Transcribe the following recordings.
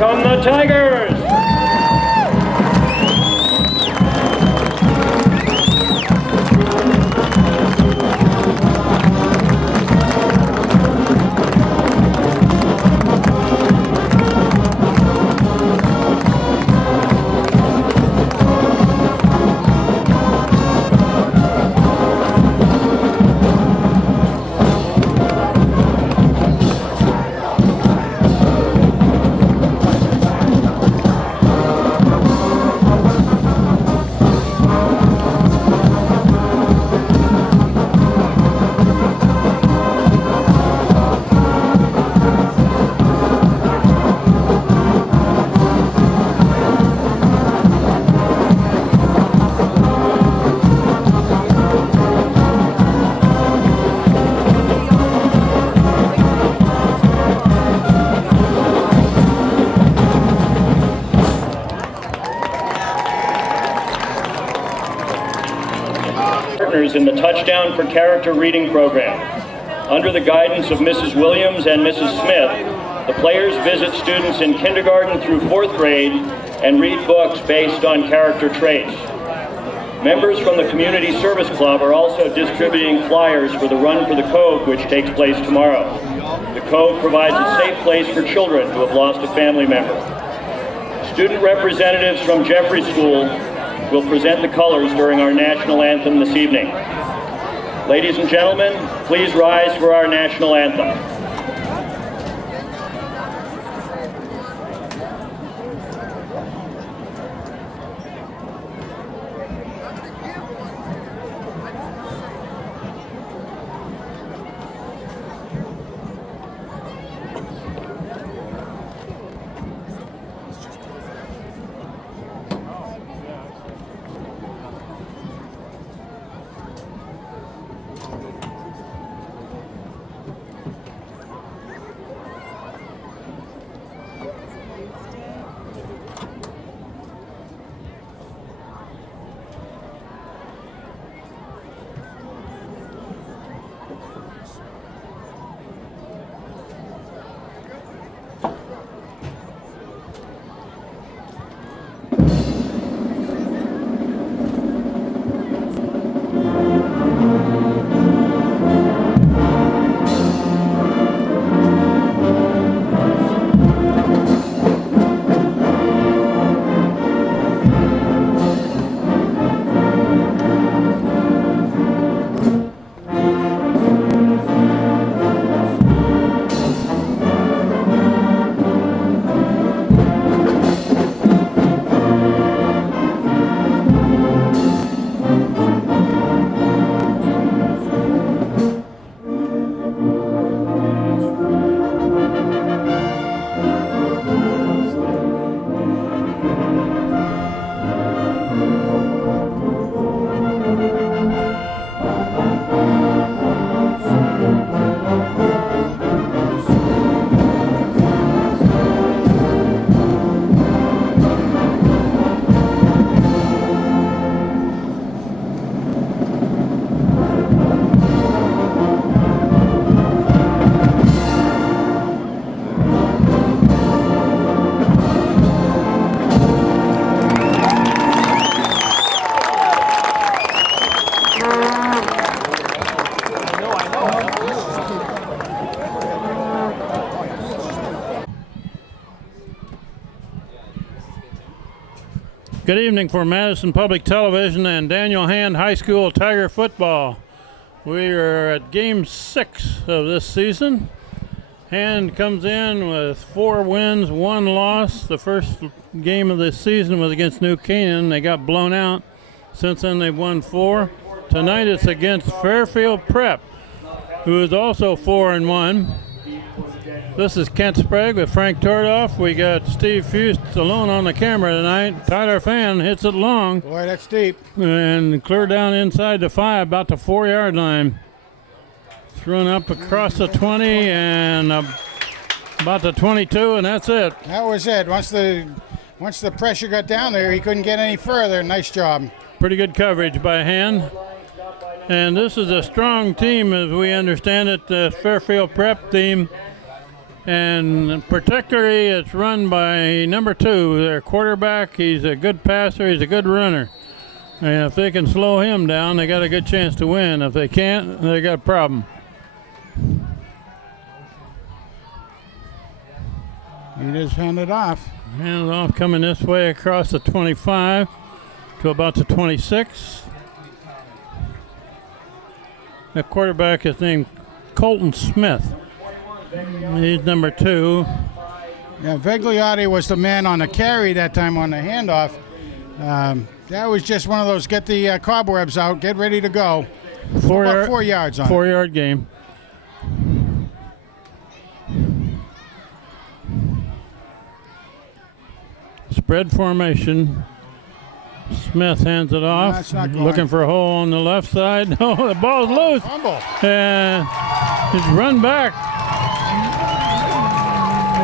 come the Tigers! In the Touchdown for Character reading program. Under the guidance of Mrs. Williams and Mrs. Smith, the players visit students in kindergarten through 4th grade and read books based on character traits. Members from the Community Service Club are also distributing flyers for the Run for the Cove, which takes place tomorrow. The Cove provides a safe place for children who have lost a family member. Student representatives from Jeffrey School will present the colors during our national anthem this evening. Ladies and gentlemen, please rise for our national anthem. Good evening for Madison Public Television and Daniel Hand High School Tiger football. We are at game 6 of this season. Hand comes in with 4 wins, 1 loss. The first game of this season was against New Canaan. They got blown out. Since then they've won 4. Tonight it's against Fairfield Prep, who is also 4-1. This is Kent Sprague with Frank Tordoff. We got Steve Fust alone on the camera tonight. Tyler Fan hits it long. Boy, that's deep. And clear down inside the 5, about the 4-yard line. Thrown up across the 20 and about the 22, and that's it. That was it. Once the pressure got down there, he couldn't get any further. Nice job. Pretty good coverage by Hand. And this is a strong team, as we understand it, the Fairfield Prep team. And particularly it's run by number 2, their quarterback. He's a good passer. He's a good runner. And if they can slow him down, they got a good chance to win. If they can't, they got a problem. He just handed off. Handed off coming this way across the 25 to about the 26. The quarterback is named Colton Smith. He's number 2. Yeah, Vegliotti was the man on the carry that time on the handoff. That was just one of those get the cobwebs out, get ready to go. 4 yards on 4-yard game. Spread formation. Smith hands it off. That's not going. Looking for a hole on the left side. Oh, the ball's loose. Fumble. And it's run back.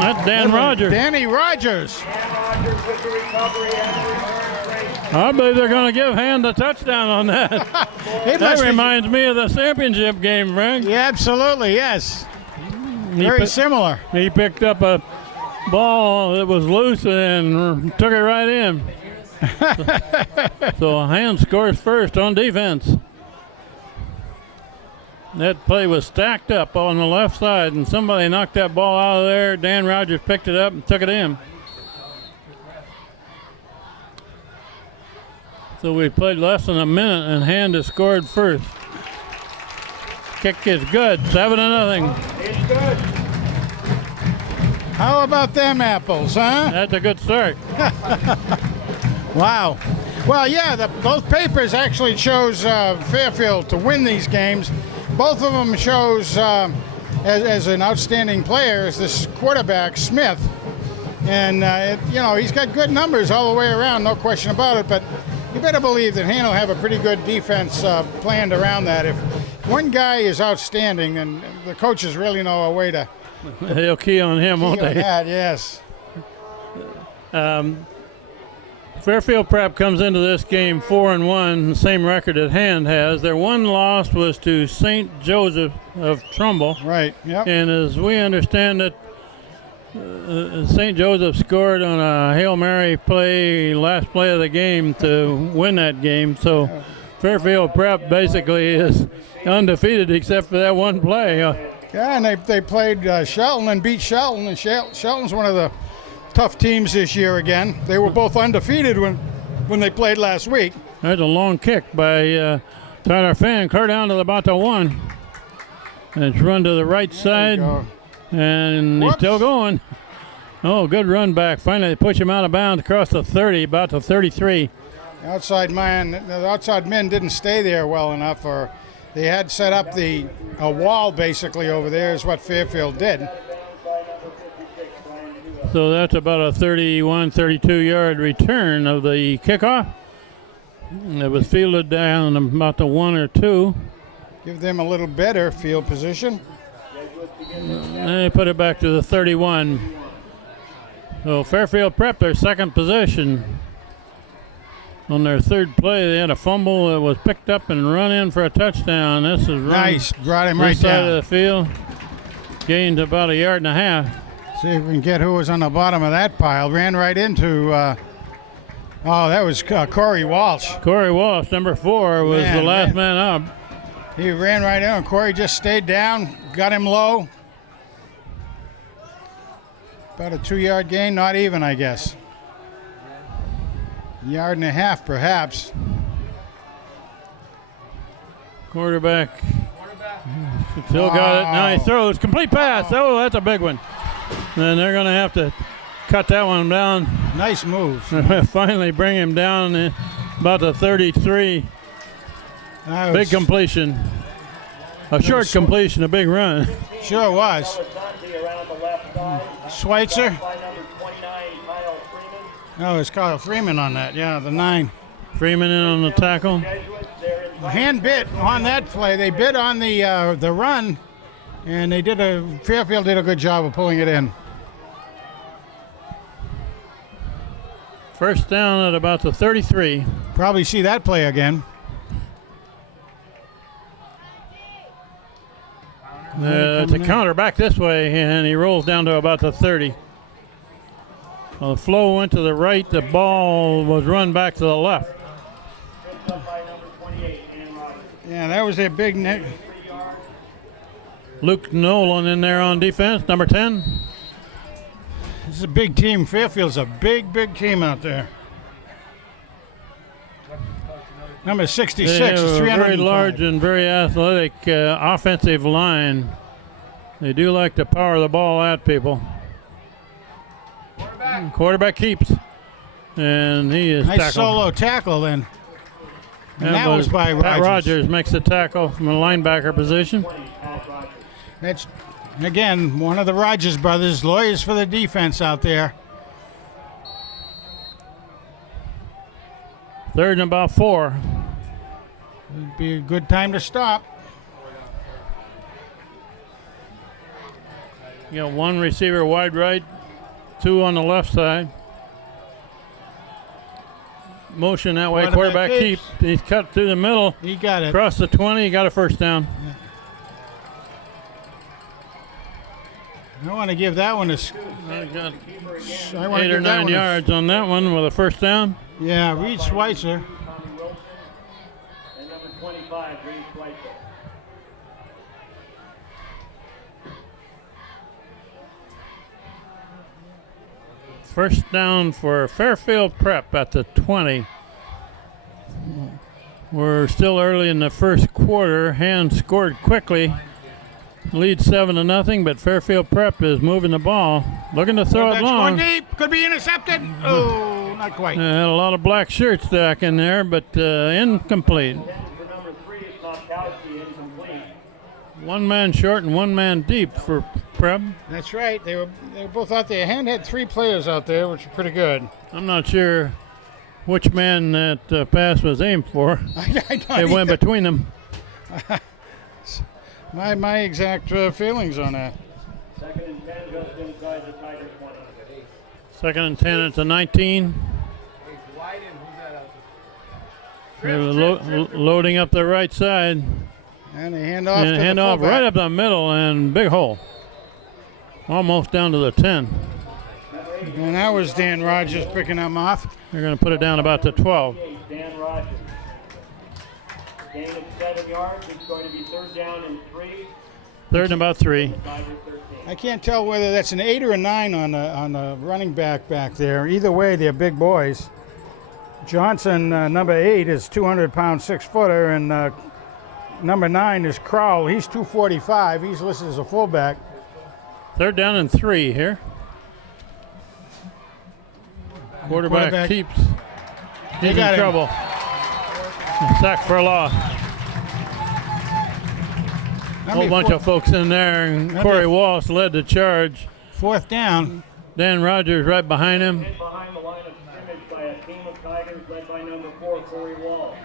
That's Dan Rogers. Danny Rogers. I believe they're going to give Hand a touchdown on that. That reminds me of the championship game, Frank. Yeah, absolutely, yes. Very similar. He picked up a ball that was loose and took it right in. So Hand scores first on defense. That play was stacked up on the left side, and somebody knocked that ball out of there. Dan Rogers picked it up and took it in. So we played less than a minute, and Hand has scored first. Kick is good, 7-0. It's good. How about them apples, huh? That's a good start. Wow. Well, yeah, both papers actually chose Fairfield to win these games. Both of them shows as an outstanding player is this quarterback, Smith. And, he's got good numbers all the way around, no question about it. But you better believe that Hand will have a pretty good defense planned around that. If one guy is outstanding, then the coaches really know a way to They'll key on him, won't they? That, yes. Fairfield Prep comes into this game 4-1, the same record that Hand has. Their one loss was to St. Joseph of Trumbull. Right, yep. And as we understand it, St. Joseph scored on a Hail Mary play, last play of the game, to win that game. So Fairfield Prep basically is undefeated except for that one play. Yeah, and they played Shelton and beat Shelton, and Shelton's one of the tough teams this year again. They were both undefeated when they played last week. There's a long kick by Tyler Fan, clear down to about the 1. And it's run to the right side, and he's still going. Oh, good run back. Finally, they push him out of bounds across the 30, about the 33. The outside men didn't stay there well enough, or they had set up a wall basically over there is what Fairfield did. So that's about a 31, 32-yard return of the kickoff. It was fielded down about the 1 or 2. Give them a little better field position. And they put it back to the 31. So Fairfield Prep, their second position. On their third play, they had a fumble that was picked up and run in for a touchdown. This is nice, brought him right this side down. of the field. Gained about 1.5 yards. See if we can get who was on the bottom of that pile. Ran right into, that was Corey Walsh. Corey Walsh, number 4, was the last man up. He ran right in, and Corey just stayed down, got him low. About a 2-yard gain, not even, I guess. 1.5 yards, perhaps. Quarterback still got it. Now he throws. Complete pass. Oh, that's a big one. And they're going to have to cut that one down. Nice move. Finally bring him down about the 33. Big completion. A short completion, a big run. Sure was. Schweitzer. No, it's Kyle Freeman on that. Yeah, the 9. Freeman in on the tackle. Hand bit on that play. They bit on the run, and Fairfield did a good job of pulling it in. First down at about the 33. Probably see that play again. To counter back this way, and he rolls down to about the 30. Well, the flow went to the right. The ball was run back to the left. Yeah, that was their big net. Luke Nolan in there on defense, number 10. This is a big team. Fairfield's a big, big team out there. Number 66 is 300. Very large and very athletic offensive line. They do like to power the ball at people. Quarterback keeps. And he is nice tackled. solo tackle then. And that was by Pat Rogers. Rogers makes the tackle from a linebacker position. That's, again, one of the Rogers brothers, lawyers for the defense out there. 3rd and about 4. Would be a good time to stop. You got 1 receiver wide right, 2 on the left side. Motion that way, quarterback keeps. He's cut through the middle. He got it. Across the 20, he got a first down. Yeah. I want to give that one a. I got I want 8 to or give that 9 one yards on that one with a first down. Yeah, Reed Schweitzer. And number 25, Reed Schweitzer. First down for Fairfield Prep at the 20. We're still early in the first quarter. Hand scored quickly. Lead 7-0, but Fairfield Prep is moving the ball. Looking to throw it long. Going deep. Could be intercepted. Oh, not quite. Had a lot of black shirts back in there, but incomplete. For number 3 is Tomkowski, incomplete. 1 man short and 1 man deep for Prep. That's right. They were both out there. Hand had 3 players out there, which is pretty good. I'm not sure which man that pass was aimed for. It went between them. My exact feelings on that. 2nd and 10, just inside the Tiger 20. 2nd and 10 at the 19. They're loading up the right side. And they hand off And to hand the off fullback. right up the middle and big hole. Almost down to the 10. And that was Dan Rogers picking them off. They're going to put it down about to 12. Dan Rogers. Gain of 7 yards. It's going to be 3rd down and 3. 3rd and about 3. Tiger 13. I can't tell whether that's an 8 or a 9 on the running back there. Either way, they're big boys. Johnson, number 8, is 200-pound 6-footer, and number 9 is Crowell. He's 245. He's listed as a fullback. 3rd down and 3 here. Quarterback keeps. He's in trouble. Sack for a loss. A whole bunch of folks in there, and Corey Walsh led the charge. 4th down. Dan Rogers right behind him. Hit behind the line of scrimmage by a team of Tigers led by number 4, Corey Wall.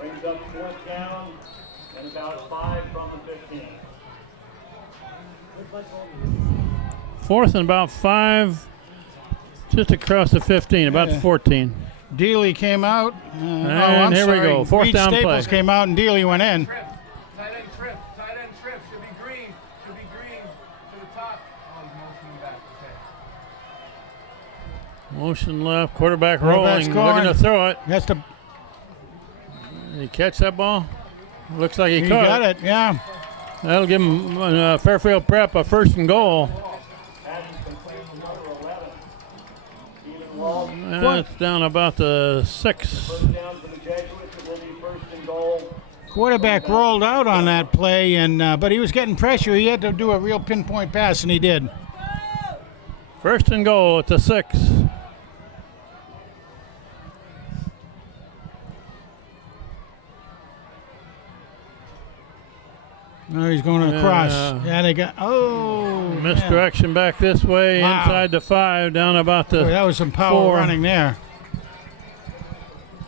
Brings up 4th down and about 5 from the 15. 4th and about 5, just across the 15, about 14. Dealey came out. And here we go, 4th Reed down Staples play. came out and Dealey went in. Tight end trip. Should be green. To the top. Oh, he's motioning back. Okay. Motion left, quarterback Quarterback's rolling, going. looking to throw it. That's the. Did he catch that ball? Looks like he He caught got it. Yeah. That'll give him Fairfield Prep a 1st and goal. That's down about the 6. First down for the Jesuits. It will be 1st and goal. Quarterback rolled out on that play, and but he was getting pressure. He had to do a real pinpoint pass, and he did. 1st and goal at the 6. No, he's going across. Yeah, they got. Oh, Misdirection back this way, Wow. inside the 5, down about the Boy, that was some power 4. running there.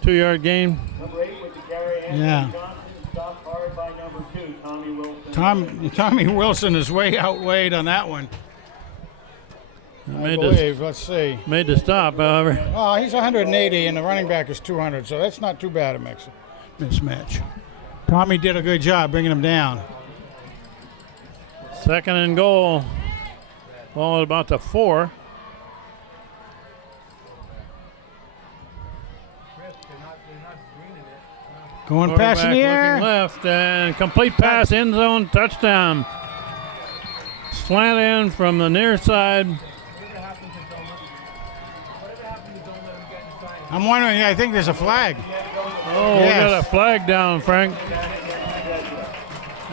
2-yard gain. Number 8 with the carry. Anthony Yeah. Johnson stopped hard by number 2, Tommy Wilson. Tommy Wilson is way outweighed on that one. I believe. Let's see. Made the stop, however. Oh, he's 180, and the running back is 200, so that's not too bad a mismatch. Tommy did a good job bringing him down. Second and goal. Ball at about the 4. Going past in the air. Looking left and complete pass, end zone, touchdown. Slant in from the near side. I'm wondering, I think there's a flag. Oh, we got a flag down, Frank.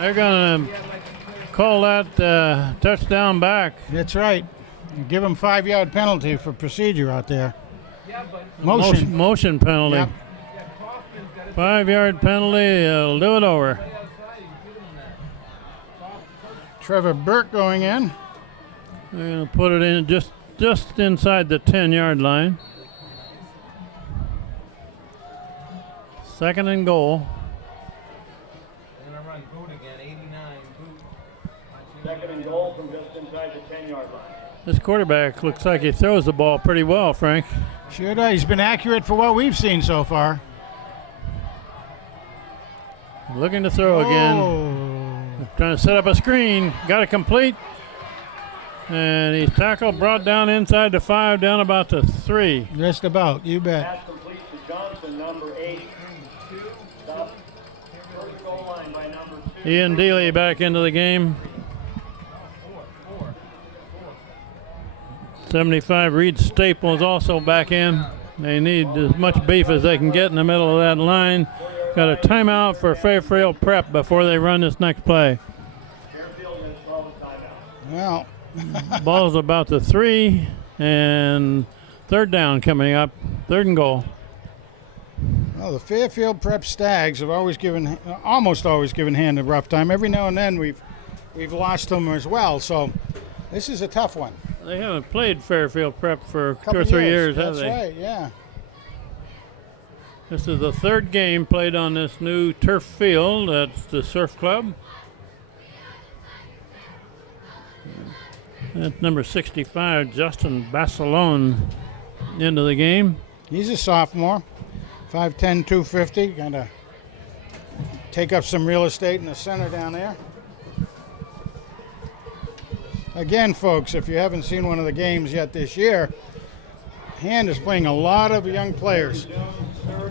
They're going to call that touchdown back. That's right. Give him 5-yard penalty for procedure out there. Motion. Motion penalty. Yep. 5-yard penalty. It'll do it over. Trevor Burke going in. They're going to put it in just inside the 10-yard line. Second and goal. They're going to run boot again, 89, boot. Second and goal from just inside the 10-yard line. This quarterback looks like he throws the ball pretty well, Frank. Sure does. He's been accurate for what we've seen so far. Looking to throw again. Trying to set up a screen. Got it complete. And he's tackled, brought down inside the 5, down about the 3. Just about. You bet. Pass complete to Johnson, number 8. Stop. First goal line by number 2. Ian Dealey back into the game. 75 Reed Staples also back in. They need as much beef as they can get in the middle of that line. Got a timeout for Fairfield Prep before they run this next play. Fairfield has 12 timeout. Well, Ball's about the 3, and third down coming up. Third and goal. well, the Fairfield Prep Stags have almost always given Hand a rough time. Every now and then we've lost them as well. So this is a tough one. They haven't played Fairfield Prep for 2 Couple or 3 years, have That's they? right, yeah. This is the third game played on this new turf field. That's the Surf Club. That's number 65, Justin Barcelona, into the game. He's a sophomore. 5'10", 250. Going to take up some real estate in the center down there. Again, folks, if you haven't seen one of the games yet this year, Hand is playing a lot of young players.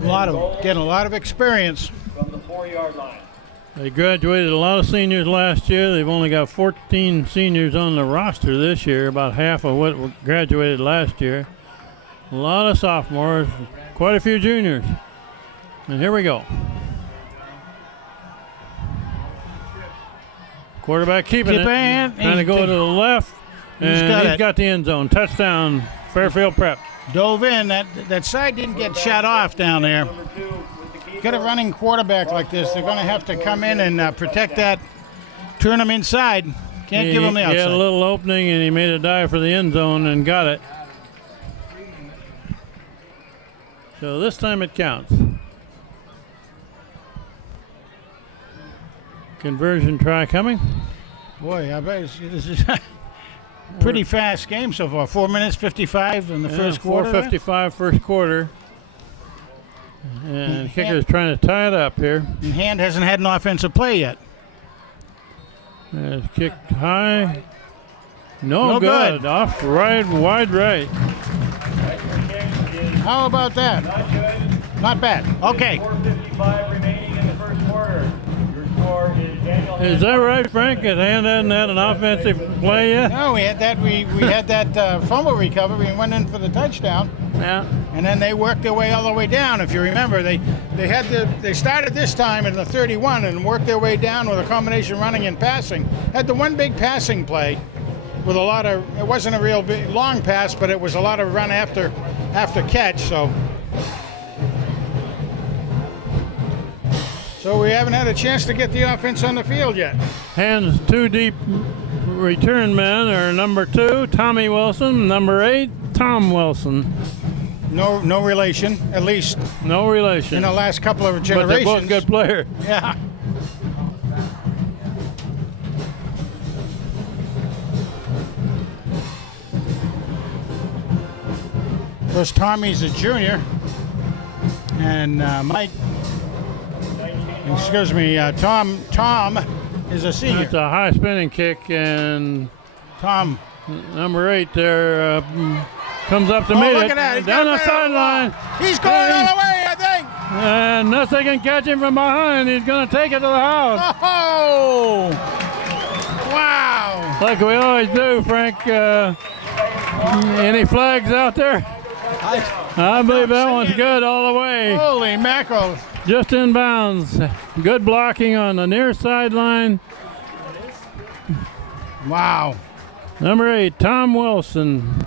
Getting a lot of experience. From the 4-yard line. They graduated a lot of seniors last year. They've only got 14 seniors on the roster this year, about half of what graduated last year. A lot of sophomores, quite a few juniors. And here we go. Quarterback keeping it. Trying to go to the left. And he's got the end zone. Touchdown, Fairfield Prep. Dove in. That side didn't get shut off down there. Get a running quarterback like this, they're going to have to come in and protect that, turn them inside. Can't give them the outside. He had a little opening, and he made a dive for the end zone and got it. So this time it counts. Conversion try coming. Boy, I bet this is a pretty fast game so far. 4 minutes 55 in the first quarter. 4:55 first quarter. And kicker's trying to tie it up here. And Hand hasn't had an offensive play yet. It's kicked high. No good. Off right, wide right. How about that? Not bad. Okay. 4:55 remaining in the first quarter. Your score is Daniel. Is that right, Frank? Hand hasn't had an offensive play yet? No, we had that. We had that fumble recovery and went in for the touchdown. Yeah. And then they worked their way all the way down. If you remember, they started this time in the 31 and worked their way down with a combination running and passing. Had the one big passing play with a lot of. It wasn't a real big, long pass, but it was a lot of run after catch. So we haven't had a chance to get the offense on the field yet. Hands 2 deep. Return men are number 2, Tommy Wilson. Number 8, Tom Wilson. No relation, at least No relation. in the last couple of generations. But they're both good players. Yeah. Of course, Tommy's a junior, and Tom is a senior. That's a high spinning kick, and Tom. number 8 there comes up to meet Look it. at that. He's Down got the it. sideline. He's going all the way, I think. And nothing can catch him from behind. He's going to take it to the house. Oh! Wow! Like we always do, Frank. Any flags out there? I believe that one's good all the way. Holy mackerel. Just in bounds. Good blocking on the near sideline. Wow. Number 8, Tom Wilson.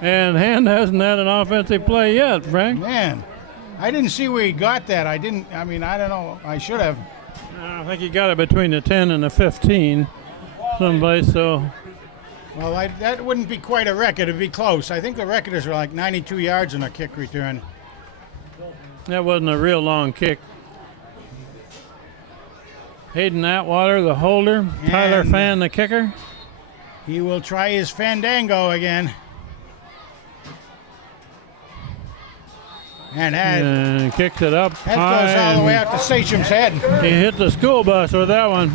And Hand hasn't had an offensive play yet, Frank. Man, I didn't see where he got that. I don't know. I should have. I think he got it between the 10 and the 15 someplace, so. Well, that wouldn't be quite a record. It'd be close. I think the record is like 92 yards in a kick return. That wasn't a real long kick. Hayden Atwater, the holder. Tyler Fan, the kicker. He will try his fandango again. And kicks it up that high. goes all the way out to Sacham's head. He hit the school bus with that one.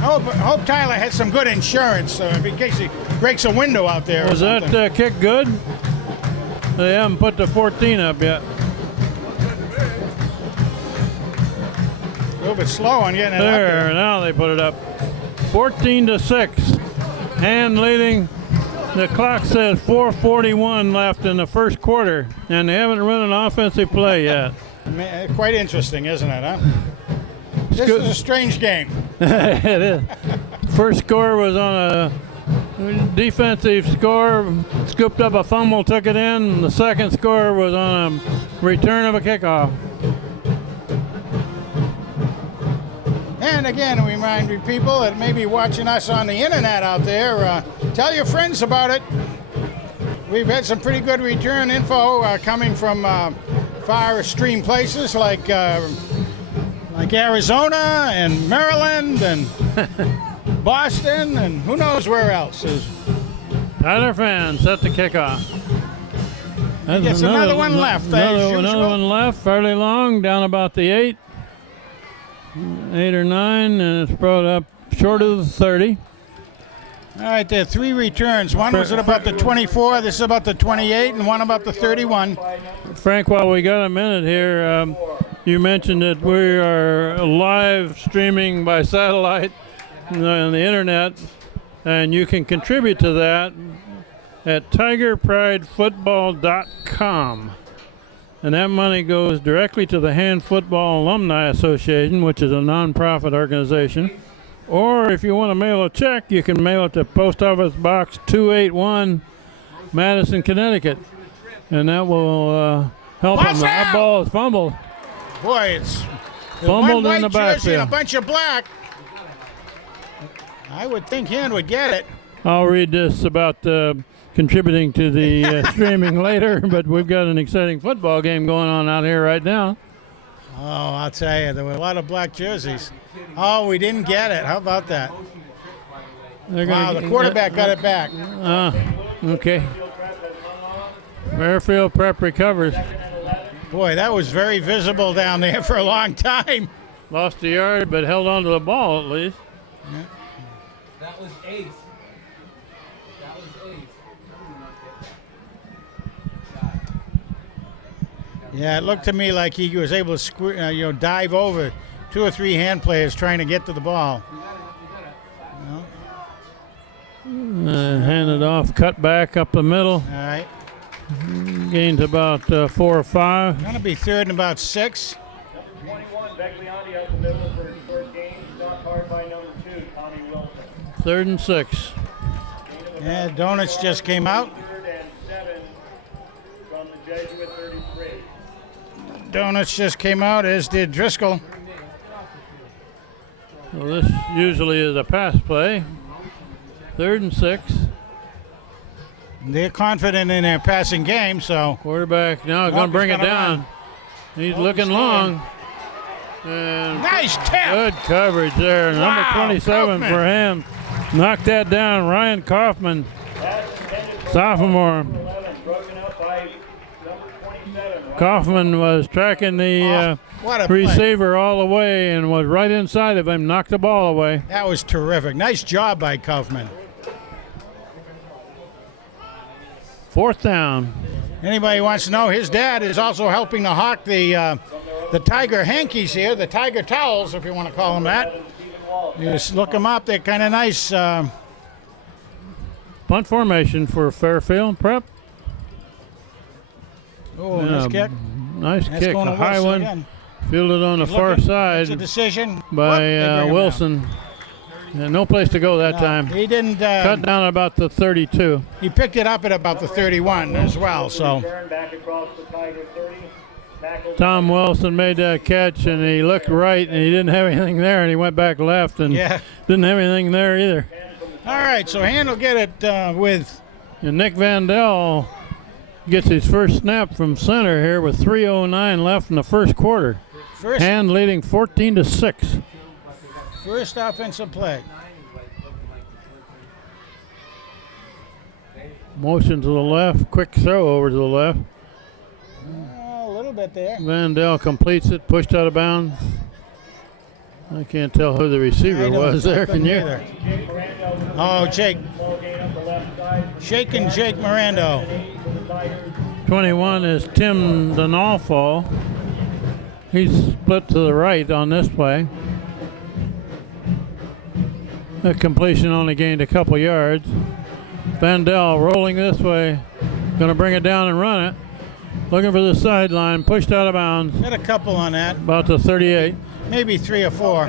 Hope Tyler has some good insurance in case he breaks a window out there. Was that kick good? They haven't put the 14 up yet. A little bit slow on getting it up There, there. now they put it up. 14-6. Hand leading. The clock says 4:41 left in the first quarter, and they haven't run an offensive play yet. Man, quite interesting, isn't it, huh? This is a strange game. It is. First score was on a defensive score, scooped up a fumble, took it in. The second score was on a return of a kickoff. And again, we remind people that may be watching us on the internet out there, tell your friends about it. We've had some pretty good return info coming from far extreme places like Arizona and Maryland and Boston and who knows where else. Tyler Fan set the kickoff. He gets another one left. Another one left, fairly long, down about the 8 or 9, and it's brought up short of the 30. All right, there are 3 returns. One was at about the 24, this is about the 28, and one about the 31. Frank, while we got a minute here, you mentioned that we are live streaming by satellite on the internet, and you can contribute to that at tigerpridefootball.com. And that money goes directly to the Hand Football Alumni Association, which is a nonprofit organization. Or if you want to mail a check, you can mail it to Post Office Box 281, Madison, Connecticut. And that will help them. That ball is fumbled. Boy, it's Fumbled one in the white jersey and a backfield. bunch of black. I would think Hand would get it. I'll read this about contributing to the streaming later, but we've got an exciting football game going on out here right now. Oh, I'll tell you, there were a lot of black jerseys. Oh, we didn't get it. How about that? Wow, the quarterback got it back. Okay. Fairfield Prep recovers. Boy, that was very visible down there for a long time. Lost a yard, but held on to the ball at least. That was ace. That was ace. Yeah, it looked to me like he was able to dive over 2 or 3 Hand players trying to get to the ball. Handed off, cut back up the middle. All right. Gained about 4 or 5. Going to be 3rd and about 6. 21, Begliandi out the middle for his first game. Knocked hard by number 2, Tommy Wilson. 3rd and 6. Yeah, Donuts just came out. 3rd and 7 from the Jesuit 33. Donuts just came out, as did Driscoll. Well, this usually is a pass play. 3rd and 6. They're confident in their passing game, so. Quarterback now going to bring it down. He's looking long. And Nice tap. good coverage there. Number 27 Kaufman. for him. Knocked that down. Ryan Kaufman, sophomore. 11, broken up by number 27. Kaufman was tracking the What a play. receiver all the way and was right inside of him, knocked the ball away. That was terrific. Nice job by Kaufman. 4th down. Anybody wants to know, his dad is also helping to hawk the Tiger hankies here, the Tiger towels, if you want to call them that. You just look them up. They're kind of nice. Punt formation for Fairfield Prep. Oh, nice kick. Nice That's kick. going A to high Wilson one. again. Fielded on the far It's a side decision by Wilson. And no place to go that time. He didn't. Cut down at about the 32. He picked it up at about the 31 as well. So Back across the Tiger 30. Tom Wilson made that catch, and he looked right, and he didn't have anything there, and he went back left, and didn't have anything there either. All right, so Hand will get it with. And Nick van Dell gets his first snap from center here with 3:09 left in the first quarter. Hand leading 14-6. First offensive play. Motion to the left, quick throw over to the left. A little bit there. Van Dell completes it, pushed out of bounds. I can't tell who the receiver was there, can you? Either. Oh, Jake. Shaking Jake Mirando. 21 is Tim Donalfo. He's split to the right on this play. The completion only gained a couple yards. Van Dell rolling this way. Going to bring it down and run it. Looking for the sideline. Pushed out of bounds. Got a couple on that. About the 38. Maybe 3 or 4.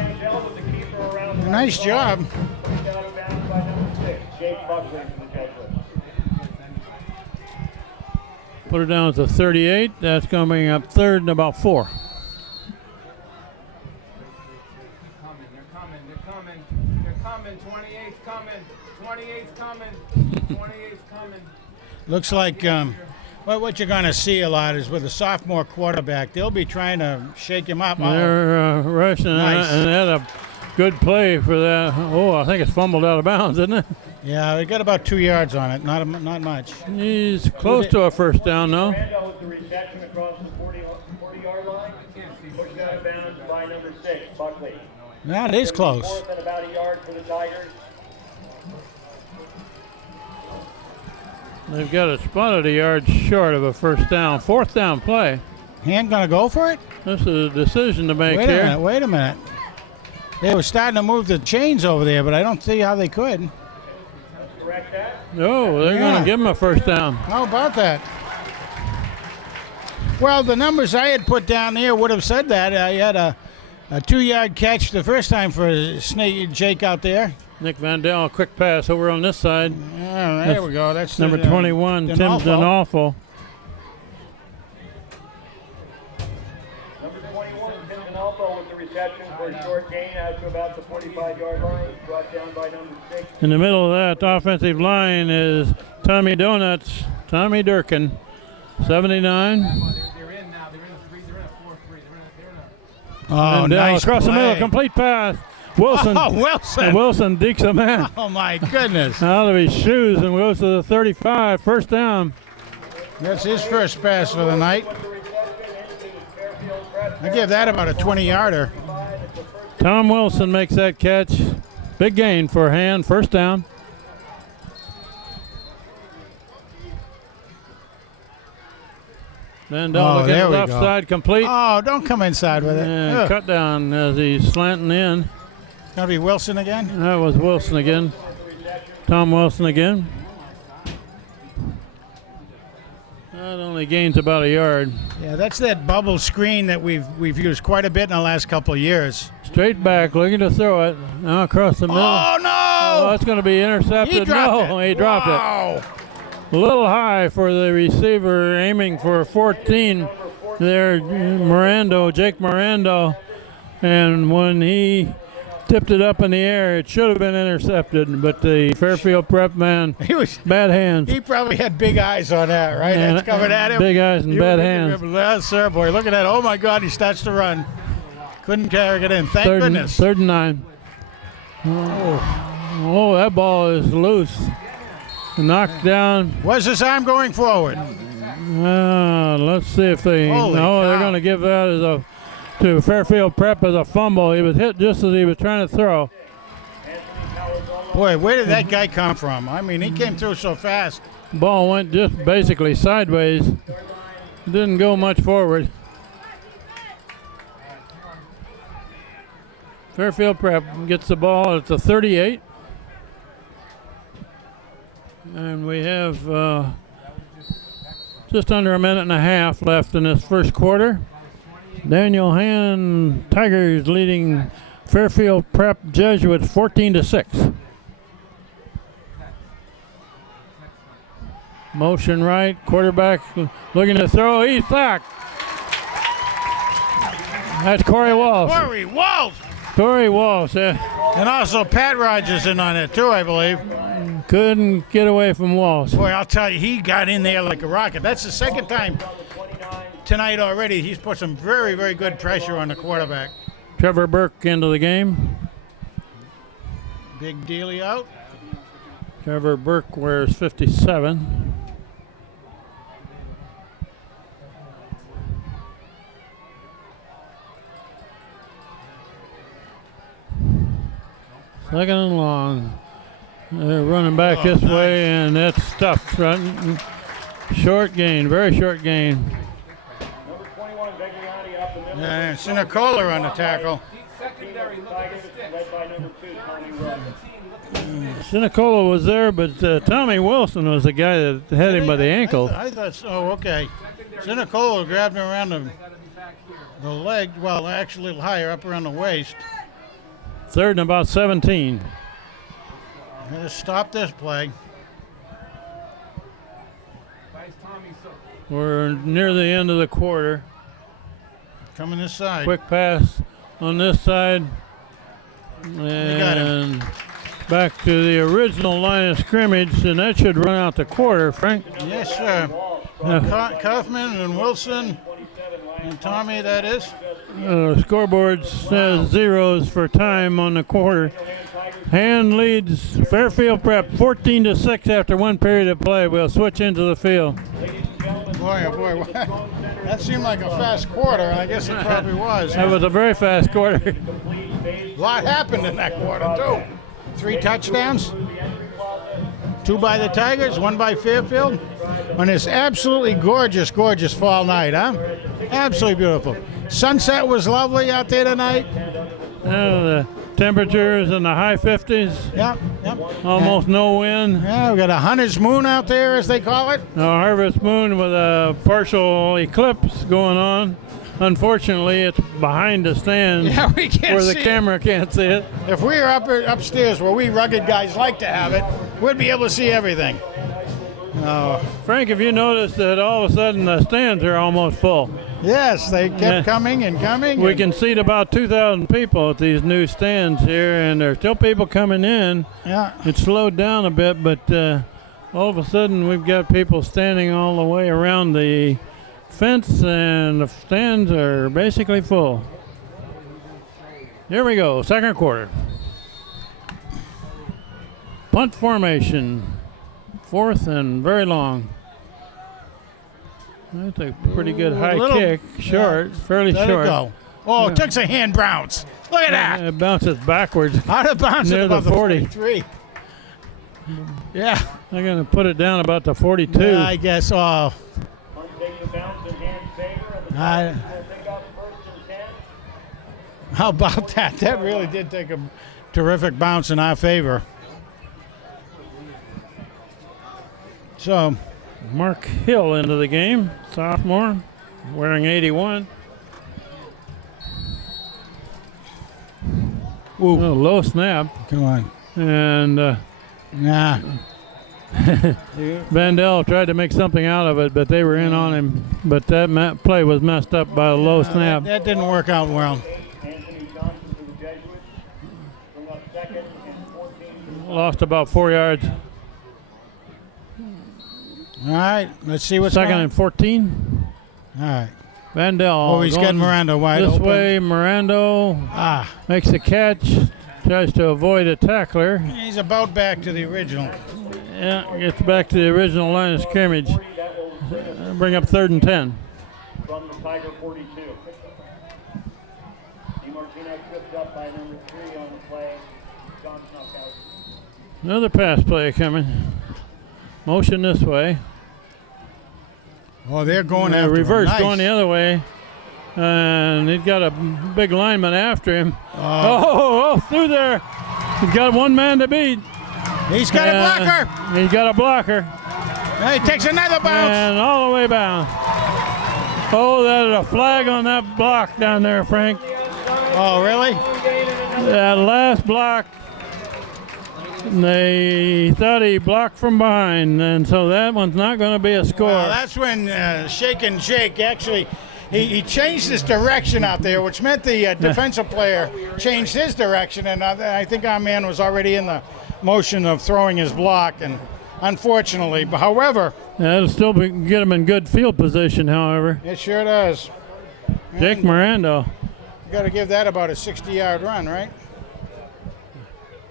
Nice job. Put it down to 38. That's coming up 3rd and about 4. They're coming. 28's coming. 28's coming. 28's coming. Looks like what you're going to see a lot is with a sophomore quarterback, they'll be trying to shake him up. They're rushing, Nice. and they had a good play for that. Oh, I think it's fumbled out of bounds, isn't it? Yeah, they got about 2 yards on it, not much. He's close to a first down, though. With the reception across the 40-yard line. Pushed out of bounds by number 6, Buckley. That is close. Fourth and about a yard for the Tigers. They've got it spotted a yard short of a first down. 4th down play. Hand going to go for it? This is a decision to make here. Wait a minute. They were starting to move the chains over there, but I don't see how they could. Correct that? No, they're going to give him a first down. How about that? Well, the numbers I had put down there would have said that. I had a 2-yard catch the first time for Snake Jake out there. Nick van Dell, a quick pass over on this side. There we go. That's number 21, Tim Donalfo. Number 21, Tim Donalfo with the reception for a short gain out to about the 45-yard line. Brought down by number 6. In the middle of that offensive line is Tommy Donuts, Tommy Durkin, 79. They're in now. They're in a 4-3. They're in a. Oh, nice across the middle, play. complete pass. Wilson. Oh, Wilson. And Wilson dekes a man Oh, my goodness. out of his shoes and goes to the 35. First down. That's his first pass for the night. I give that about a 20-yarder. Tom Wilson makes that catch. Big gain for Hand. First down. Van Dell looking there we left go. side, complete. Oh, don't come inside with it. And Ugh. cut down as he's slanting in. Gonna be Wilson again? That was Wilson again. Tom Wilson again. That only gains about a yard. Yeah, that's that bubble screen that we've used quite a bit in the last couple of years. Straight back, looking to throw it. Now across the middle. Oh, no! Oh, that's going to be intercepted. He dropped No, it. he dropped it. Wow. A little high for the receiver, aiming for 14 there, Jake Mirando. And when he tipped it up in the air, it should have been intercepted, but the Fairfield Prep man, bad hands. He probably had big eyes on that, right? And That's coming at him. big eyes and bad hands. Yes, sir, boy. Look at that. Oh, my God, he starts to run. Couldn't carry it in. Thank goodness. 3rd and 9. Oh, that ball is loose. Knocked down. Was his arm going forward? Let's see if they. Holy no, they're cow. going to give that as to Fairfield Prep as a fumble. He was hit just as he was trying to throw. Boy, where did that guy come from? I mean, he came through so fast. Ball went just basically sideways. Didn't go much forward. Fairfield Prep gets the ball at the 38. And we have just under a minute and a half left in this first quarter. Daniel Hand Tigers leading Fairfield Prep Jesuits 14-6. Motion right, quarterback looking to throw, he's sacked. That's Corey Walsh. Corey Walsh! Corey Walsh, And also Pat Rogers in on it too, I believe. couldn't get away from Walsh. Boy, I'll tell you, he got in there like a rocket. That's the second time tonight already. He's put some very, very good pressure on the quarterback. Trevor Burke into the game. Big dealie out. Trevor Burke wears 57. Second and long. They're running back this way, and that's stuffed. Right? Short gain, very short gain. Number 21, Begliani up the middle. And Sinicola on the tackle. Secondary, look at the stick. Led by number 2, Tommy Wilson. Sinicola was there, but Tommy Wilson was the guy that had him by the ankle. I thought so. Oh, okay. Sinicola grabbed him around the leg, well, actually a little higher, up around the waist. Third and about 17. Gotta stop this play. We're near the end of the quarter. Coming this side. Quick pass on this side. got him. And back to the original line of scrimmage, and that should run out the quarter, Frank. Yes, sir. Kaufman and Wilson and Tommy, that is. Scoreboard says zeros for time on the quarter. Hand leads Fairfield Prep 14-6 after one period of play. We'll switch into the field. Boy, oh boy, that seemed like a fast quarter. I guess it probably was. That was a very fast quarter. A lot happened in that quarter, too. 3 touchdowns. 2 by the Tigers, 1 by Fairfield. On this absolutely gorgeous, gorgeous fall night, huh? Absolutely beautiful. Sunset was lovely out there tonight. The temperatures in the high 50s. Yep. Almost no wind. Yeah, we got a hunter's moon out there, as they call it. A harvest moon with a partial eclipse going on. Unfortunately, it's behind the stand we can't where the see camera can't see it. If we were upstairs where we rugged guys like to have it, we'd be able to see everything. Frank, have you noticed that all of a sudden the stands are almost full? Yes, they kept coming and coming. We can seat about 2,000 people at these new stands here, and there's still people coming in. Yeah. It slowed down a bit, but all of a sudden we've got people standing all the way around the fence, and the stands are basically full. Here we go, second quarter. Punt formation, 4th and very long. That's a pretty good high kick, short, fairly Let short. it go. Oh, it took a hand bounce. Look at that. It bounces backwards. Out of bounds Near at about the 40. 43. Yeah. They're going to put it down about the 42. Yeah, I guess. Oh. How about that? That really did take a terrific bounce in our favor. So, Mark Hill into the game, sophomore, wearing 81. Ooh. Oh, low snap. Come on. And Van Dell tried to make something out of it, but they were in on him. But that play was messed up by a low snap. That didn't work out well. Lost about 4 yards. All right, let's see what's Second going on. and 14. All right. Van Dell. Oh, he's getting Miranda wide this open. way. Miranda makes the catch, tries to avoid a tackler. He's about back to the original. Yeah, gets back to the original line of scrimmage. Bring up 3rd and 10. From the Tiger 42. Tripped up by number 3 on the play. John knocked out. Another pass play coming. Motion this way. Oh, they're going after reverse him. Nice. going the other way. And he's got a big lineman after him. Oh, through there. He's got one man to beat. He's got a blocker. He's got a blocker. Now he takes another bounce. And all the way down. Oh, there's a flag on that block down there, Frank. Oh, really? That last block, they thought he blocked from behind, and so that one's not going to be a score. Well, that's when Shake and Jake actually, he changed his direction out there, which meant the defensive player changed his direction, and I think our man was already in the motion of throwing his block, and unfortunately, but however. That'll still get him in good field position, however. It sure does. Jake Miranda. You got to give that about a 60-yard run, right?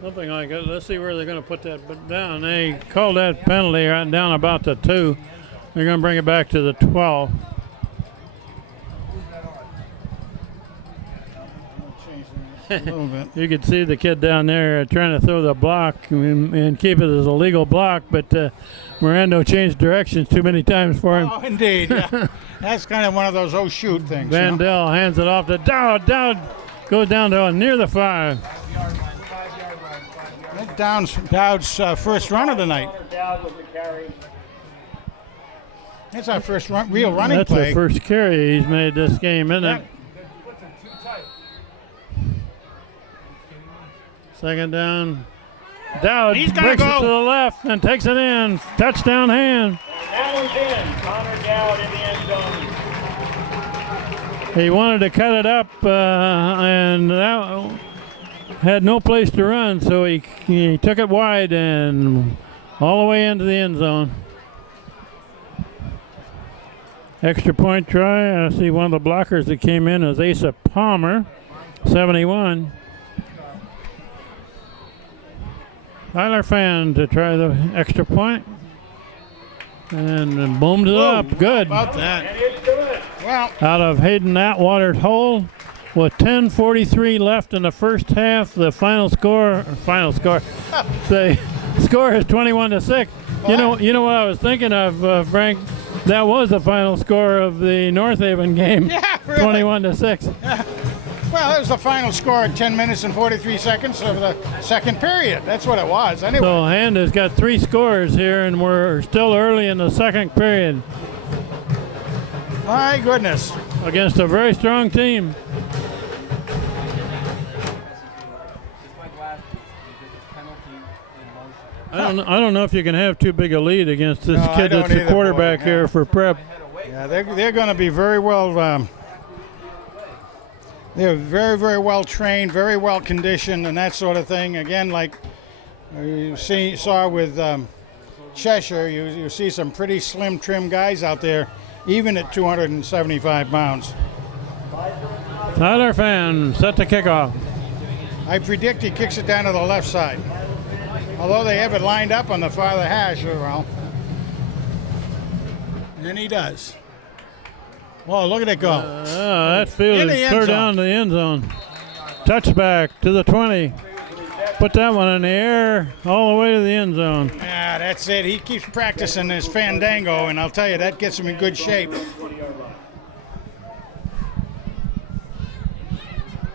Something like it. Let's see where they're going to put that down. They called that penalty right down about the 2. They're going to bring it back to the 12. A little bit. You could see the kid down there trying to throw the block and keep it as a legal block, but Miranda changed directions too many times for him. Oh, indeed. Yeah. That's kind of one of those oh shoot things. Van Dell hands it off to Dowd. Dowd goes down to near the 5. Dowd's first run of the night. That's our first real running That's play. the first carry he's made this game, isn't it? Second down. Dowd He's breaks gonna it go. to the left and takes it in. Touchdown hand. That one's in. Connor Dowd in the end zone. He wanted to cut it up and that had no place to run, so he took it wide and all the way into the end zone. Extra point try. I see one of the blockers that came in is Asa Palmer, 71. Tyler Fan to try the extra point. And boomed it up. Good. About that. Well, Out of Hayden Atwater's hole with 10:43 left in the first half. The final score. The score is 21-6. You know what I was thinking of, Frank? That was the final score of the North Haven game. Yeah, really. 21-6. Well, that was the final score at 10 minutes and 43 seconds of the second period. That's what it was. Anyway. So Hand has got 3 scores here, and we're still early in the second period My goodness. against a very strong team. I don't know if you can have too big a lead against this No, I kid don't that's the either, quarterback boy. here Yeah. for Prep. Yeah, they're going to be very well. They're very, very well trained, very well conditioned, and that sort of thing. Again, like you saw with Cheshire, you see some pretty slim, trim guys out there, even at 275 pounds. Tyler Fan set to kickoff. I predict he kicks it down to the left side. Although they have it lined up on the farther hash, well. And he does. Whoa, look at it go. That field In the is end clear zone. down to the end zone. Touchback to the 20. Put that one in the air all the way to the end zone. Yeah, that's it. He keeps practicing his fandango, and I'll tell you, that gets him in good shape.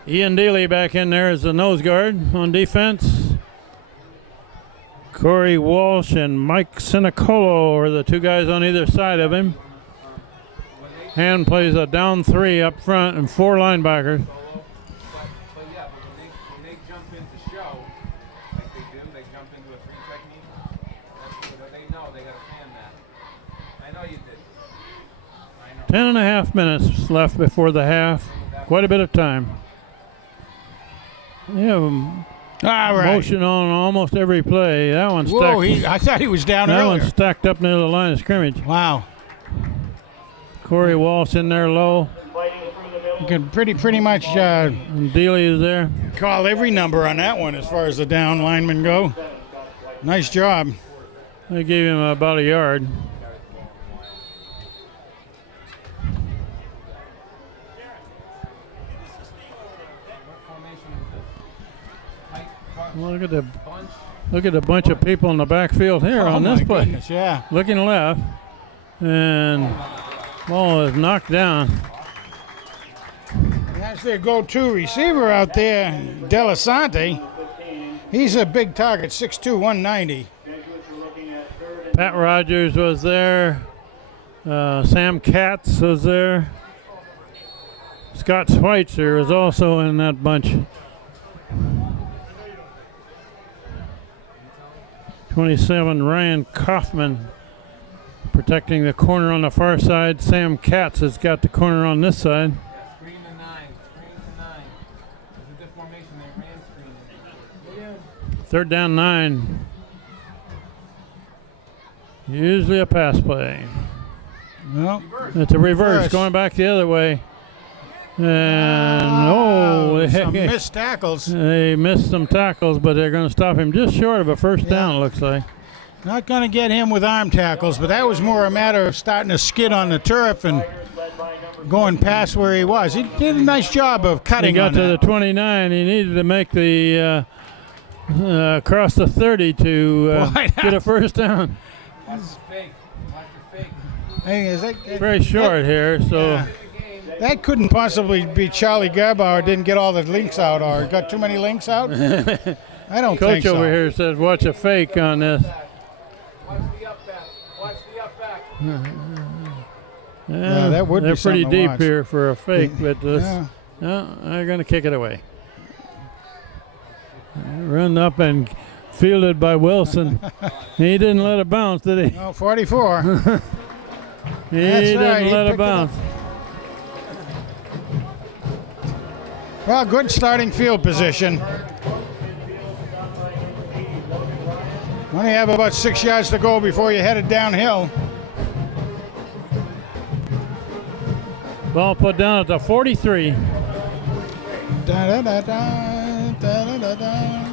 Ian Dealey back in there as the nose guard on defense. Corey Walsh and Mike Sinicolo are the 2 guys on either side of him. Hand plays a down 3 up front and 4 linebackers. But yeah, but when they jump into show, like they do, they jump into a 3 technique. That's what they know they got to fan that. I know you did. I know. 10.5 minutes left before the half. Quite a bit of time. Yeah, All right. motion on almost every play. That one's Whoa, stacked. I thought he was down That earlier. one's stacked up near the line of scrimmage. Wow. Corey Walsh in there low. You can pretty much And Dealey is there. call every number on that one as far as the down linemen go. Nice job. They gave him about a yard. Look at the bunch of people in the backfield here on this play. Goodness, yeah. Looking left, and ball is knocked down. That's their go-to receiver out there, Delisante. He's a big target, 6'2", 190. Pat Rogers was there. Sam Katz was there. Scott Schweitzer is also in that bunch. 27, Ryan Kaufman protecting the corner on the far side. Sam Katz has got the corner on this side. Screen to 9. Screen to 9. There's a good formation. They ran screen. Third down 9. Usually a pass play. No. It's a reverse going back the other way. And some missed tackles. They missed some tackles, but they're going to stop him just short of a first down, it looks like. Not going to get him with arm tackles, but that was more a matter of starting to skid on the turf and going past where he was. He did a nice job of cutting. He got on to that. the 29. He needed to make the across the 30 to get a first down. Watch the fake. Watch the fake. Hey, is that, Very short here, so. Yeah. That couldn't possibly be Charlie Garbauer didn't get all the links out or got too many links out. I don't Coach think so. over here says watch a fake on this. Watch the up back. Watch the up back. Yeah, that would be they're pretty something to deep watch. here for a fake, but this, Yeah. no, they're going to kick it away. Run up and fielded by Wilson. He didn't let it bounce, did he? No, 44. He That's didn't right, he let it picked it bounce. Well, good starting field position. Only have about 6 yards to go before you're headed downhill. Ball put down at the 43. Da, da, da, da, da, da, da.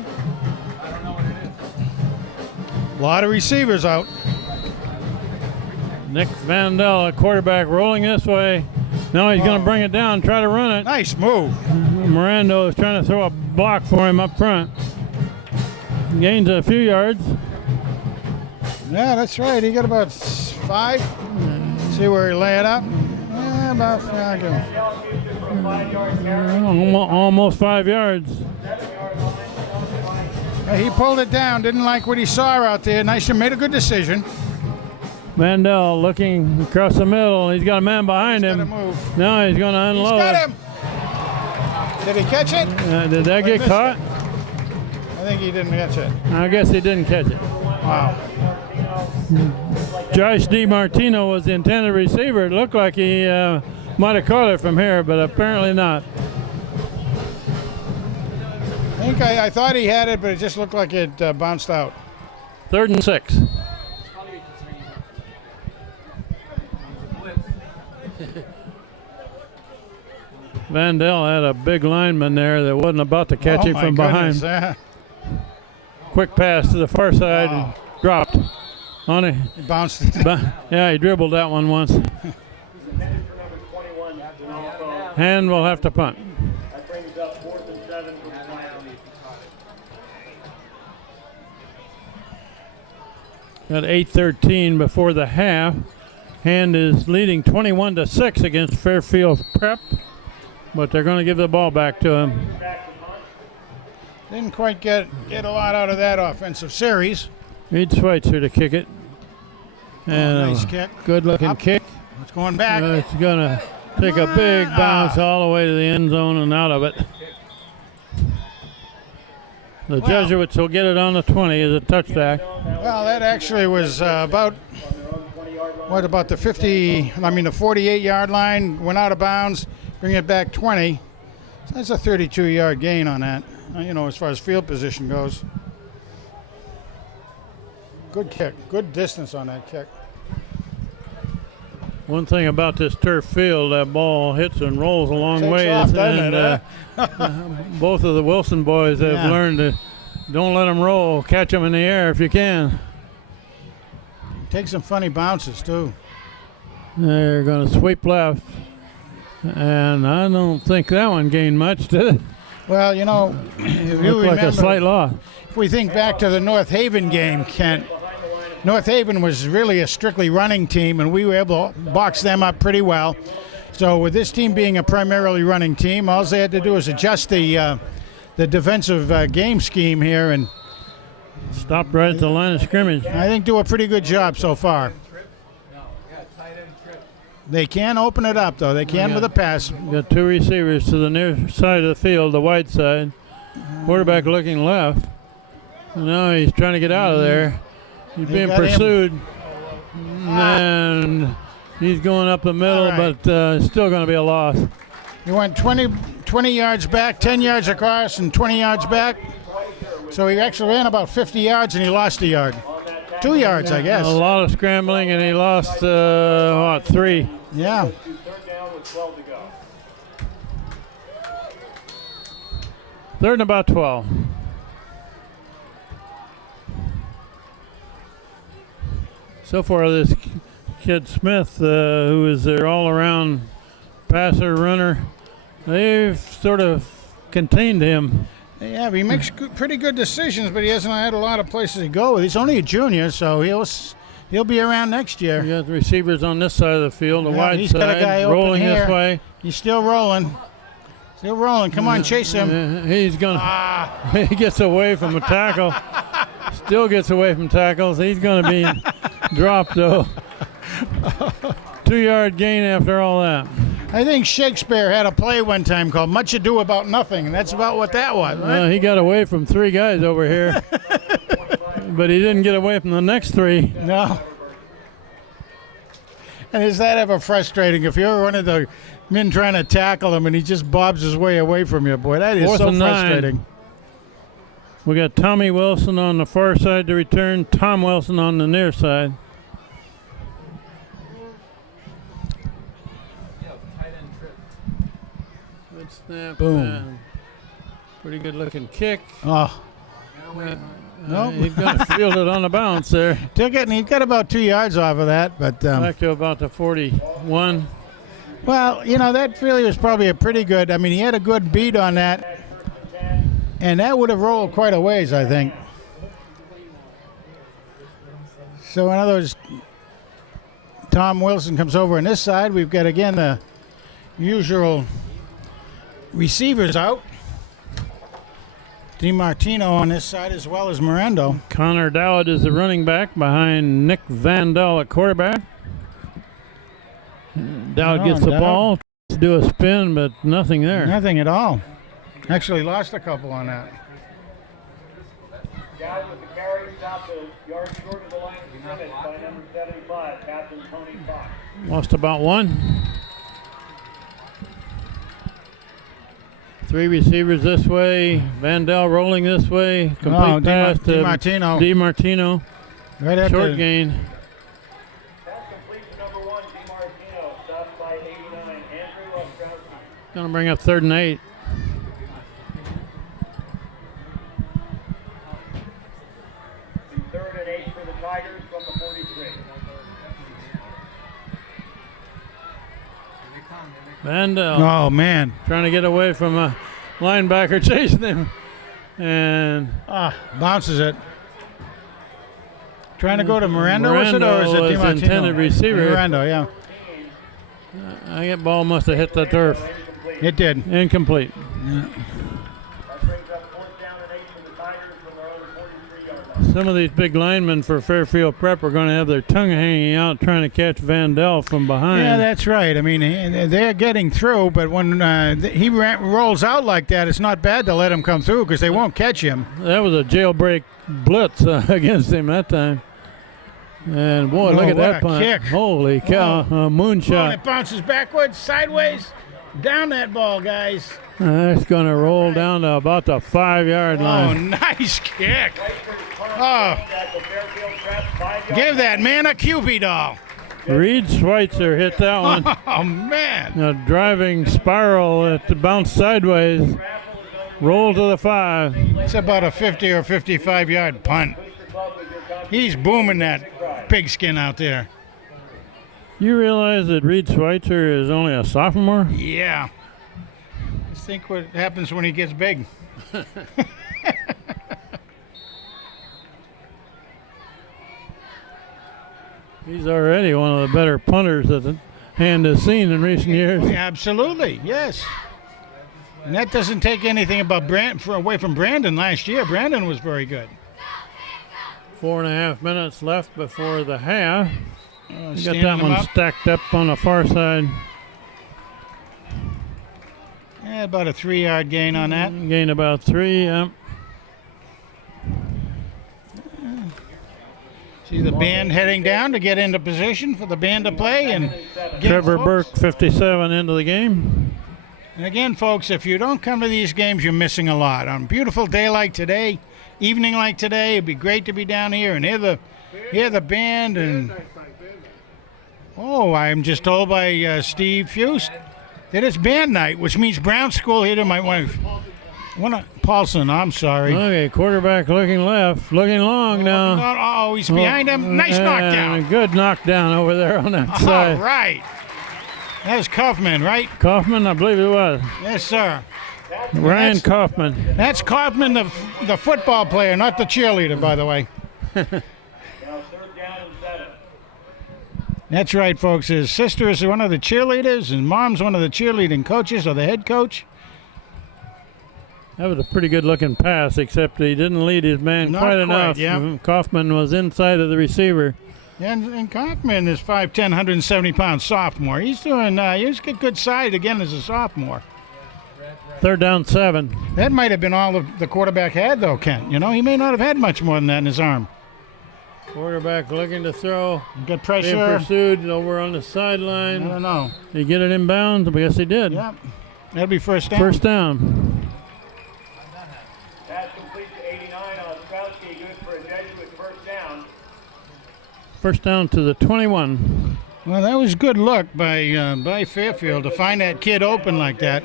A lot of receivers out. Nick van Dell, a quarterback, rolling this way. Now he's going to bring it down, try to run it. Nice move. Miranda is trying to throw a block for him up front. Gains a few yards. Yeah, that's right. He got about 5. See where he lay it up? Yeah, about 5. Almost 5 yards. He pulled it down. Didn't like what he saw out there. Nice, made a good decision. Van Dell looking across the middle. He's got a man behind He's him. gotta move. Now he's going to He's unload. got him. Did he catch it? Did that get missed caught? I think he didn't catch it. I guess he didn't catch it. Wow. Josh DiMartino was the intended receiver. It looked like he might have caught it from here, but apparently not. I thought he had it, but it just looked like it bounced out. 3rd and 6. Van Dell had a big lineman there that wasn't about to catch him my from behind. goodness, Quick pass to the far side and dropped on it. he bounced it. Yeah, he dribbled that one once. And we'll have to punt. That brings up 4th and 7 for the Lions. Got 8:13 before the half. Hand is leading 21-6 against Fairfield Prep, but they're going to give the ball back to him. Didn't quite get a lot out of that offensive series. Reed Schweitzer to kick it. And Nice kick. Good-looking Up. kick. It's going back. It's going to take a big bounce all the way to the end zone and out of it. The Jesuits will get it on the 20 as a touchback. Well, that actually was about the 48-yard line, went out of bounds, bring it back 20. So that's a 32-yard gain on that, as far as field position goes. Good kick, good distance on that kick. One thing about this turf field, that ball hits and rolls a long Takes way. off, doesn't And it, both of the Wilson boys have learned to don't let them roll, catch them in the air if you can. Take some funny bounces, too. They're going to sweep left. And I don't think that one gained much, did it? Well, you know, if you Looked like a remember, slight loss. if we think back to the North Haven game, Kent, North Haven was really a strictly running team, and we were able to box them up pretty well. So with this team being a primarily running team, all they had to do was adjust the defensive game scheme here, and Stopped right at the line of scrimmage. I think do a pretty good job so far. They can open it up, though. They can with a pass. Got two receivers to the near side of the field, the wide side. Quarterback looking left. Now he's trying to get out of there. He's being pursued. And he's going up the middle, right. but still going to be a loss. He went 20 yards back, 10 yards across, and 20 yards back. So he actually ran about 50 yards, and he lost a yard. 2 yards, I guess. A lot of scrambling, and he lost, 3. Yeah. Third down with 12 to go. Third and about 12. So far, this kid Smith, who is their all-around passer, runner, they've sort of contained him. Yeah, but he makes pretty good decisions, but he hasn't had a lot of places to go. He's only a junior, so he'll be around next year. You got the receivers on this side of the field, the wide he's side, got a guy open rolling here. this way. He's still rolling. Still rolling. Come on, chase him. He's gonna. He gets away from a tackle. Still gets away from tackles. He's gonna be dropped though. 2-yard gain after all that. I think Shakespeare had a play one time called Much Ado About Nothing, and that's about what that was, right? He got away from 3 guys over here, but he didn't get away from the next 3. No. And is that ever frustrating? If you're one of the men trying to tackle him and he just bobs his way away from you, boy, that is 4th so and 9. frustrating. We got Tommy Wilson on the far side to return, Tom Wilson on the near side. Good snap. Boom. Pretty good looking kick. Oh. Nope. He's going to field it on the bounce there. He got about 2 yards off of that, but Back to about the 41. well, you know, that really was probably a pretty good. I mean, he had a good beat on that, and that would have rolled quite a ways, I think. So in other words, Tom Wilson comes over on this side. We've got again the usual receivers out. DiMartino on this side as well as Mirando. Connor Dowd is the running back behind Nick Van Dell at quarterback. Dowd gets the ball to do a spin, but nothing there. Nothing at all. Actually lost a couple on that. Dowd with the carry, stopped a yard short of the line of scrimmage by number 75, Captain Tony Fox. Lost about 1. 3 receivers this way. Van Dell rolling this way. Complete pass to DiMartino. Right at Short gain. Pass complete to number 1, DiMartino, stopped by 89, Andrew Ostrowski. Going to bring up 3rd and 8. Third and 8 for the Tigers from the 43. Van Dell Oh, man. trying to get away from a linebacker chasing him. And Bounces it. Trying to go to Mirando, was it, or is it was DiMartino? intended receiver. Mirando, yeah. That ball must have hit the turf. It did. Incomplete. That brings up 4th down and 8 for the Tigers from their own 43-yard line. Some of these big linemen for Fairfield Prep are going to have their tongue hanging out trying to catch Van Dell from behind. Yeah, that's right. I mean, they're getting through, but when he rolls out like that, it's not bad to let him come through because they won't catch him. That was a jailbreak blitz against him that time. And boy, look at that punt. Kick. Holy cow, a moonshot. It bounces backwards, sideways, down that ball, guys. That's going to roll down to about the 5-yard Oh, line. nice kick. Oh, give that man a QB doll. Reed Schweitzer hit that one. Oh, man. A driving spiral at bounce sideways. Roll to the 5. It's about a 50 or 55-yard punt. He's booming that pigskin out there. You realize that Reed Schweitzer is only a sophomore? Yeah. think what happens when he gets big. He's already one of the better punters that the Hand has seen in recent years. Absolutely, yes. And that doesn't take anything away from Brandon last year. Brandon was very good. 4.5 minutes left before the half. You got that one stacked up on the far side. Yeah, about a 3-yard gain on that. Gain about 3, yep. See the band heading down to get into position for the band to play. And again, Trevor folks, Burke, 57 into the game. And again, folks, if you don't come to these games, you're missing a lot. On a beautiful day like today, evening like today, it'd be great to be down here and hear the band. And I'm just told by Steve Fust that it's band night, which means Brown School here to my wife. Paulson, I'm sorry. Okay, quarterback looking left, looking long now. Oh, he's behind him. Nice knockdown. Good knockdown over there on that side. All right. That was Kaufman, right? Kaufman, I believe it was. Yes, sir. Ryan Kaufman. That's Kaufman, the football player, not the cheerleader, by the way. Now 3rd down and 7. That's right, folks. His sister is one of the cheerleaders, and mom's one of the cheerleading coaches or the head coach. That was a pretty good-looking pass, except he didn't lead his man quite enough. Yeah. Kaufman was inside of the receiver. And Kaufman is 5'10", 170-pound sophomore. He's doing. He's got good side again as a sophomore. 3rd down, 7. That might have been all the quarterback had, though, Kent. You know, he may not have had much more than that in his arm. Quarterback looking to throw. Good pressure. Being pursued over on the sideline. I don't know. Did he get it inbound? I guess he did. Yep. That'll be first down. First down. Pass complete to 89 on Strowski, good for a Jesuit first down. First down to the 21. Well, that was a good look by Fairfield to find that kid open like that.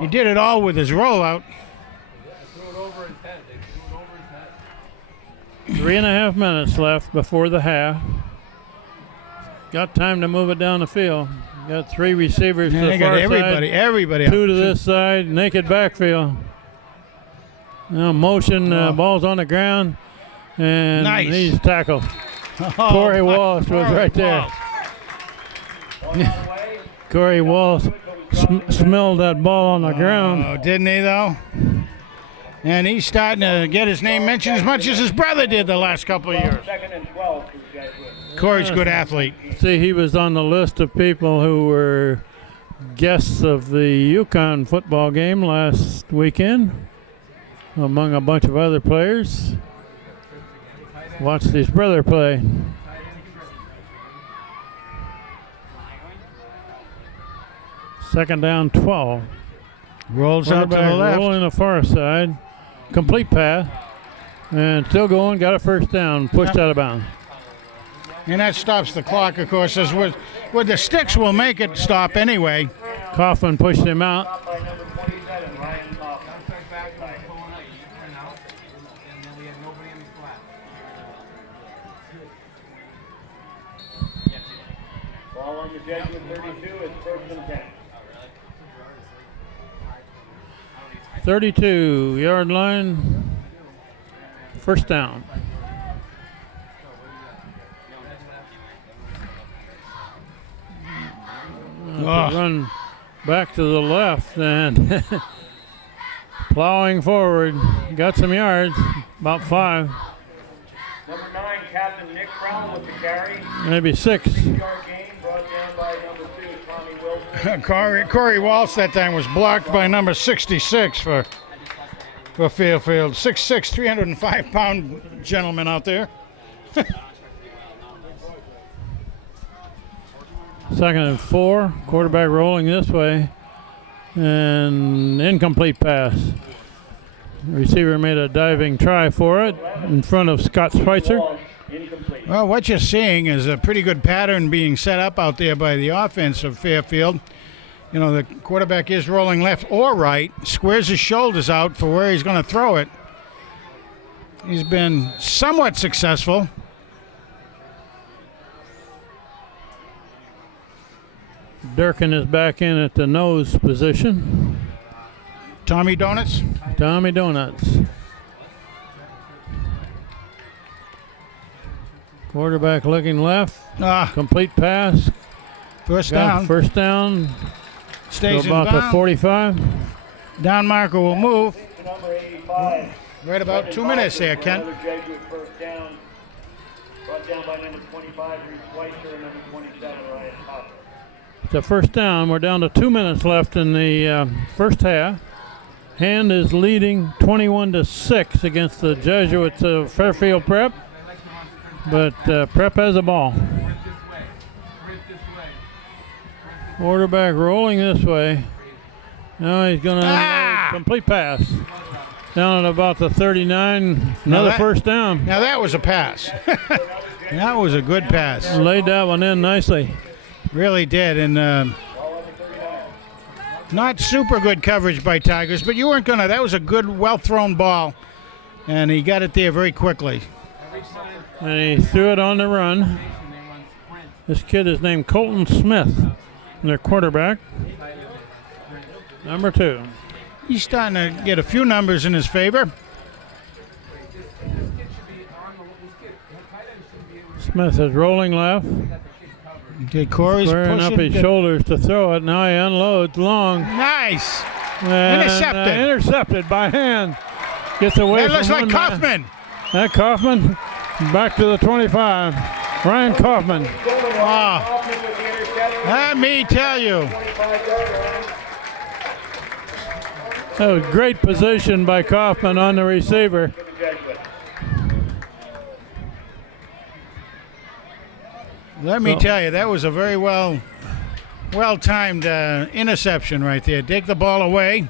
He did it all with his rollout. They threw it over his head. 3.5 minutes left before the half. Got time to move it down the field. Got 3 receivers to the far side. Everybody. 2 to this side, naked backfield. Now motion, ball's on the ground, and Nice. he's tackled. Corey Walsh was right there. Corey Walsh smelled that ball on the ground. Oh, didn't he, though? And he's starting to get his name mentioned as much as his brother did the last couple of years. 2nd and 12 for the Jesuits. Corey's a good athlete. See, he was on the list of people who were guests of the Yukon football game last weekend, among a bunch of other players. Watched his brother play. Second down, 12. Rolls out to the left. Rolling the far side. Complete pass. And still going. Got a first down. Pushed out of bounds. And that stops the clock, of course. As with the sticks will make it stop anyway. Kaufman pushed him out. By number 27, Ryan Kaufman. Outside back was pulling out, and out, and then we had nobody in the flat. Ball on the Jesuit 32 is 1st and 10. 32-yard line. First down. Run back to the left and plowing forward. Got some yards, about 5. Number 9, Captain Nick Brown with the carry. Maybe 6. 6-yard gain brought down by number 2, Tommy Wilson. Corey Walsh that time was blocked by number 66 for Fairfield. 6'6", 305-pound gentleman out there. 2nd and 4. Quarterback rolling this way. And incomplete pass. The receiver made a diving try for it in front of Scott Schweitzer. Incomplete. Well, what you're seeing is a pretty good pattern being set up out there by the offense of Fairfield. You know, the quarterback is rolling left or right, squares his shoulders out for where he's going to throw it. He's been somewhat successful. Durkin is back in at the nose position. Tommy Donuts. Tommy Donuts. Quarterback looking left. Complete pass. First down. First down. Stays about in the bounds. 45. Down marker will move. Number 85. Right about 2 minutes there, Ken. Another Jesuit first down. Brought down by number 25, Reese Schweitzer, and number 27, Ryan Hopper. It's a first down. We're down to 2 minutes left in the first half. Hand is leading 21-6 against the Jesuits of Fairfield Prep. But Prep has the ball. Quarterback rolling this way. Now he's going to complete pass. Down at about the 39. Another first down. Now that was a pass. That was a good pass. Laid that one in nicely. Really did. And not super good coverage by Tigers, but you weren't going to. That was a good, well-thrown ball. And he got it there very quickly. And he threw it on the run. This kid is named Colton Smith, their quarterback. Number 2. He's starting to get a few numbers in his favor. Smith is rolling left. Okay, Corey's Squaring pushing. up his shoulders to throw it. Now he unloads long. Nice. And, Intercepted. Intercepted by hand. Gets away That from looks like one man. Kaufman. That Kaufman back to the 25. Ryan Kaufman. Let me tell you. That was great position by Kaufman on the receiver. Let me tell you, that was a very well-timed interception right there. Take the ball away.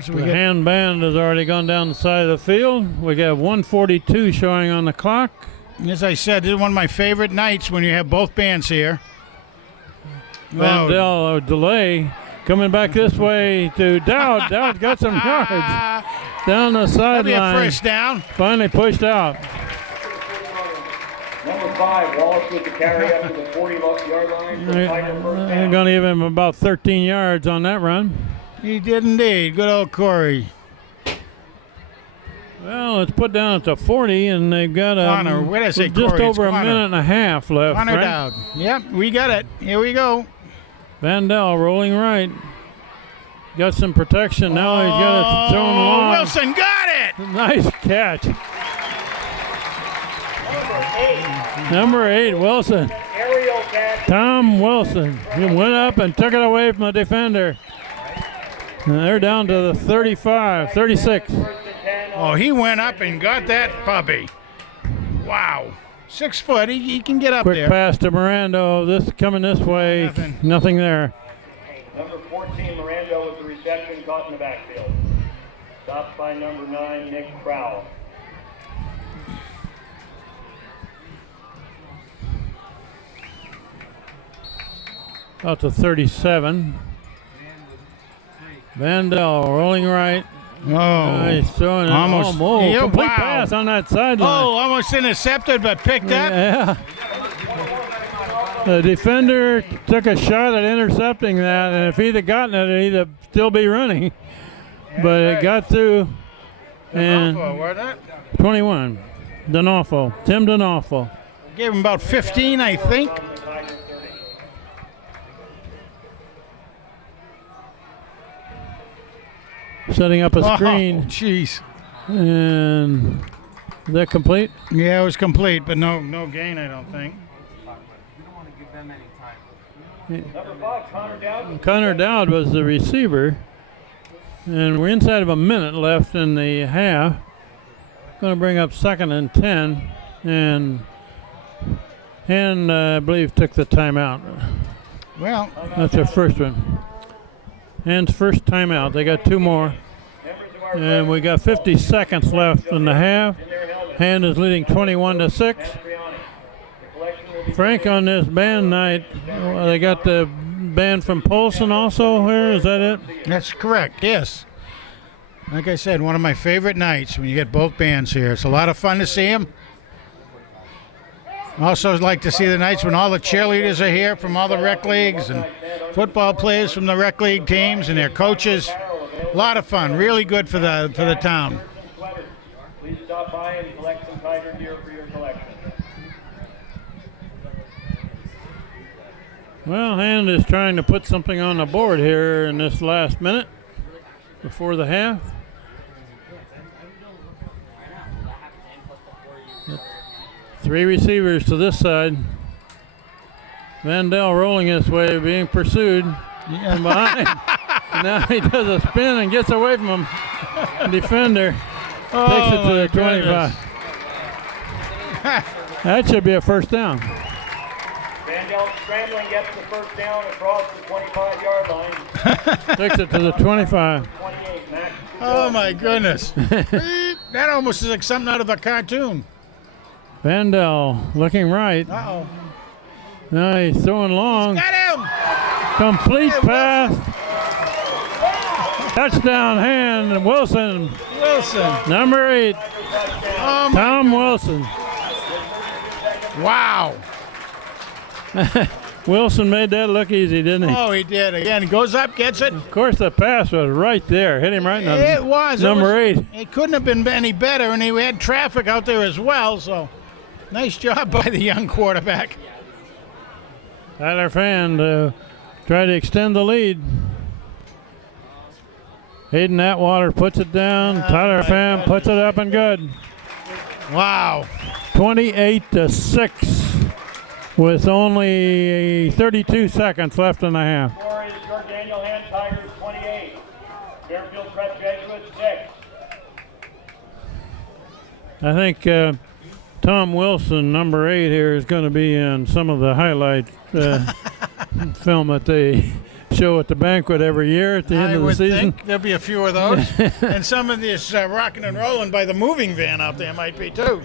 So The hand band has already gone down the side of the field. We got 1:42 showing on the clock. As I said, this is one of my favorite nights when you have both bands here. Van Dell, a delay. Coming back this way to Dowd. Dowd got some yards down the That'll be a sideline. first down. Finally pushed out. Number 5, Wallace with the carry up to the 40-yard line. For Tiger first They're down. going to give him about 13 yards on that run. He did indeed. Good old Corey. Well, it's put down at the 40, and they've got Connor, where did I say just Corey? It's over a Connor. minute and a half left. Connor right? Dowd. Yep, we got it. Here we go. Van Dell rolling right. Got some protection. Now he's got it thrown long. Wilson got it. Nice catch. Number 8, Wilson. Aerial catch. Tom Wilson. He went up and took it away from the defender. And they're down to the 35, 36. Oh, he went up and got that puppy. Wow. 6 foot. He can get up Quick there. pass to Mirando. This coming this way. Nothing there. Number 14, Miranda with the reception, caught in the backfield. Stopped by number 9, Nick Crowell. Out to 37. Van Dell rolling right. Oh. He's throwing it. Almost. Complete Wow. pass on that sideline. Oh, almost intercepted, but picked up. Yeah. The defender took a shot at intercepting that, and if he'd have gotten it, he'd have still be running. But it got through. And 21. Donofo. Tim Donofo. Gave him about 15, I think. Setting up a screen. Oh, jeez. And is that complete? Yeah, it was complete, but no gain, I don't think. You don't want to give them any time. Number 5, Connor Dowd. Connor Dowd was the receiver. And we're inside of a minute left in the half. Going to bring up 2nd and 10. And I believe took the timeout. Well, That's their first one. Hand's first timeout. They got 2 more. And we got 50 seconds left in the half. Hand is leading 21-6. Frank, on this band night, they got the band from Polson also here. Is that it? that's correct, yes. Like I said, one of my favorite nights when you get both bands here. It's a lot of fun to see them. Also like to see the nights when all the cheerleaders are here from all the rec leagues and football players from the rec league teams and their coaches. A lot of fun, really good for the town. Please stop by and collect some Tiger gear for your collection. Well, Hand is trying to put something on the board here in this last minute before the half. Three receivers to this side. Van Dell rolling this way, being pursued from behind. Now he does a spin and gets away from him. Defender takes it to the 25. That should be a first down. Van Dell scrambling gets the first down across the 25-yard line. Takes it to the 25. 28, Max. Oh my goodness. That almost is like something out of a cartoon. Van Dell looking right. Uh-oh. Now he's throwing long. Got him! Complete pass. Touchdown Hand. Wilson. Number 8. Tom Wilson. Wow. Wilson made that look easy, didn't he? Oh, he did. Again, goes up, gets it. Of course, the pass was right there. Hit him right in the It was. number 8. It couldn't have been any better, and he had traffic out there as well, so nice job by the young quarterback. Tyler Fan tried to extend the lead. Hayden Atwater puts it down. Tyler Fan puts it up and good. Wow. 28-6 with only 32 seconds left in the half. Score is your Daniel Hand Tigers 28. Fairfield Prep Jesuits 6. I think Tom Wilson, number 8 here, is going to be in some of the highlight film that they show at the banquet every year at the end of the season. I would think there'll be a few of those. And some of this rocking and rolling by the moving van out there might be too.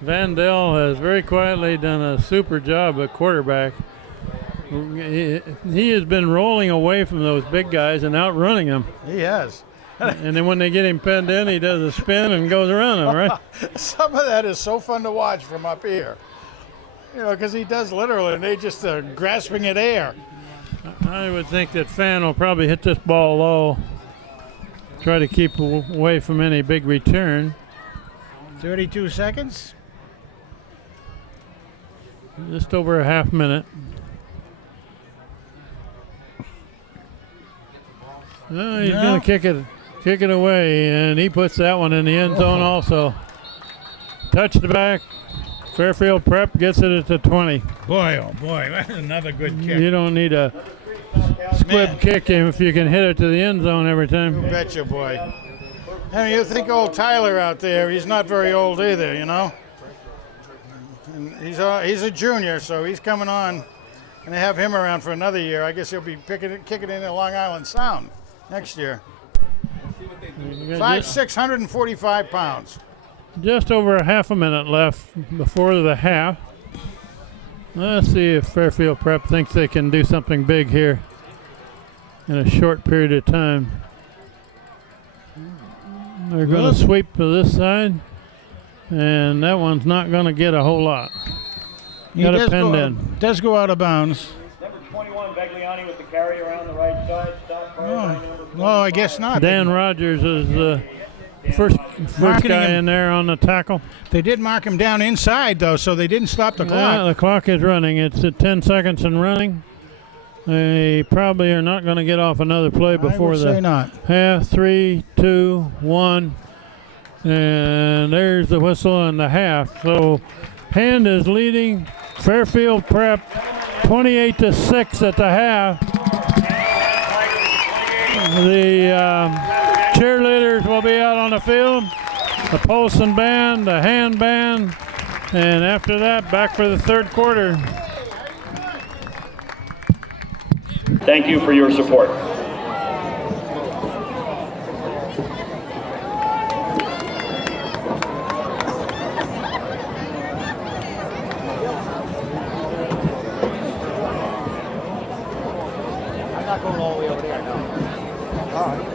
Van Dell has very quietly done a super job at quarterback. He has been rolling away from those big guys and outrunning them. He has. And then when they get him pinned in, he does a spin and goes around them, right? Some of that is so fun to watch from up here. You know, because he does literally, and they just grasping at air. I would think that Fan will probably hit this ball low, try to keep away from any big return. 32 seconds. Just over a half minute. Oh, he's going to kick it away, and he puts that one in the end zone also. Touchback. Fairfield Prep gets it at the 20. Boy, oh boy, that's another good kick. You don't need a squib kick if you can hit it to the end zone every time. You betcha, boy. I mean, you think old Tyler out there, he's not very old either, you know? And he's a junior, so he's coming on. And they have him around for another year. I guess he'll be kicking it in Long Island Sound next year. 5'6", 145 pounds. Just over a half a minute left before the half. Let's see if Fairfield Prep thinks they can do something big here in a short period of time. They're going to sweep to this side, and that one's not going to get a whole lot. Got it pinned in. Does go out of bounds. Number 21, Begliani with the carry around the right side. Stop I guess not. Dan Rogers is the first guy in there on the tackle. They did mark him down inside, though, so they didn't stop the clock. The clock is running. It's at 10 seconds and running. They probably are not going to get off another play before the half. 3, 2, 1. And there's the whistle and the half. So Hand is leading Fairfield Prep 28-6 at the half. The cheerleaders will be out on the field, the Polson band, the hand band, and after that, back for the third quarter. Thank you for your support. I'm not going all the way over there, no. All right.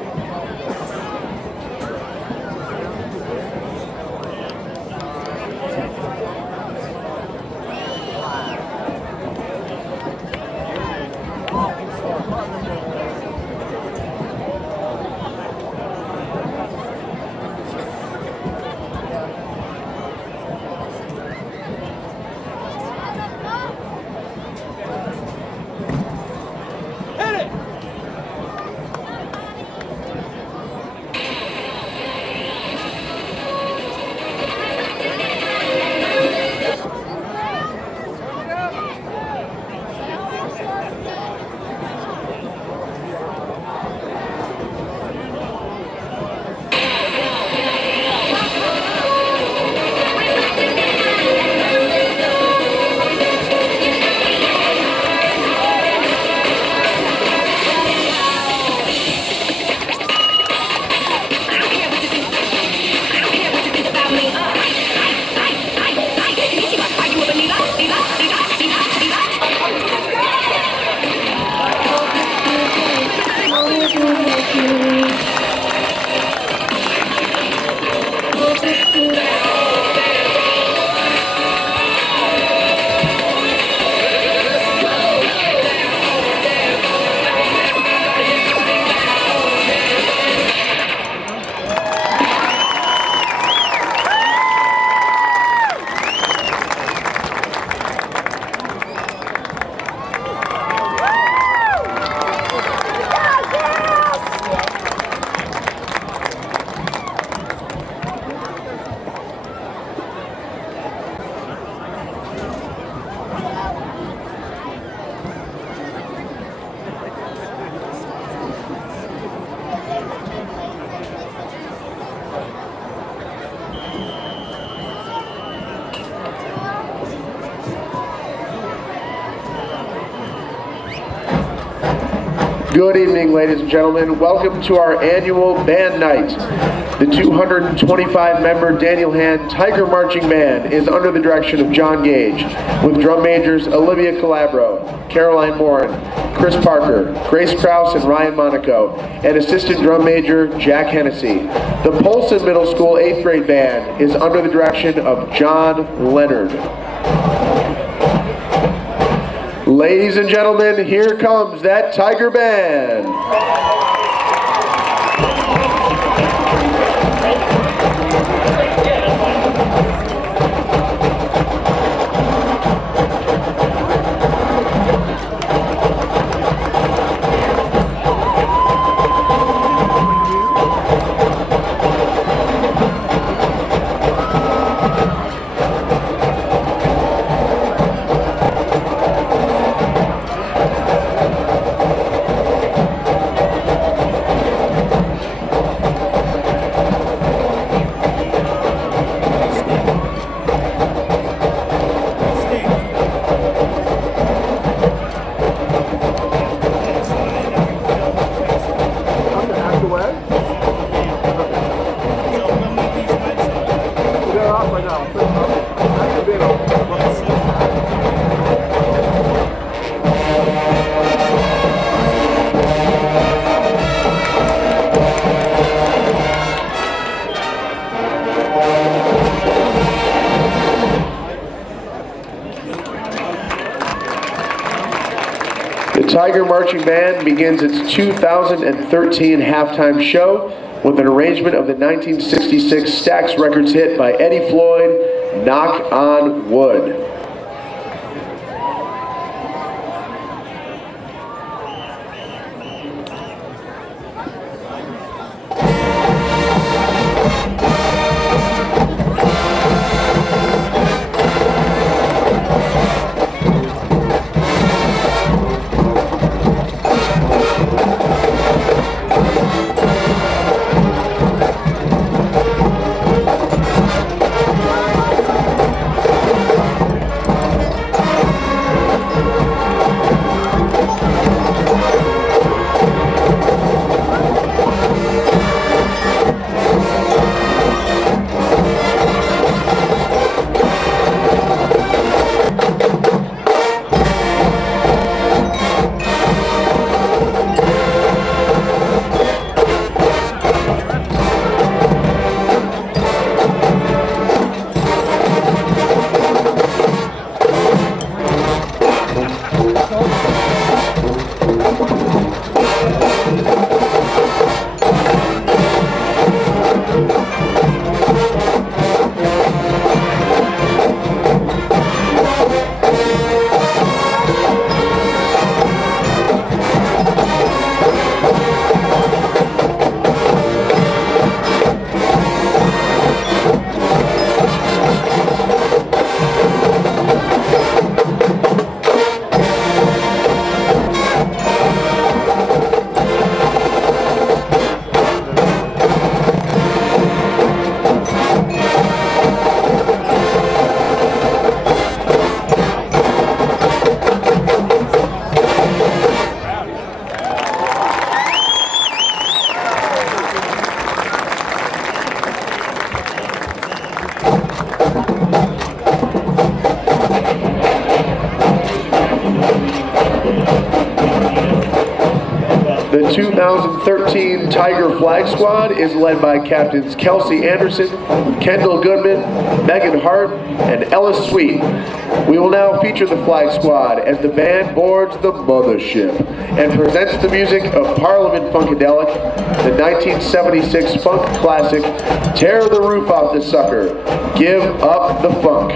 Good evening, ladies and gentlemen. Welcome to our annual band night. The 225-member Daniel Hand Tiger Marching Band is under the direction of John Gage, with drum majors Olivia Calabro, Caroline Morin, Chris Parker, Grace Krause, and Ryan Monaco, and assistant drum major Jack Hennessy. The Polson Middle School 8th grade band is under the direction of John Leonard. Ladies and gentlemen, here comes that Tiger Band. The Tiger Marching Band begins its 2013 halftime show with an arrangement of the 1966 Stax Records hit by Eddie Floyd, "Knock on Wood." The 2013 Tiger Flag Squad is led by Captains Kelsey Anderson, Kendall Goodman, Megan Hart, and Ellis Sweet. We will now feature the Flag Squad as the band boards the mothership and presents the music of Parliament Funkadelic, the 1976 funk classic, Tear the Roof Off the Sucker, Give Up the Funk.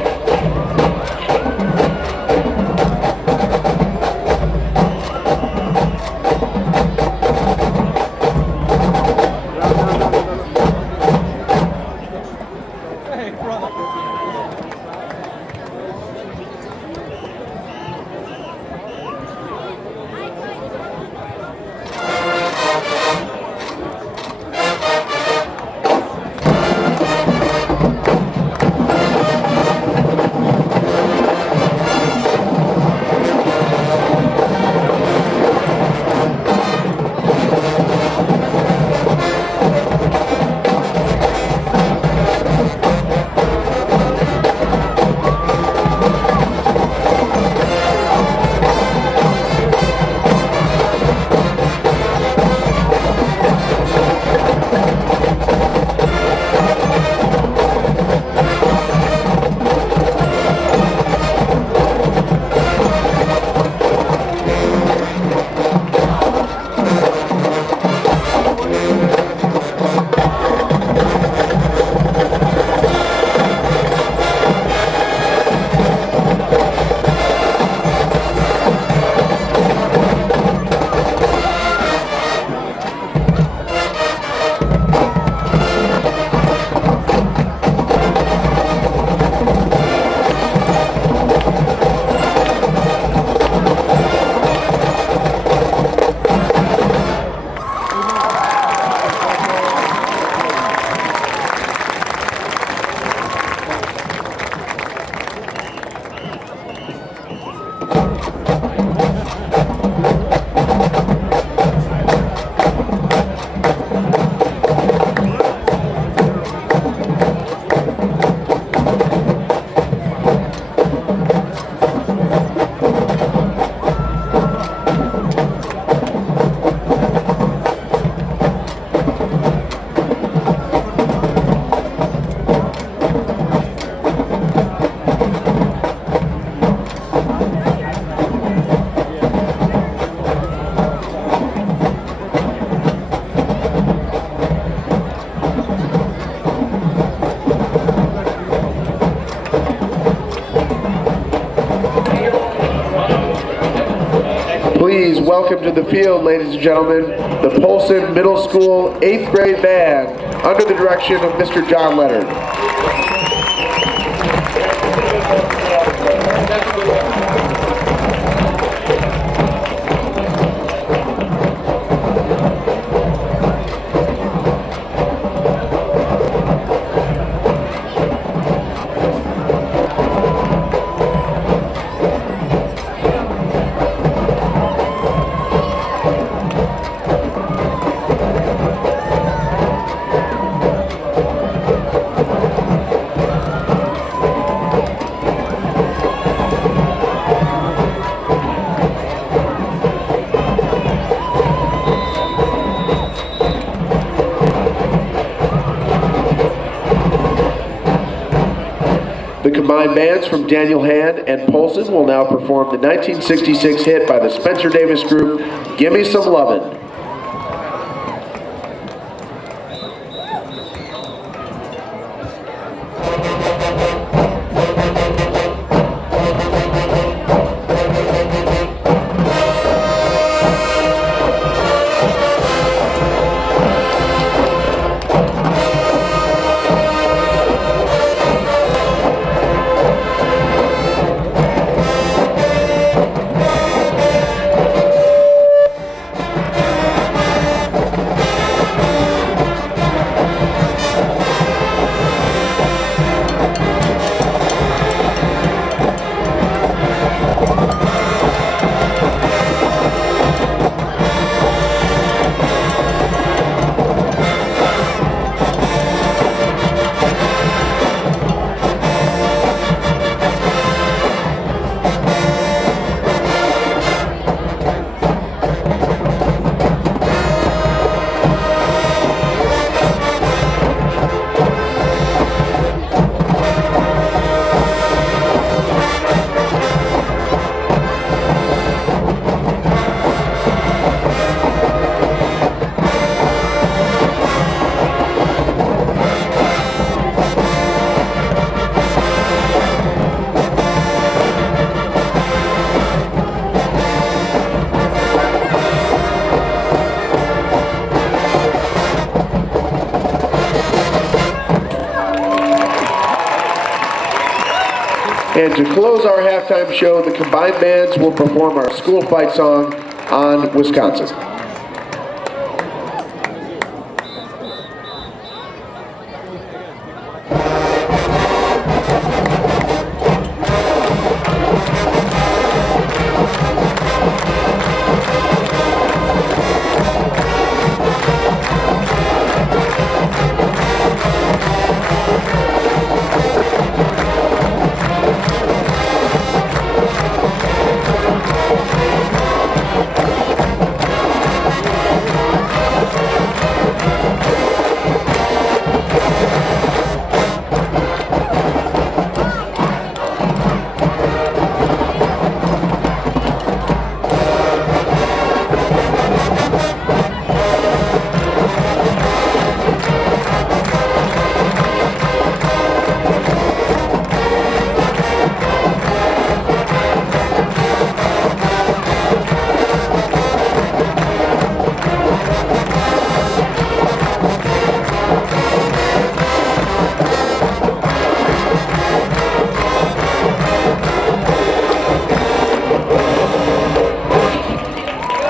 welcome to the field, ladies and gentlemen, the Polson Middle School 8th grade band under the direction of Mr. John Leonard. The combined bands from Daniel Hand and Polson will now perform the 1966 hit by the Spencer Davis Group, "Gimme Some Lovin'." And to close our halftime show, the combined bands will perform our school fight song, "On Wisconsin."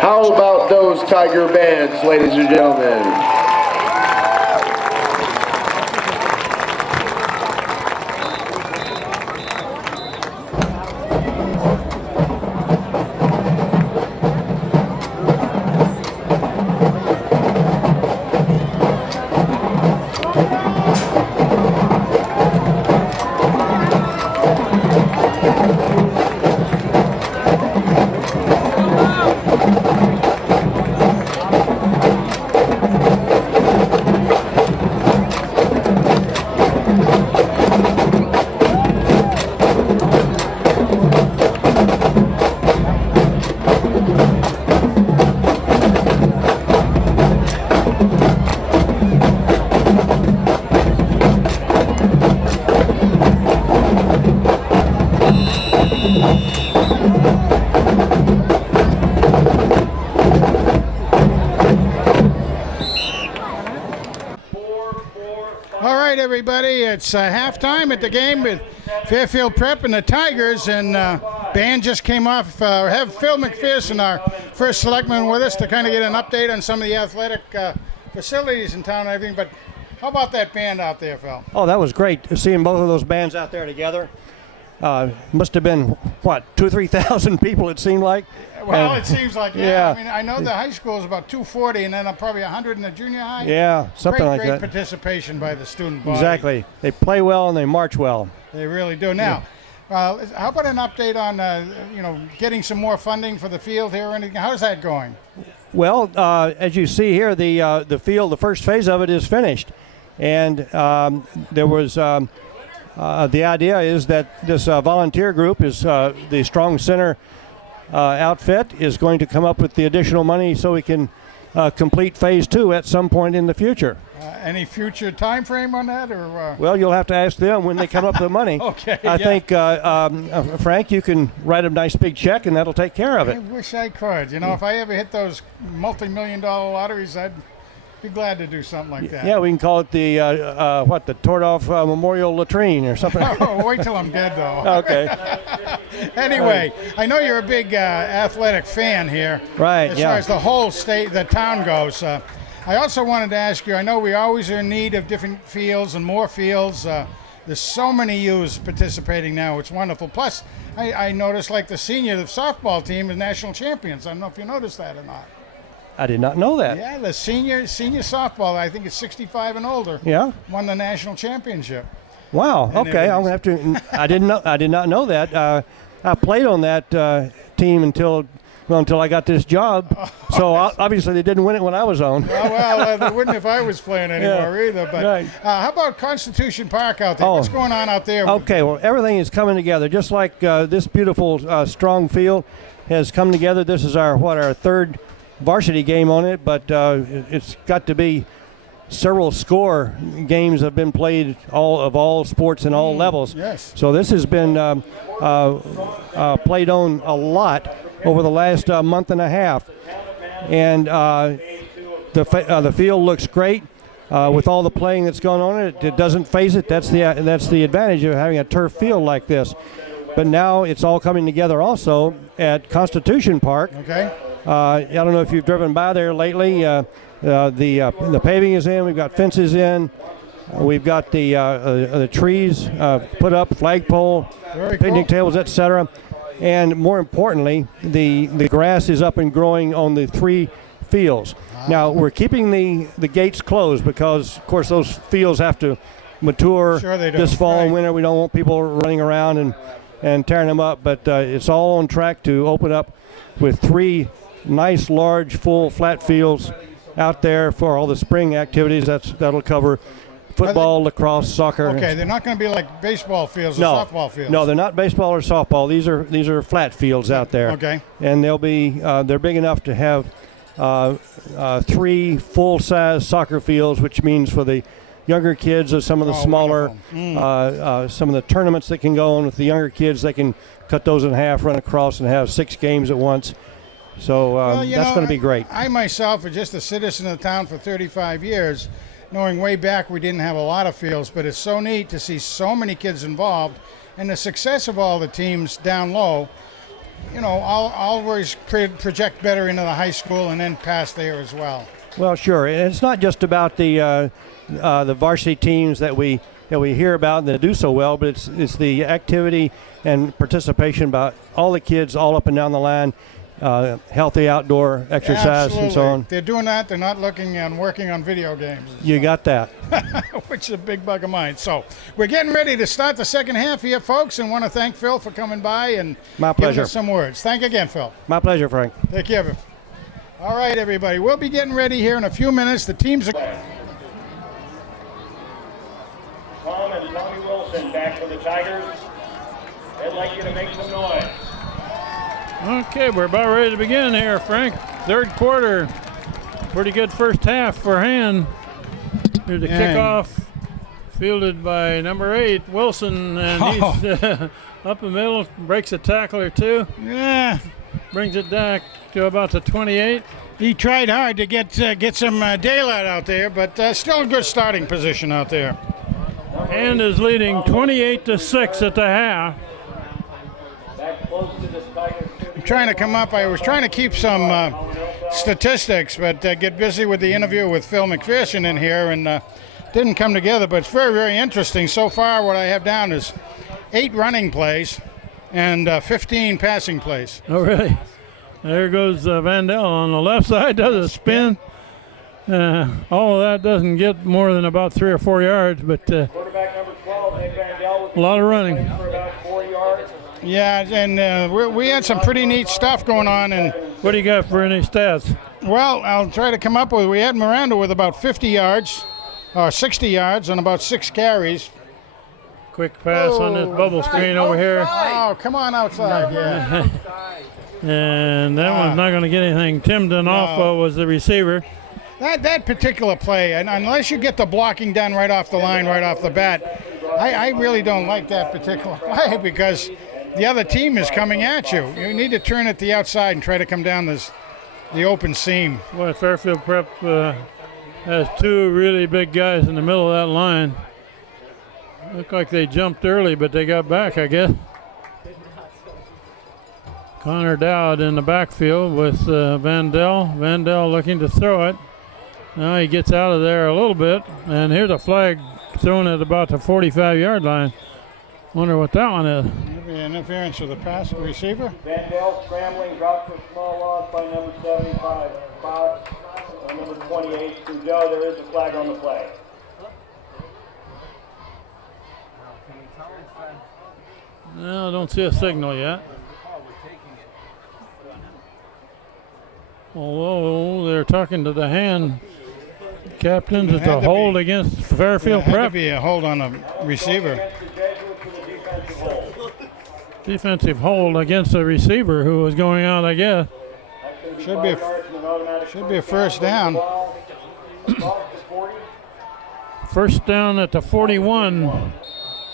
How about those Tiger bands, ladies and gentlemen? All right, everybody, it's halftime at the game with Fairfield Prep and the Tigers, and band just came off. Have Phil McPherson, our first selectman, with us to kind of get an update on some of the athletic facilities in town and everything. But how about that band out there, Phil? Oh, that was great, seeing both of those bands out there together. Must have been, what, 2,000 or 3,000 people, it seemed like? Well, it seems like, yeah. I mean, I know the high school is about 240, and then probably 100 in the junior high. Yeah, something like that. Great participation by the student body. Exactly. They play well and they march well. They really do. Now, how about an update on, getting some more funding for the field here or anything? How's that going? Well, as you see here, the field, the first phase of it is finished. And there was, the idea is that this volunteer group is the Strong Center outfit is going to come up with the additional money so we can complete phase 2 at some point in the future. Any future time frame on that, or? Well, you'll have to ask them when they come up with the money. Okay. I think, Frank, you can write a nice big check and that'll take care of it. I wish I could. If I ever hit those multi-million-dollar lotteries, I'd be glad to do something like that. Yeah, we can call it the the Tordorf Memorial Latrine or something. Oh, wait till I'm dead, though. Okay. Anyway, I know you're a big athletic fan here. Right. As far as the whole state, the town goes. I also wanted to ask you. I know we always are in need of different fields and more fields. There's so many youths participating now. It's wonderful. Plus, I noticed like the softball team is national champions. I don't know if you noticed that or not. I did not know that. Yeah, the senior softball, I think it's 65 and older. Yeah. Won the national championship. Wow. Okay, I'm gonna have to. I did not know that. I played on that team until I got this job. So obviously they didn't win it when I was on. Well, they wouldn't if I was playing anymore either. But right. How about Constitution Park out there? What's going on out there? Okay. Well, everything is coming together. Just like this beautiful strong field has come together. This is our third varsity game on it, but it's got to be several score games have been played all sports and all levels. Yes. So this has been played on a lot over the last month and a half, and the field looks great with all the playing that's going on. It doesn't phase it. That's the advantage of having a turf field like this. But now it's all coming together also at Constitution Park. Okay. I don't know if you've driven by there lately. The paving is in. We've got fences in. We've got the trees put up, flagpole, picnic tables, etc. And more importantly, the grass is up and growing on the 3 fields. Now we're keeping the gates closed because, of course, those fields have to mature this fall and winter. We don't want people running around and tearing them up. But it's all on track to open up with 3 nice, large, full, flat fields out there for all the spring activities. That'll cover football, lacrosse, soccer. Okay, they're not going to be like baseball fields or softball fields. No, they're not baseball or softball. These are flat fields out there. Okay. And they'll be they're big enough to have 3 full-size soccer fields, which means for the younger kids or some of the smaller some of the tournaments that can go on with the younger kids, they can cut those in half, run across, and have 6 games at once. So that's going to be great. I myself, am just a citizen of the town for 35 years, knowing way back we didn't have a lot of fields, but it's so neat to see so many kids involved and the success of all the teams down low. I'll always project better into the high school and then past there as well. Well, sure. And it's not just about the varsity teams that we hear about and that do so well, but it's the activity and participation by all the kids all up and down the line. Healthy outdoor exercise and so on. They're doing that. They're not looking and working on video games. You got that. Which is a big bug of mine. So we're getting ready to start the second half here, folks, and want to thank Phil for coming by and giving us some words. Thank you again, Phil. My pleasure, Frank. Take care of it. All right, everybody. We'll be getting ready here in a few minutes. The teams are... Tom and Tommy Wilson back for the Tigers. They'd like you to make some noise. Okay, we're about ready to begin here, Frank. Third quarter. Pretty good first half for Han. Here's the kickoff, fielded by number 8, Wilson, and he's up the middle, breaks a tackle or two. Yeah. Brings it back to about the 28. He tried hard to get some daylight out there, but still a good starting position out there. And is leading 28-6 at the half. I'm trying to come up. I was trying to keep some statistics, but get busy with the interview with Phil McPherson in here, and didn't come together. But it's very, very interesting. So far, what I have down is 8 running plays and 15 passing plays. Oh, really? There goes Van Dell on the left side, does a spin. All of that doesn't get more than about 3 or 4 yards, but Quarterback number 12, Nick van Dell, a lot of running. for about 4 yards. Yeah, and we had some pretty neat stuff going on. And What do you got for any stats? well, I'll try to come up with. We had Miranda with about 50 yards, or 60 yards, on about 6 carries. Quick pass on this bubble screen over here. Oh, come on outside! Yeah. And that one's not going to get anything. Tim Donalfo was the receiver. That particular play, and unless you get the blocking done right off the line, right off the bat, I really don't like that particular play because the other team is coming at you. You need to turn it to the outside and try to come down the open seam. Boy, Fairfield Prep has 2 really big guys in the middle of that line. Looked like they jumped early, but they got back, I guess. Connor Dowd in the backfield with Van Dell. Van Dell looking to throw it. Now he gets out of there a little bit, and here's a flag thrown at about the 45-yard line. Wonder what that one is. Maybe interference with the pass receiver. Van Dell scrambling, dropped for a small loss by number 75. Number 28, Trudeau. There is a flag on the play. No, I don't see a signal yet. Although they're talking to the hand captains, it's a hold against Fairfield It had to Prep. be a hold on the receiver. Defensive hold against the receiver who was going out, I guess. Should be a first down. First down at the 41.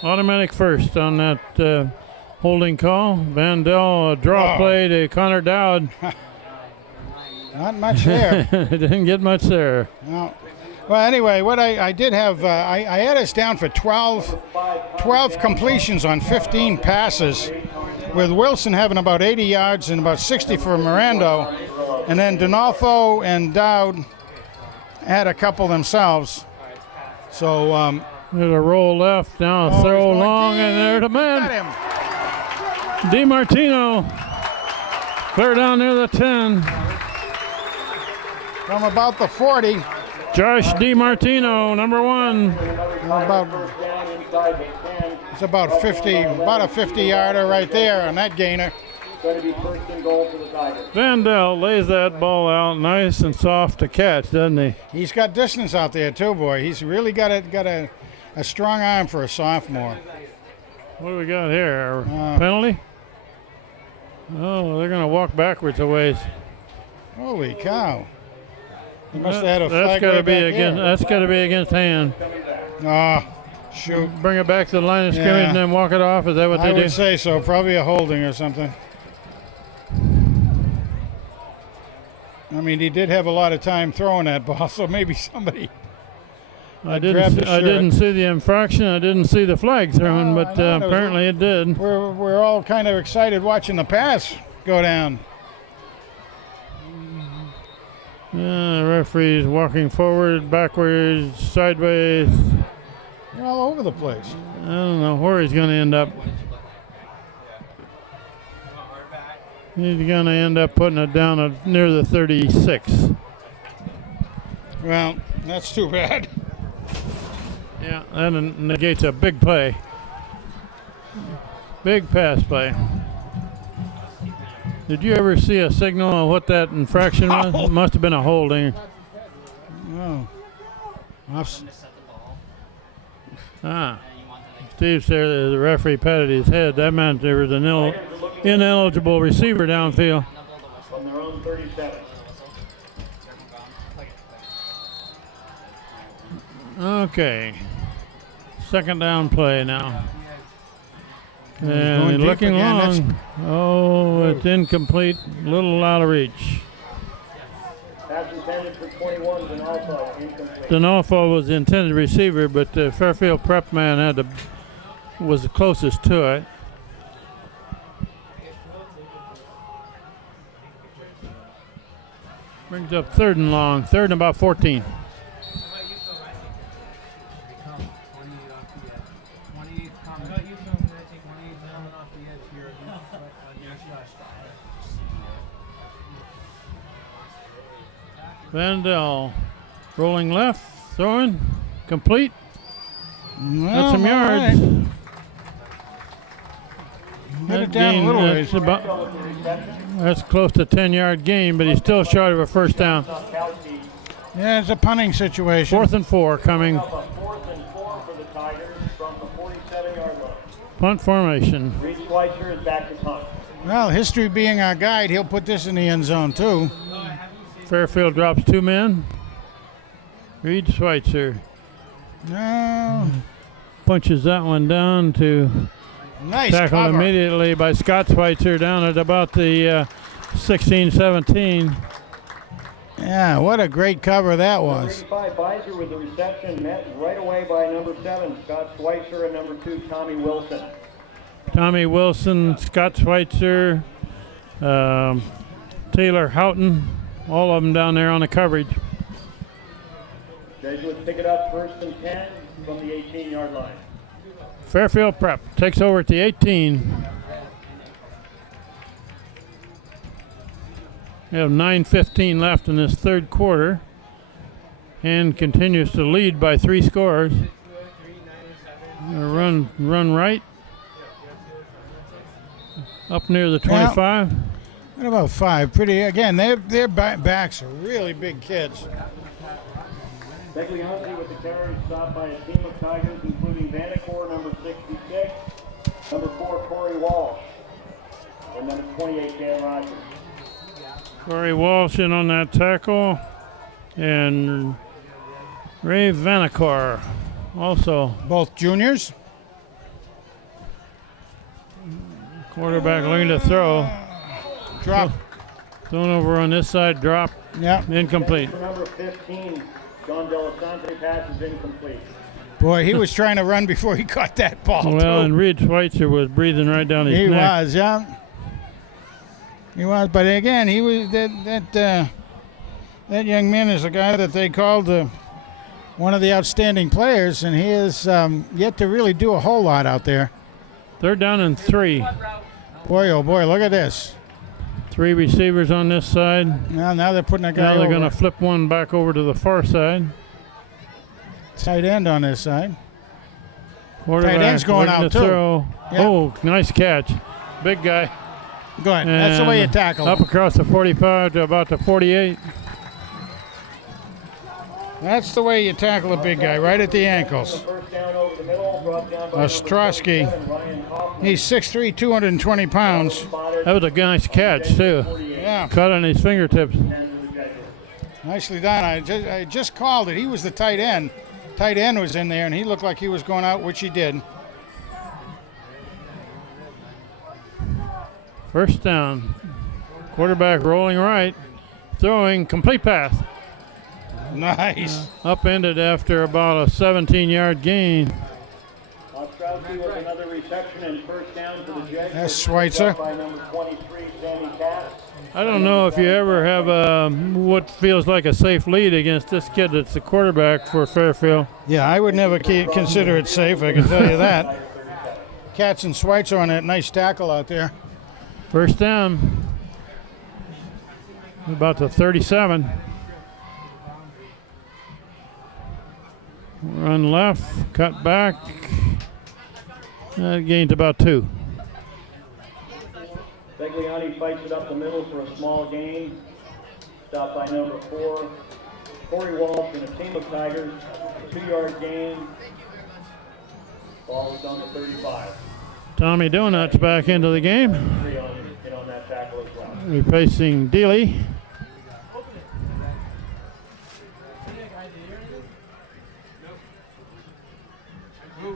Automatic first on that holding call. Van Dell, a draw play to Connor Dowd. Not much there. Didn't get much there. No. Well, anyway, what I did have, I had us down for 12 completions on 15 passes, with Wilson having about 80 yards and about 60 for Mirando. And then Donalfo and Dowd had a couple themselves. So there's a roll left, now a throw long, and there's a man. DiMartino, clear down near the 10. From about the 40. Josh DiMartino, number 1. It's about a 50-yarder right there on that gainer. Going to be first and goal for the Tigers. Van Dell lays that ball out nice and soft to catch, doesn't he? He's got distance out there too, boy. He's really got a strong arm for a sophomore. What do we got here? Penalty? Oh, they're going to walk backwards a ways. Holy cow! He must have had a flag That's got to right be back against. there. That's got to be against hand. Shoot! Bring it back to the line of scrimmage and then walk it off. Is that what they do? I would say so. Probably a holding or something. I mean, he did have a lot of time throwing that ball, so maybe somebody. I didn't see the infraction. I didn't see the flag thrown, but apparently it did. We're all kind of excited watching the pass go down. The referee's walking forward, backwards, sideways. They're all over the place. I don't know where he's going to end up. He's going to end up putting it down near the 36. Well, that's too bad. Yeah, that negates a big play. Big pass play. Did you ever see a signal on what that infraction was? It must have been a holding. No. Steve said the referee patted his head. That meant there was an ineligible receiver downfield. From their own 37. Okay. Second down play now. going And deep looking again. long. Oh, it's incomplete. A little out of reach. intended for 21, D'Onofrio, incomplete. D'Onofrio was the intended receiver, but the Fairfield Prep man was the closest to it. Brings up 3rd and long, 3rd and about 14. Van Dell rolling left, throwing, complete. That's some yards. Hit it down a little ways. That's close to 10-yard gain, but he's still short of a first down. Yeah, it's a punting situation. 4th and 4 coming. 4th and 4 for the Tigers from the 47-yard line. Punt formation. Reed Schweitzer is back to punt. Well, history being our guide, he'll put this in the end zone too. Fairfield drops 2 men. Reed Schweitzer No. punches that one down to Nice tackled cover. immediately by Scott Schweitzer down at about the 16-17. Yeah, what a great cover that was. 35 Beiser with the reception, met right away by number 7, Scott Schweitzer, and number 2, Tommy Wilson. Tommy Wilson, Scott Schweitzer, Taylor Houghton, all of them down there on the coverage. Jesuits pick it up 1st and 10 from the 18-yard line. Fairfield Prep takes over at the 18. We have 9:15 left in this 3rd quarter, and continues to lead by 3 scores. Run right up near the 25. What about 5? Pretty again. Their backs are really big kids. Beglianzi with the carry, stopped by a team of Tigers, including Vandercourt, number 66, number 4, Corey Walsh, and number 28, Dan Rogers. Corey Walsh in on that tackle, and Ray Vandercourt also. Both juniors. Quarterback looking to throw. Drop. Thrown over on this side, drop. Yeah. Incomplete. For number 15, John Delisante, pass is incomplete. Boy, he was trying to run before he caught that ball. Well, too. and Reed Schweitzer was breathing right down his He neck. was, yeah. He was, but again, he was that young man is a guy that they called one of the outstanding players, and he is yet to really do a whole lot out there. 3rd down and 3. Boy, oh boy, look at this. 3 receivers on this side. Now they're putting a guy Now they're over. going to flip one back over to the far side. Tight end on this side. Quarterback Tight end's going looking out, to too. throw. Yep. Oh, nice catch. Big guy. Go ahead. That's the way you And tackle up him. across the 45 to about the 48. That's the way you tackle a big guy, right at the ankles. First down over the middle, brought down by Ostrowski. number 37, Ryan Kaufman. He's 6'3", 220 pounds. That was a nice catch, too. Yeah, Caught on his fingertips. nicely done. I just called it. He was the tight end. Tight end was in there, and he looked like he was going out, which he did. First down. Quarterback rolling right. Throwing complete pass. Nice. Upended after about a 17-yard gain. Ostrowski with another reception and first down for the Jesuits. That's Schweitzer. By number 23, Sammy Katz. I don't know if you ever have what feels like a safe lead against this kid that's the quarterback for Fairfield. Yeah, I would never consider it safe, I can tell you that. Katz and Schweitzer on that nice tackle out there. First down. About the 37. Run left, cut back. Gained about 2. Begliani fights it up the middle for a small gain. Stopped by number 4, Corey Walsh and a team of Tigers. 2-yard gain. Ball is on the 35. Tommy Donuts back into the game, 3 on that tackle as well. replacing Dealey.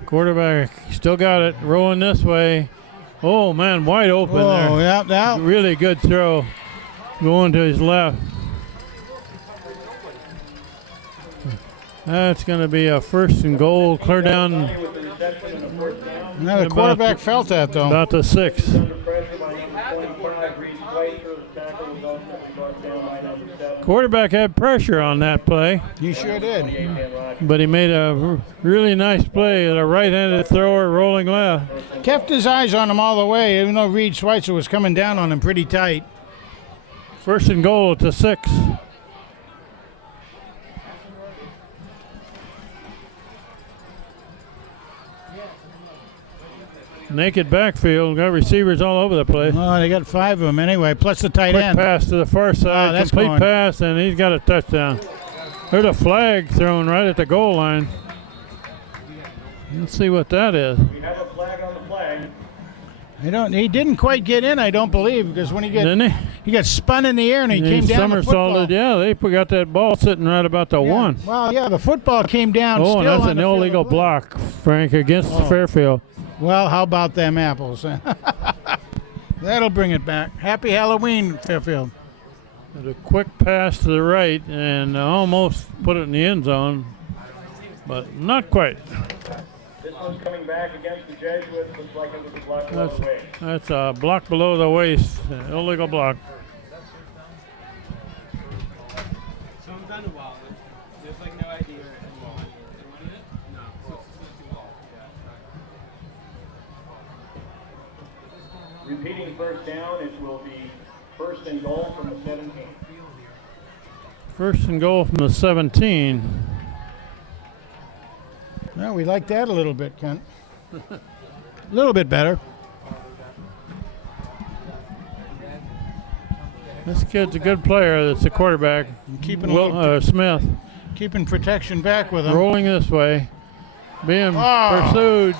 Quarterback still got it, rolling this way. Oh man, wide open there. Yeah. Really good throw going to his left. That's going to be a first and goal, clear down Now the quarterback felt that, though. about the 6. Quarterback had pressure on that play, He sure did. but he made a really nice play at a right-handed thrower rolling left. Kept his eyes on him all the way, even though Reed Schweitzer was coming down on him pretty tight. First and goal to 6. Naked backfield, got receivers all over the place. Oh, they got 5 of them anyway, plus the tight Quick end. pass to the far side, that's complete going. pass, and he's got a touchdown. There's a flag thrown right at the goal line. Let's see what that is. We have a flag on the flag. He didn't quite get in, I don't believe, because when Didn't he? he got spun in the air and he came down the somersaulted. football. Yeah, they got that ball sitting right about the Yeah. 1. Well, yeah, the football came down. Oh, still and that's on an the field of illegal play. block, Frank, against Fairfield. Well, how about them apples? That'll bring it back. Happy Halloween, Fairfield. And a quick pass to the right and almost put it in the end zone, but not quite. This one's coming back against the Jesuits. Looks like it was a block below the waist. That's a block below the waist, an illegal block. Someone's on the wall. There's like no idea. Repeating first down, it will be first and goal from the 17. First and goal from the 17. Well, we like that a little bit, Kent. A little bit better. This kid's a good player. That's the quarterback, Keeping a little, Smith. keeping protection back with him. Rolling this way, being pursued.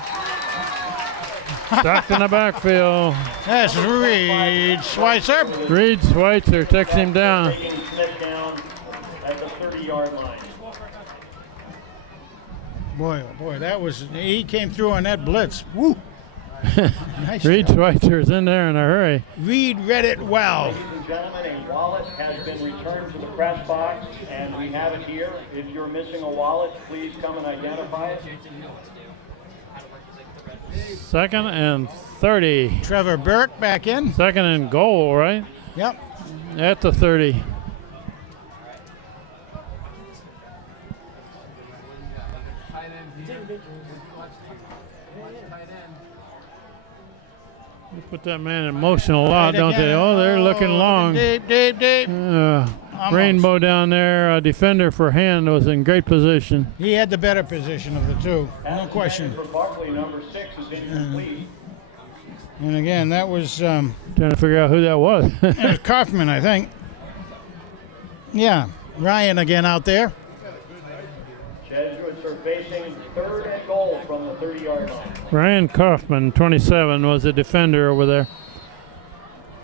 Stopped in the backfield. That's Reed Schweitzer. Reed Schweitzer takes him down. Taking Smith down at the 30-yard line. Boy, oh boy, he came through on that blitz. Woo! Nice Reed job. Schweitzer's in there in a hurry. Reed read it well. Ladies and gentlemen, a wallet has been returned to the press box, and we have it here. If you're missing a wallet, please come and identify it. Second and 30. Trevor Burke back in. Second and goal, right? Yep. At the 30. They put that man in motion a lot, Right don't they? again. Oh, they're looking long. Deep. Rainbow down there, a defender for hand was in great position. He had the better position of the two, no question. For Barkley, number 6 is incomplete. And again, that was Trying to figure out who that was. it was Kaufman, I think. Yeah, Ryan again out there. Jesuits are facing third and goal from the 30-yard line. Ryan Kaufman, 27, was a defender over there.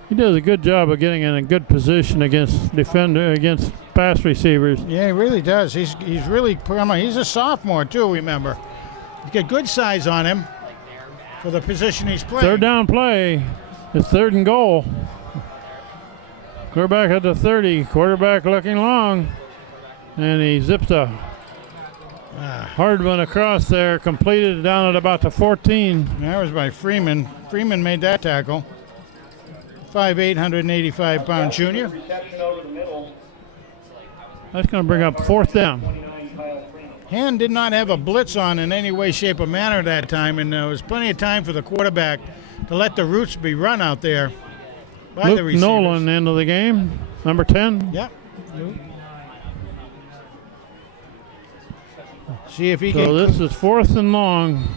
He does a good job of getting in a good position against pass receivers. Yeah, he really does. He's really, he's a sophomore too, remember. He's got good size on him for the position he's playing. Third down play. It's third and goal. Quarterback at the 30. Quarterback looking long. And he zips a hard one across there. Completed down at about the 14. That was by Freeman. Freeman made that tackle. 5'8", 185-pound junior. Reception over the middle. That's going to bring up fourth down. 29, Kyle Freeman. Hand did not have a blitz on in any way, shape, or manner that time, and there was plenty of time for the quarterback to let the routes be run out there by the Luke receivers. Nolan into the game, number 10. Yep. See if he So can. this is fourth and long.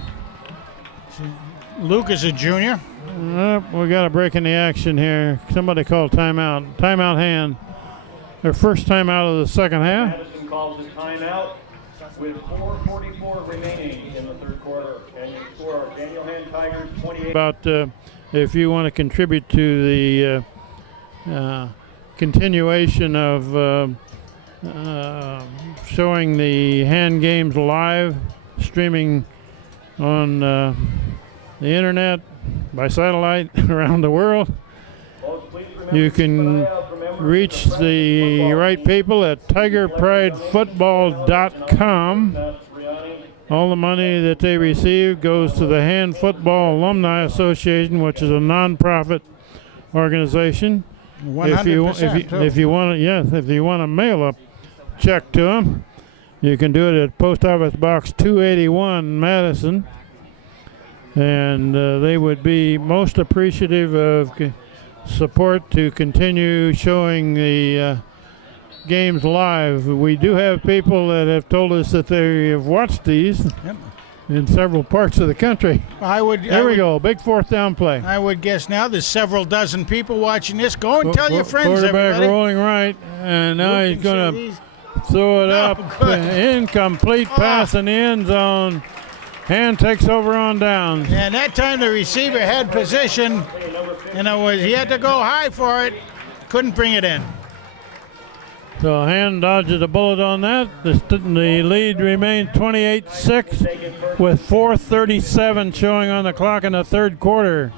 Luke is a junior. We got a break in the action here. Somebody called timeout. Timeout hand. Their first timeout of the second half. Madison calls his timeout with 4:44 remaining in the third quarter. And your score, Daniel Hand Tigers 28. About if you want to contribute to the continuation of showing the hand games live, streaming on the internet, by satellite around the world. Folks, please remember You to can keep an eye out from reach the right people at tigerpridefootball.com. All the money that they receive goes to the Hand Football Alumni Association, which is a nonprofit organization. 100%. If you want to mail a check to them, you can do it at Post Office Box 281, Madison, and they would be most appreciative of support to continue showing the games live. We do have people that have told us that they have watched these in several parts of the country. There we go, big fourth down play. I would guess now there's several dozen people watching this. Go and tell your friends, Quarterback everybody. rolling right, and now he's going to throw it up. Incomplete pass in the end zone. Hand takes over on downs. And that time the receiver had position, and he had to go high for it. Couldn't bring it in. So Hand dodged a bullet on that. The lead remains 28-6 with 4:37 showing on the clock in the third quarter.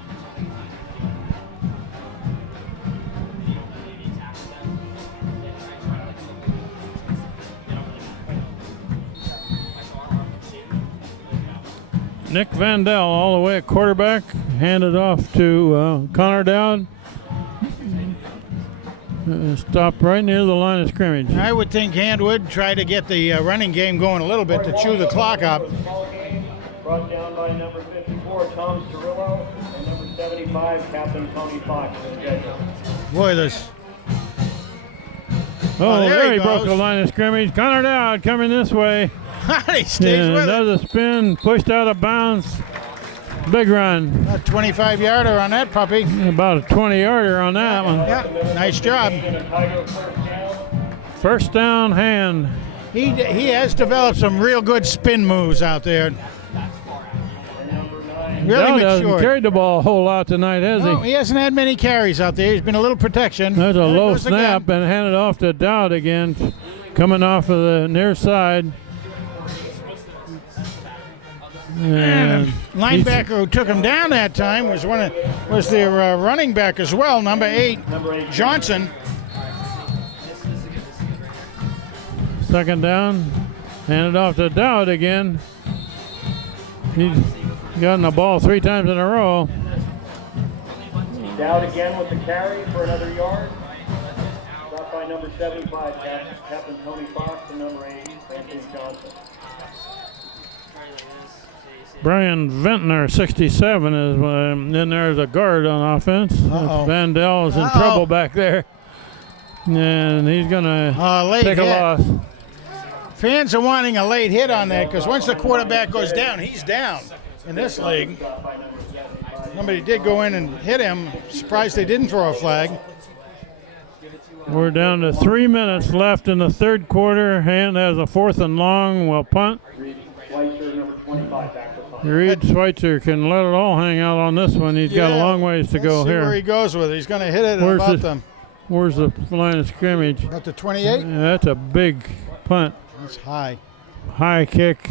Nick van Dell all the way at quarterback, handed off to Connor Dowd. Stopped right near the line of scrimmage. I would think Hand would try to get the running game going a little bit to chew the clock up. Brought down by number 54, Tom Cirillo, and number 75, Captain Tony Fox. Boy, this. There he goes. broke the line of scrimmage. Connor Dowd coming this way. He stays with it. Another spin, pushed out of bounds. Big run. A 25-yarder on that puppy. About a 20-yarder on that one. Yeah, nice job. First down, Hand. He has developed some real good spin moves out there. Really Hasn't mature. carried the ball a whole lot tonight, has No, he? he hasn't had many carries out there. He's been a little protection. There's a There it low goes snap again. and handed off to Dowd again, coming off of the near side. And Linebacker who took him down that time was their running back as well, number 8, Johnson. second down, handed off to Dowd again. He's gotten the ball 3 times in a row. Dowd again with the carry for another yard. Brought by number 75, Captain Tony Fox, and number 8, Anthony Johnson. Brian Ventnor, 67, is in there as a guard on offense. Van Dell is in trouble back there. And he's going to take a loss. Fans are wanting a late hit on that because once the quarterback goes down, he's down in this league. Somebody did go in and hit him. Surprised they didn't throw a flag. We're down to 3 minutes left in the third quarter. Hand has a 4th and long. We'll punt. Reed Schweitzer can let it all hang out on this one. He's got a long ways to go here. See where he goes with it. He's going to hit it about them. Where's the line of scrimmage? About the 28? Yeah, that's a big punt. That's high. High kick.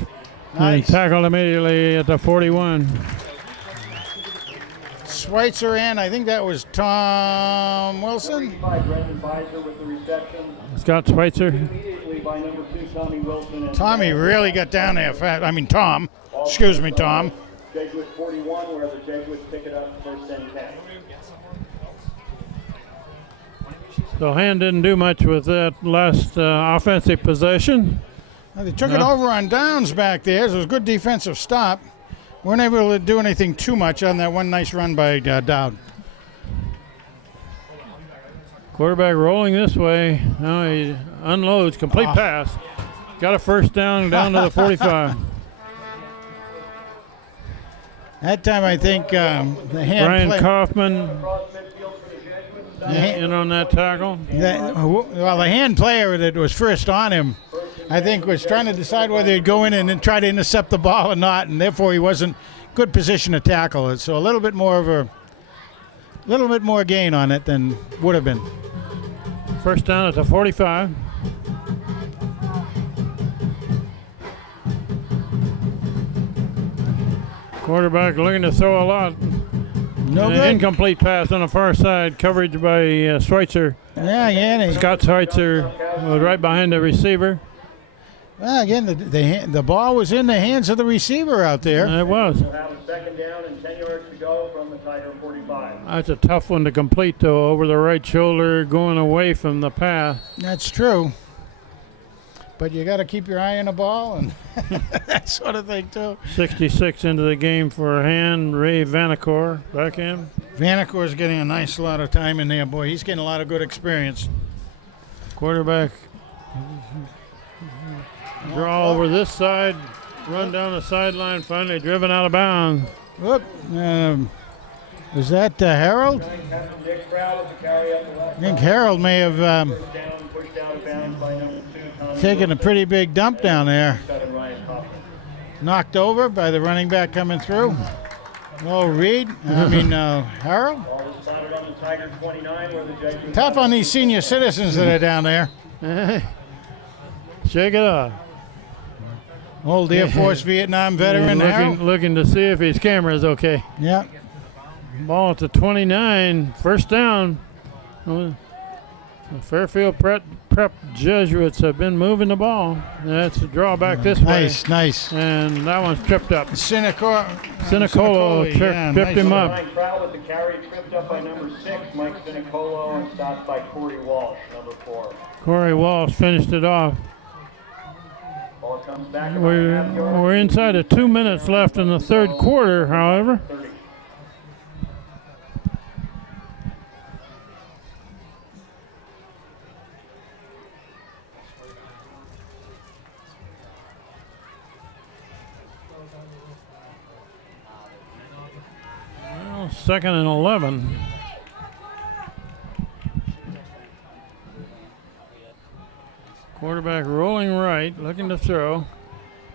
Nice. And tackled immediately at the 41. Schweitzer and I think that was Tom Wilson. Scott Schweitzer. Tommy really got down there fast. I mean, Tom. Excuse me, Tom. Jesuit 41, where the Jesuits pick it up first and 10. So Hand didn't do much with that last offensive possession. Now, they took it over on downs back there. So it was a good defensive stop. Weren't able to do anything too much on that one nice run by Dowd. Quarterback rolling this way. Now he unloads, complete pass. Got a first down to the 45. That time I think the Hand Brian play. Kaufman in on that tackle. Well, the Hand player that was first on him, I think, was trying to decide whether he'd go in and then try to intercept the ball or not, and therefore he wasn't good position to tackle it. So a little bit more gain on it than would have been. First down at the 45. Quarterback looking to throw a lot. No good. Incomplete pass on the far side. Coverage by Schweitzer. Yeah. Scott Schweitzer was right behind the receiver. Well, again, the ball was in the hands of the receiver out there. It was. We'll have a second down and 10 yards to go from the Tiger 45. That's a tough one to complete, though, over the right shoulder, going away from the path. That's true. But you got to keep your eye on the ball and that sort of thing, too. 66 into the game for Hand. Ray Vanacore, back in. Vanacore's getting a nice lot of time in there, boy. He's getting a lot of good experience. Quarterback draw over this side, run down the sideline, finally driven out of bounds. Whoop. Was that Harold? Nick Crowd with the carry up the left. I think Harold may have Down, pushed out of bounds by number 2, Tommy taken a pretty big dump down there. and Ryan Kaufman. Knocked over by the running back coming through. Oh, Harold. Ball was spotted on the Tiger 29 where the Jesuits. Tough on these senior citizens that are down there. Shake it off. Old Air Force Vietnam veteran Harold. Looking to see if his camera is okay. Yeah. Ball at the 29, first down. The Fairfield Prep Jesuits have been moving the ball. That's a drawback this way. Nice. And that one's tripped up. Sinacolo tripped him up. Ryan Crowd with the carry tripped up by number 6, Mike Finicolo, and stopped by Corey Walsh, number 4. Corey Walsh finished it off. Ball comes back. We're inside of 2 minutes left in the third quarter, however. 30. Well, 2nd and 11. Quarterback rolling right, looking to throw.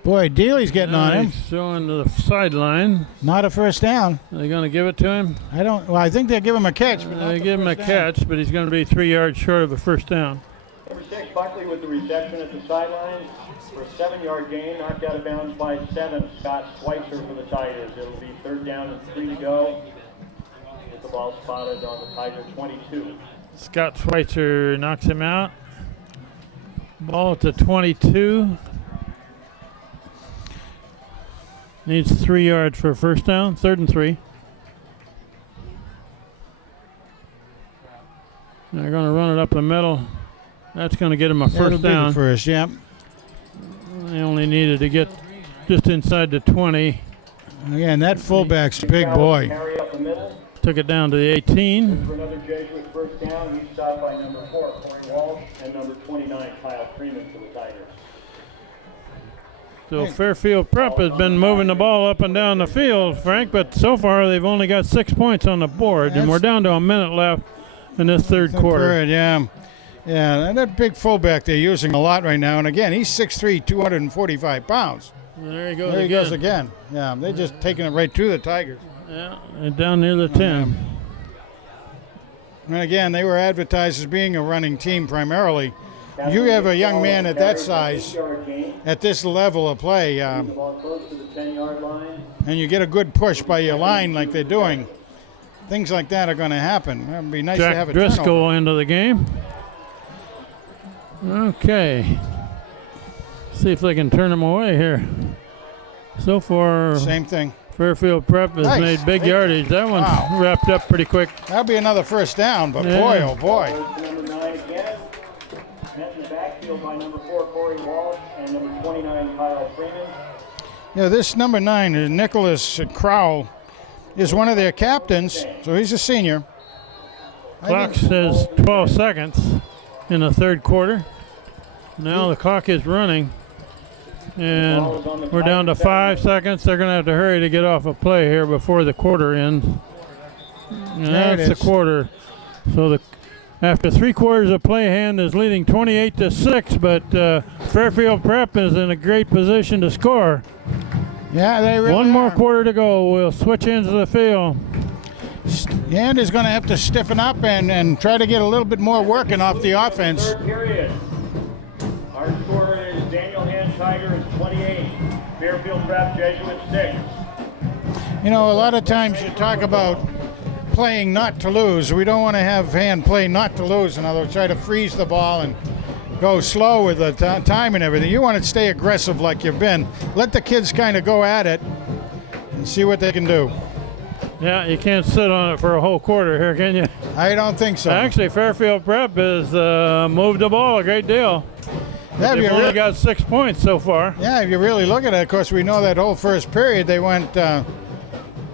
Boy, Dealey's getting on him. He's throwing to the sideline. Not a first down. Are they going to give it to him? I think they'll give him a catch. But They give him a catch, but he's going to be 3 yards short of a first down. Number 6, Buckley with the reception at the sideline for a 7-yard gain, knocked out of bounds by 7. Scott Schweitzer for the Tigers. It'll be 3rd down and 3 to go. Get the ball spotted on the Tiger 22. Scott Schweitzer knocks him out. Ball at the 22. Needs 3 yards for a first down. 3rd and 3. They're going to run it up the middle. That's going to get him a first down. First, yeah. They only needed to get just inside the 20. Again, that fullback's a big boy. Carry up the middle. Took it down to the 18. For another Jesuit first down, he's stopped by number 4, Corey Walsh, and number 29, Kyle Freeman for the Tigers. So Fairfield Prep has been moving the ball up and down the field, Frank, but so far they've only got 6 points on the board, and we're down to a minute left in this third quarter. Yeah, and that big fullback they're using a lot right now, and again, he's 6'3", 245 pounds. And there he goes There he again. goes again. Yeah, they're just taking it right to the Tigers. Yeah, and down near the 10. And again, they were advertised as being a running team primarily. You have a young man at that size, at this level of play, and you get a good push by your line like they're doing, things like that are going to happen. It would be nice to have a Driscoll turnover. into the game. Okay. See if they can turn him away here. So far, Same thing. Fairfield Prep has Nice. made big yardage. That one's Wow. wrapped up pretty quick. That'll be another first down, but Yeah. boy, oh boy. Number 9 again. Met in the backfield by number 4, Corey Walsh, and number 29, Kyle Freeman. Yeah, this number 9 is Nicholas Crowell, is one of their captains, so he's a senior. Clock says 12 seconds in the third quarter. Now the clock is running. And we're down to 5 seconds. They're going to have to hurry to get off a play here before the quarter ends. And There it that's the is. quarter. So after 3 quarters of play, Hand is leading 28-6, but Fairfield Prep is in a great position to score. Yeah, they really One more are. quarter to go. We'll switch into the field. Hand is going to have to stiffen up and try to get a little bit more working off the offense. Third period. Our score is Daniel Hand Tigers 28, Fairfield Prep Jesuits 6. You know, a lot of times you talk about playing not to lose. We don't want to have hand play not to lose. In other words, try to freeze the ball and go slow with the time and everything. You want to stay aggressive like you've been. Let the kids kind of go at it and see what they can do. Yeah, you can't sit on it for a whole quarter here, can you? I don't think so. Actually, Fairfield Prep has moved the ball a great deal. Yeah, They've only got 6 points so far. Yeah, if you really look at it, of course, we know that whole first period they went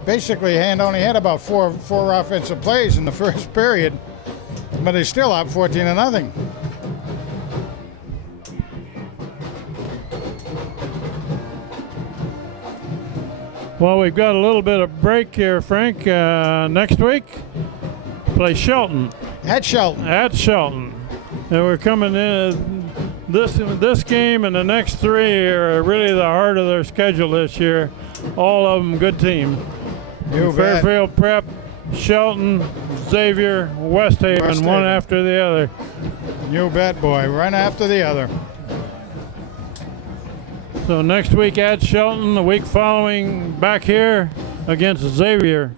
basically Hand only had about four offensive plays in the first period, but they're still up 14-0. Well, we've got a little bit of break here, Frank. Next week, play Shelton. At Shelton. At Shelton. And we're coming in. This game and the next three are really the heart of their schedule this year. All of them good teams. Fairfield Prep, Shelton, Xavier, West Haven, one after the other. You bet, boy. One after the other. So next week at Shelton, the week following back here against Xavier.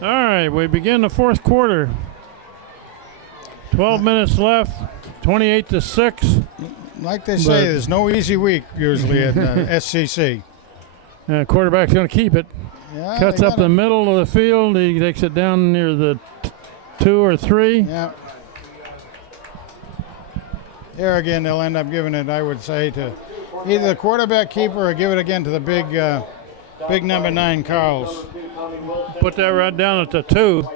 All right, we begin the fourth quarter. 12 minutes left, 28-6. Like they say, there's no easy week usually at SCC. Quarterback's going to keep it. Yeah, cuts up the middle of the field. He takes it down near the 2 or 3. Yeah. Here again, they'll end up giving it, I would say, to either the quarterback keeper or give it again to the big number 9, Carls. Put that right down at the 2.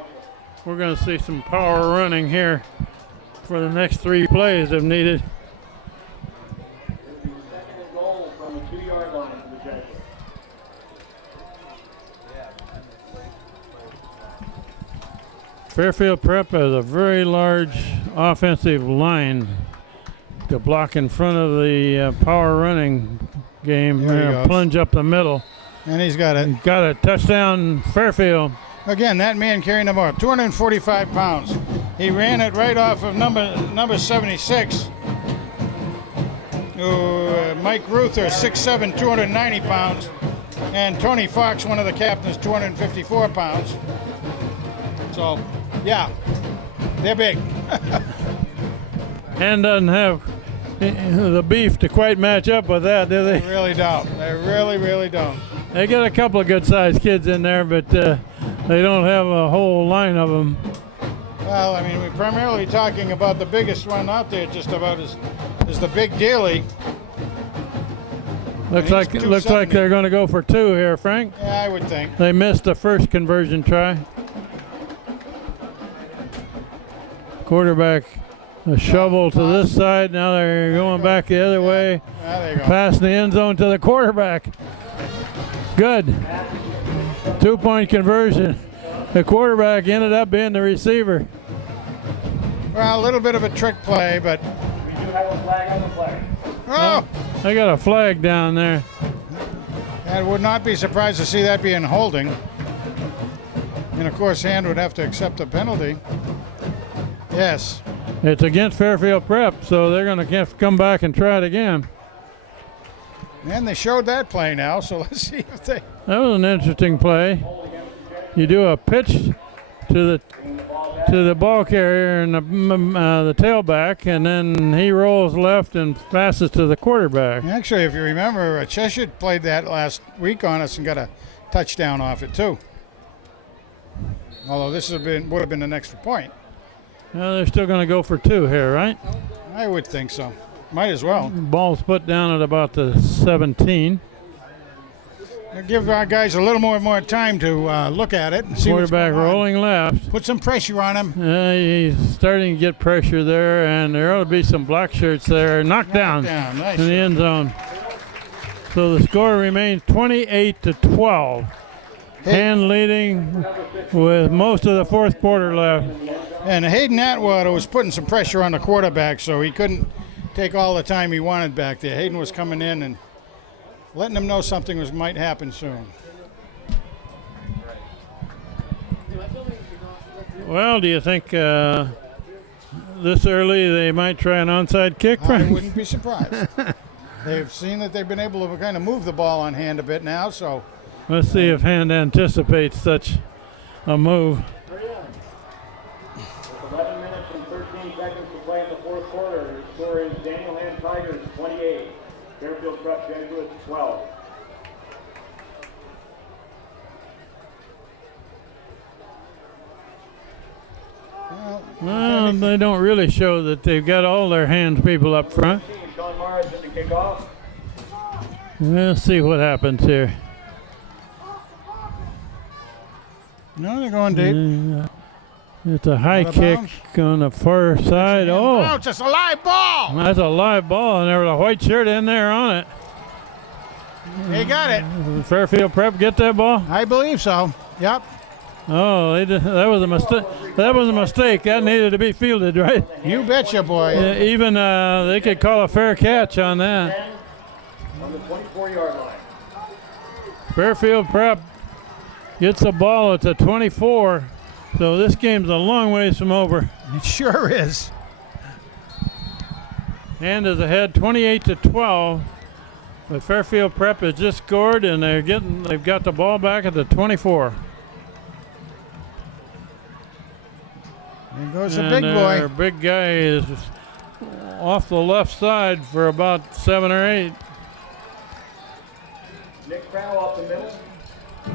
We're going to see some power running here for the next 3 plays if needed. Fairfield Prep has a very large offensive line to block in front of the power running game. Plunge up the middle. And he's got it. Got a touchdown, Fairfield. Again, that man carrying the ball, 245 pounds. He ran it right off of number 76. Mike Ruther, 6'7", 290 pounds. And Tony Fox, one of the captains, 254 pounds. So, yeah, they're big. And doesn't have the beef to quite match up with that, do they? They really don't. They really, really don't. They got a couple of good-sized kids in there, but they don't have a whole line of them. Well, I mean, we're primarily talking about the biggest one out there, just about is the Big Daly. Looks like they're going to go for 2 here, Frank. Yeah, I would think. They missed the first conversion try. Quarterback, a shovel to this side. Now they're going back the other way. There they go. Passing the end zone to the quarterback. Good. 2-point conversion. The quarterback ended up being the receiver. Well, a little bit of a trick play, but. We do have a flag on the play. Oh! They got a flag down there. I would not be surprised to see that being holding. And of course, Hand would have to accept the penalty. Yes. It's against Fairfield Prep, so they're going to have to come back and try it again. And they showed that play now, so let's see if they. That was an interesting play. You do a pitch to the ball carrier and the tailback, and then he rolls left and passes to the quarterback. Actually, if you remember, Cheshire played that last week on us and got a touchdown off it too. Although this would have been an extra point. Well, they're still going to go for 2 here, right? I would think so. Might as well. Ball's put down at about the 17. Give our guys a little more time to look at it and see what's Quarterback going on. rolling left. Put some pressure on him. He's starting to get pressure there, and there ought to be some black shirts there. Knocked down Nice. in the end zone. So the score remains 28-12. Hand leading with most of the fourth quarter left. And Hayden Atwater was putting some pressure on the quarterback, so he couldn't take all the time he wanted back there. Hayden was coming in and letting him know something might happen soon. Well, do you think this early they might try an onside kick? I wouldn't be surprised. They've seen that they've been able to kind of move the ball on Hand a bit now, so Let's see if Hand anticipates such a move. With 11 minutes and 13 seconds to play in the fourth quarter, the score is Daniel Hand Tigers 28, Fairfield Prep Jesuits 12. Well, they don't really show that they've got all their hands people up front. Sean Morris in the kickoff. Let's see what happens here. No, they're going deep. It's a high kick on the far side. Oh, it's just a live ball. that's a live ball, and there was a white shirt in there on it. They got it. Fairfield Prep get that ball? I believe so. Yep. Oh, that was a mistake. That was a mistake. That needed to be fielded, right? You betcha, boy. Yeah, even they could call a fair catch on that. On the 24-yard line. Fairfield Prep gets the ball at the 24, so this game's a long ways from over. It sure is. Hand is ahead 28-12. But Fairfield Prep has just scored, and they've got the ball back at the 24. There goes the big boy. Our big guy is off the left side for about 7 or 8. Nick Crow up the middle.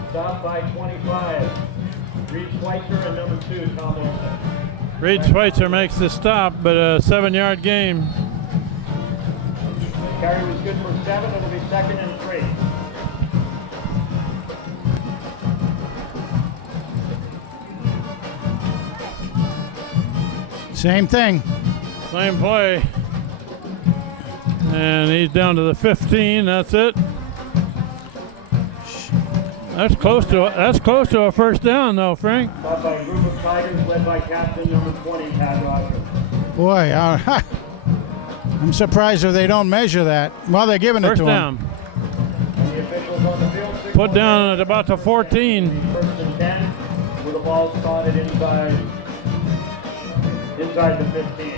Stopped by 25. Reed Schweitzer and number 2, Tom Wilson. Reed Schweitzer makes the stop, but a 7-yard game. The carry was good for 7. It'll be 2nd and 3. Same thing. Same play. And he's down to the 15. That's it. That's close to a first down, though, Frank. Stopped by a group of Tigers led by captain number 20, Pat Rogers. Boy, I'm surprised if they don't measure that. Well, they're giving it First to down. him. And the officials on the field. Put down at about the 14. 1st and 10 with the ball spotted inside the 15.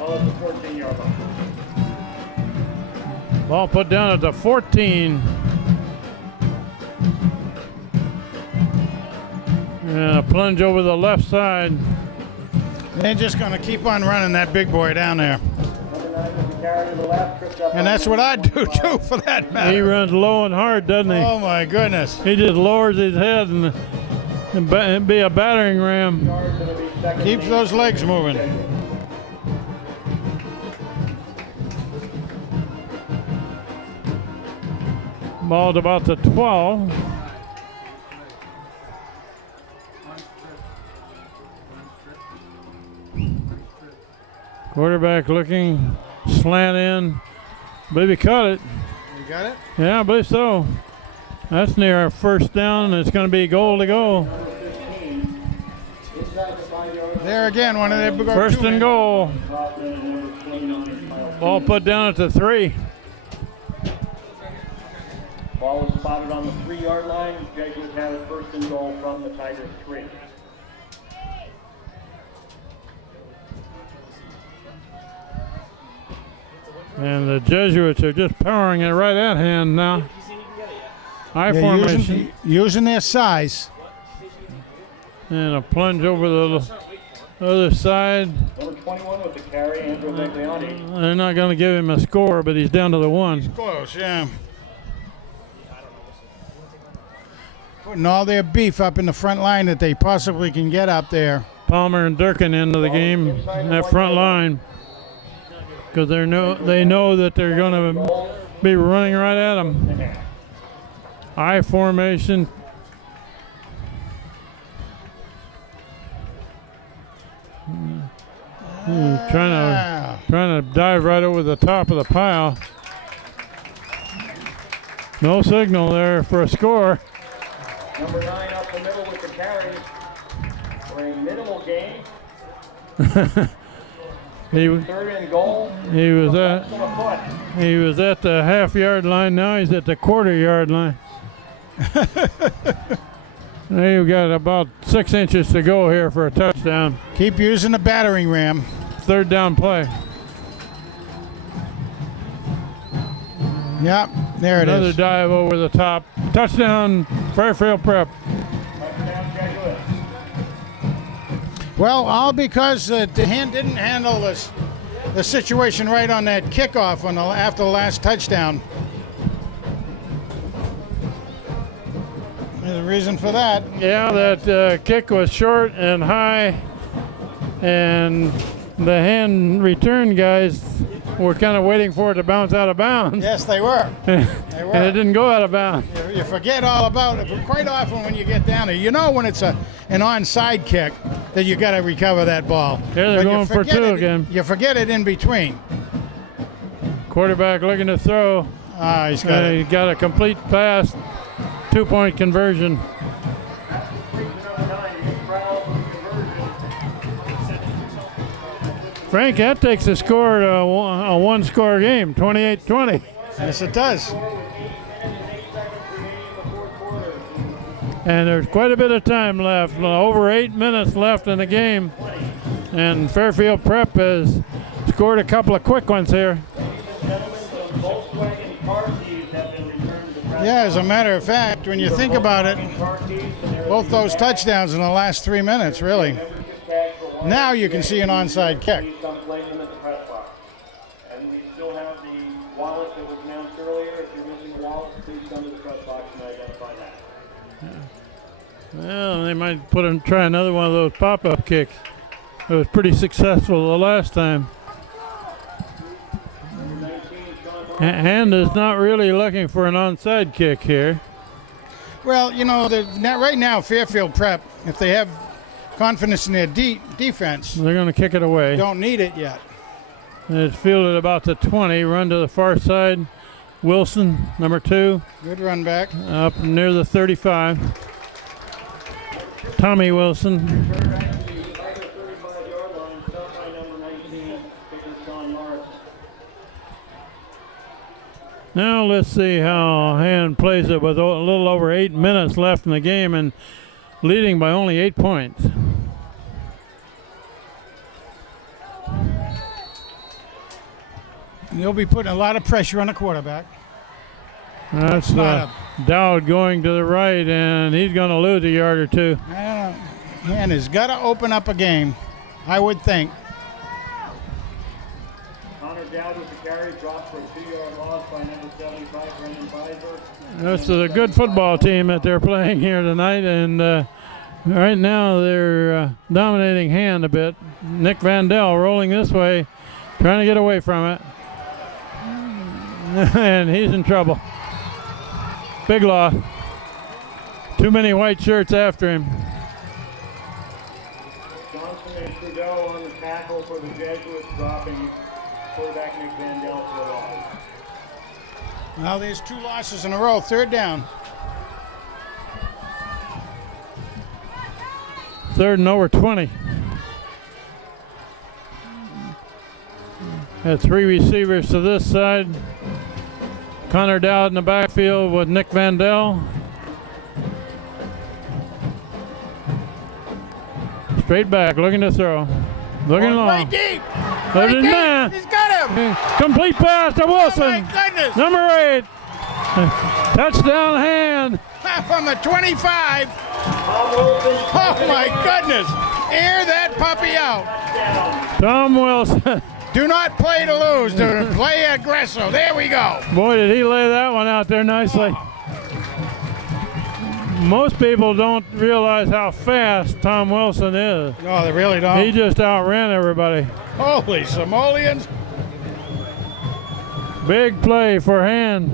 All at the 14-yard line. Ball put down at the 14. And a plunge over the left side. They're just going to keep on running that big boy down there. Number 9 with the carry to the left, tripped up. And that's what I do, too, for that He matter. runs low and hard, doesn't he? Oh, my goodness. He just lowers his head and be a battering ram. Keeps those legs moving. Ball's about the 12. Quarterback looking, slant in. I believe he caught it. You got it? Yeah, I believe so. That's near our first down, and it's going to be goal to go. There again, one of their big First and goal. Ball put down at the 3. Ball is spotted on the 3-yard line. Jesuits have it 1st and goal from the Tigers 3. And the Jesuits are just powering it right at Hand now. High formation. Using their size. And a plunge over the other side. Number 21 with the carry, Andrew Legliani. They're not going to give him a score, but he's down to the 1. Close, yeah. Putting all their beef up in the front line that they possibly can get up there. Palmer and Durkin into the game, that front line. Because they know that they're going to be running right at them. I formation. Trying to dive right over the top of the pile. No signal there for a score. Number 9 up the middle with the carry for a minimal gain. He 3rd and goal. He was Less than a foot. He was at the half-yard line. Now he's at the quarter-yard line. Now you've got about 6 inches to go here for a touchdown. Keep using the battering ram. 3rd down play. Yep, There it Another is. dive over the top. Touchdown, Fairfield Prep. Well, all because the hand didn't handle the situation right on that kickoff after the last touchdown. There's a reason for that. Yeah, that kick was short and high, and the hand return guys were kind of waiting for it to bounce out of bounds. Yes, they were. They were. And it didn't go out of bounds. You forget all about it. But quite often when you get down there, you know when it's an onside kick that you got to recover that ball. Here they're But you going for forget two it- again. You forget it in between. Quarterback looking to throw. He's got He it. got a complete pass, 2-point conversion. Frank, that takes the score to a one-score game, 28-20. Yes, it does. And there's quite a bit of time left, over 8 minutes left in the game. And Fairfield Prep has scored a couple of quick ones here. Yeah, as a matter of fact, when you think about it, both those touchdowns in the last 3 minutes, really. Now you can see an onside kick. And we still have the wallet that was announced earlier. If you're missing a wallet, please come to the press box and identify that. Well, they might try another one of those pop-up kicks. It was pretty successful the last time. And is not really looking for an onside kick here. Well, you know, right now, Fairfield Prep, if they have confidence in their defense, They're going to kick it away. don't need it yet. It's fielded about the 20, run to the far side. Wilson, number 2, Good run back. up near the 35. Tommy Wilson. Now let's see how Hand plays it with a little over 8 minutes left in the game and leading by only 8 points. And they'll be putting a lot of pressure on the quarterback. That's Dowd going to the right, and he's going to lose a yard or two. I don't know. And has got to open up a game, I would think. Connor Dowd with the carry, drops for a 2-yard loss by number 75, Brendan Beiser. This is a good football team that they're playing here tonight, and right now they're dominating Hand a bit. Nick van Dell rolling this way, trying to get away from it. And he's in trouble. Big loss. Too many white shirts after him. Johnson and Trudeau on the tackle for the Jesuits, dropping quarterback Nick van Dell for a loss. Now there's 2 losses in a row. 3rd down. 3rd and over 20. Had 3 receivers to this side. Connor Dowd in the backfield with Nick van Dell. Straight back, looking to throw. Looking long. Right deep. There's Right his deep. man. He's got him. Complete pass to Oh, Wilson. my goodness. Number 8. Touchdown Hand. From the 25. Oh, my goodness. Air that puppy out. Tom Wilson. Do not play to lose. Do play aggressive. There we go. Boy, did he lay that one out there nicely. Most people don't realize how fast Tom Wilson is. No, they really don't. He just outran everybody. Holy simoleons. Big play for Hand.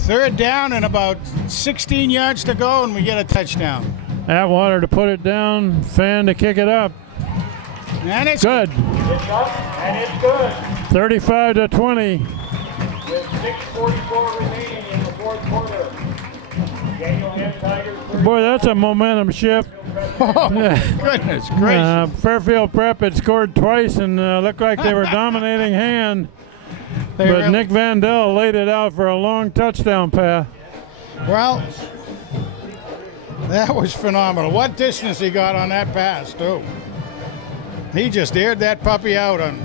Third down and about 16 yards to go, and we get a touchdown. Atwater to put it down, Fan to kick it up. And it's Good. It's up, and it's good. 35-20. With 6:44 remaining in the 4th quarter. Daniel Hand Tigers 30. Boy, that's a momentum shift. oh, goodness gracious. Fairfield Prep had scored twice and looked like they were dominating Hand. They But really- Nick van Dell laid it out for a long touchdown pass. Well, that was phenomenal. What distance he got on that pass, too. He just aired that puppy out on.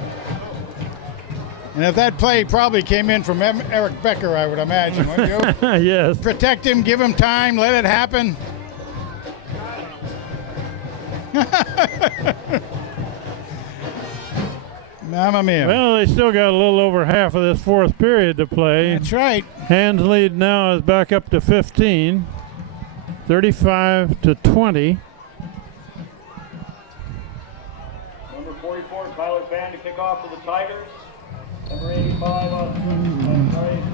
And if that play probably came in from Eric Becker, I would imagine, wouldn't you? Yes. Protect him, give him time, let it happen. Mamma mia. Well, they still got a little over half of this fourth period to play. That's right. Hand's lead now is back up to 15, 35-20. Number 44, Tyler Fan to kick off for the Tigers. Number 85,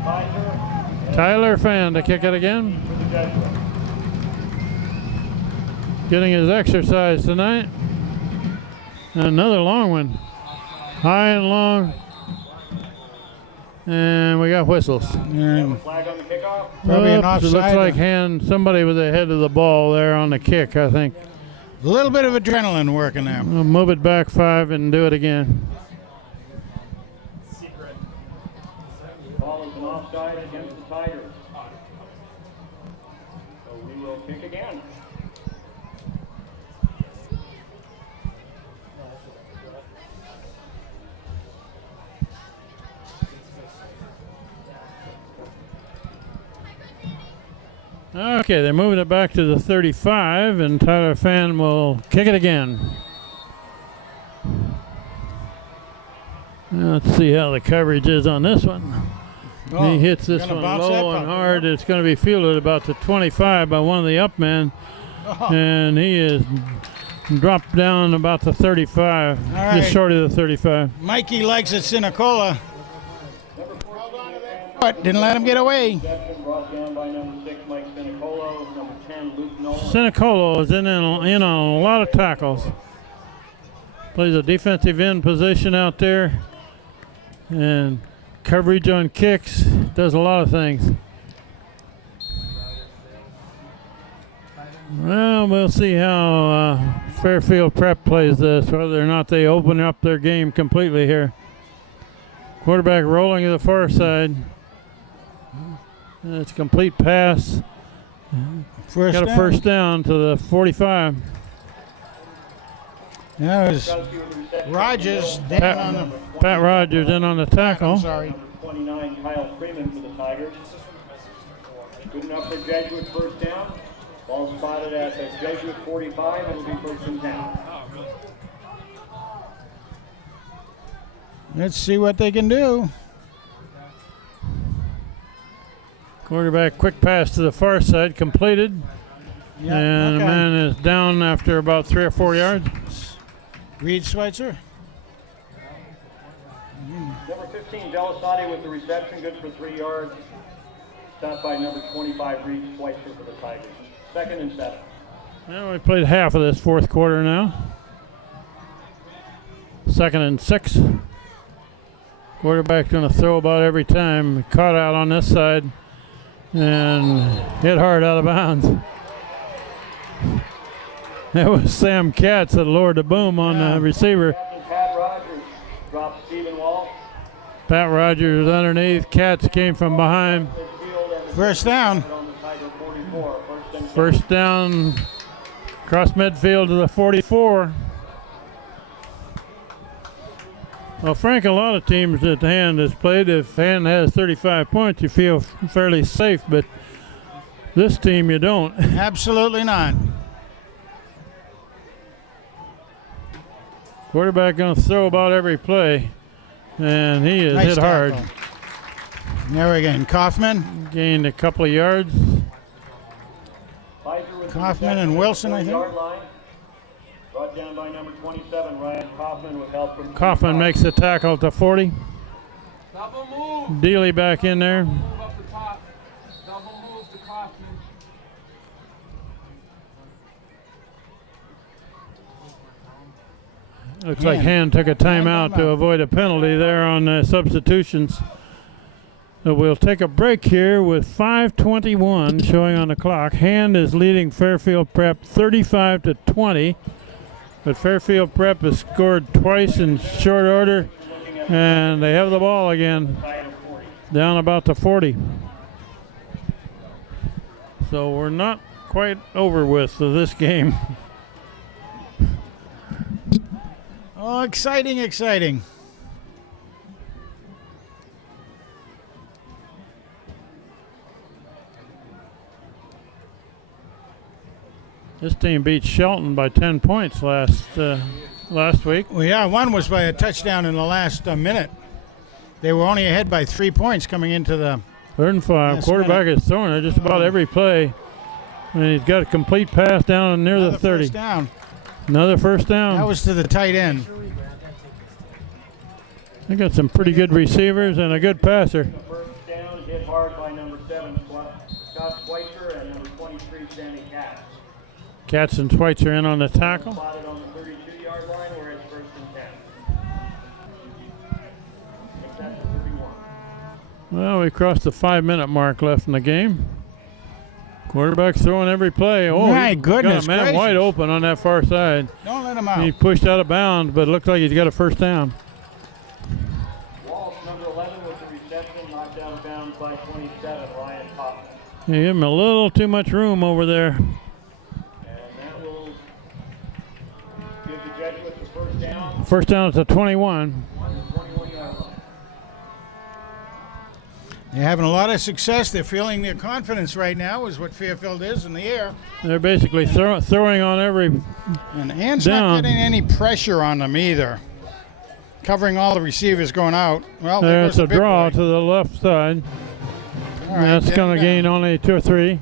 Kaiser. Tyler Fan to kick it again. For the Jesuits. Getting his exercise tonight. Another long one. High and long. And we got whistles. And Flag on the kickoff. probably an Oops, offside. it looks like somebody was ahead of the ball there on the kick, I think. A little bit of adrenaline working there. We'll move it back 5 and do it again. Ball is an offside against the Tigers. So we will kick again. Okay, they're moving it back to the 35, and Tyler Fan will kick it again. Now let's see how the coverage is on this one. Oh, He hits this gonna one bounce that low and puppy, hard. It's going to be fielded about the 25 by one of the up men, Oh, and he is dropped down about the 35, All right. just short of the 35. Mikey likes it, Sinicola. But didn't let him get away. Reception brought down by number 6, Mike Sinicolo. Number 10, Luke Nolan. Sinicolo is in on a lot of tackles. Plays a defensive end position out there, and coverage on kicks. Does a lot of things. Well, we'll see how Fairfield Prep plays this, whether or not they open up their game completely here. Quarterback rolling to the far side. It's a complete pass. First Got a down. first down to the 45. That was Rogers down on the. Pat Rogers in on the I'm tackle. sorry. Number 29, Kyle Freeman for the Tigers. Good enough for Jesuit first down. Ball spotted at the Jesuit 45. It'll be first and 10. Let's see what they can do. Quarterback quick pass to the far side, completed. Yeah, And the okay. man is down after about 3 or 4 yards. Reed Schweitzer. Number 15, Delisati with the reception. Good for 3 yards. Stopped by number 25, Reed Schweitzer for the Tigers. Second and 7. Well, we played half of this fourth quarter now. Second and 6. Quarterback's going to throw about every time. Caught out on this side and hit hard out of bounds. That was Sam Katz that lowered the boom on the receiver. Captain Pat Rogers dropped Stephen Wall. Pat Rogers underneath. Katz came from behind. First down. On the Tiger 44. First and First down across midfield to the 44. Well, Frank, a lot of teams that Hand has played, if Hand has 35 points, you feel fairly safe, but this team you don't. Absolutely not. Quarterback going to throw about every play, and he is Nice hit hard. tackle. There again, Kaufman. Gained a couple of yards. Pfizer with the Kaufman and reception at Wilson, the I think. 40-yard line. Brought down by number 27, Ryan Kaufman, with help from Kaufman makes the tackle at the 40. Double move. Dealey back in there. Move up the top. Double move to Kaufman. Looks like Hand took a timeout to avoid a penalty there on substitutions. So we'll take a break here with 5:21 showing on the clock. Hand is leading Fairfield Prep 35-20, but Fairfield Prep has scored twice in short order, and they have the ball again, down about the 40. So we're not quite over with this game. Oh, exciting, exciting. This team beat Shelton by 10 points last week. Well, yeah, one was by a touchdown in the last minute. They were only ahead by 3 points coming into the 3rd and 5. Quarterback is throwing it just about every play. And he's got a complete pass down near the 30. First down. Another first down. That was to the tight end. They got some pretty good receivers and a good passer. First down hit hard by number 7, Scott Schweitzer, and number 23, Sandy Katz. Katz and Schweitzer in on the tackle. Spotted on the 32-yard line where it's 1st and 10. Except for 31. Well, we crossed the 5-minute mark left in the game. Quarterback's throwing every play. Oh, my he goodness got a man gracious. wide open on that far side. Don't let him out. He pushed out of bounds, but it looked like he's got a first down. Walsh, number 11, with the reception, knocked out of bounds by 27, Ryan Hoffman. You give him a little too much room over there. And that will give the Jesuits the first down. First down at the 21. They're having a lot of success. They're feeling their confidence right now is what Fairfield is in the air. They're basically throwing on every And Ann's down. not getting any pressure on them either. Covering all the receivers going out. Well, there There's goes a the big draw boy. to the left side. All right, That's get going him to gain down. only 2 or 3.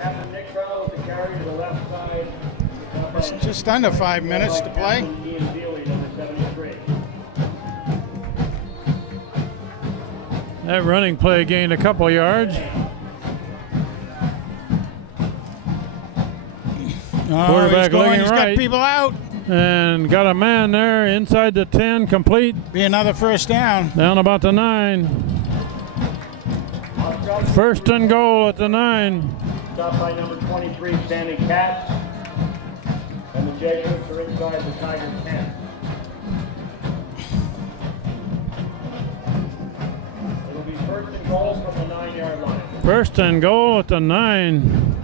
Captain Nick van Dell with the carry to the left side. Just under 5 minutes to play. Ian Dealey, number 73. That running play gained a couple yards. Oh, Quarterback he's going. looking He's right. got people out. And got a man there inside the 10, complete. Be another first down. Down about the 9. First and goal at the 9. Stopped by number 23, Sandy Katz. And the Jesuits are inside the Tiger 10. It'll be first and goal from the 9-yard line. First and goal at the 9.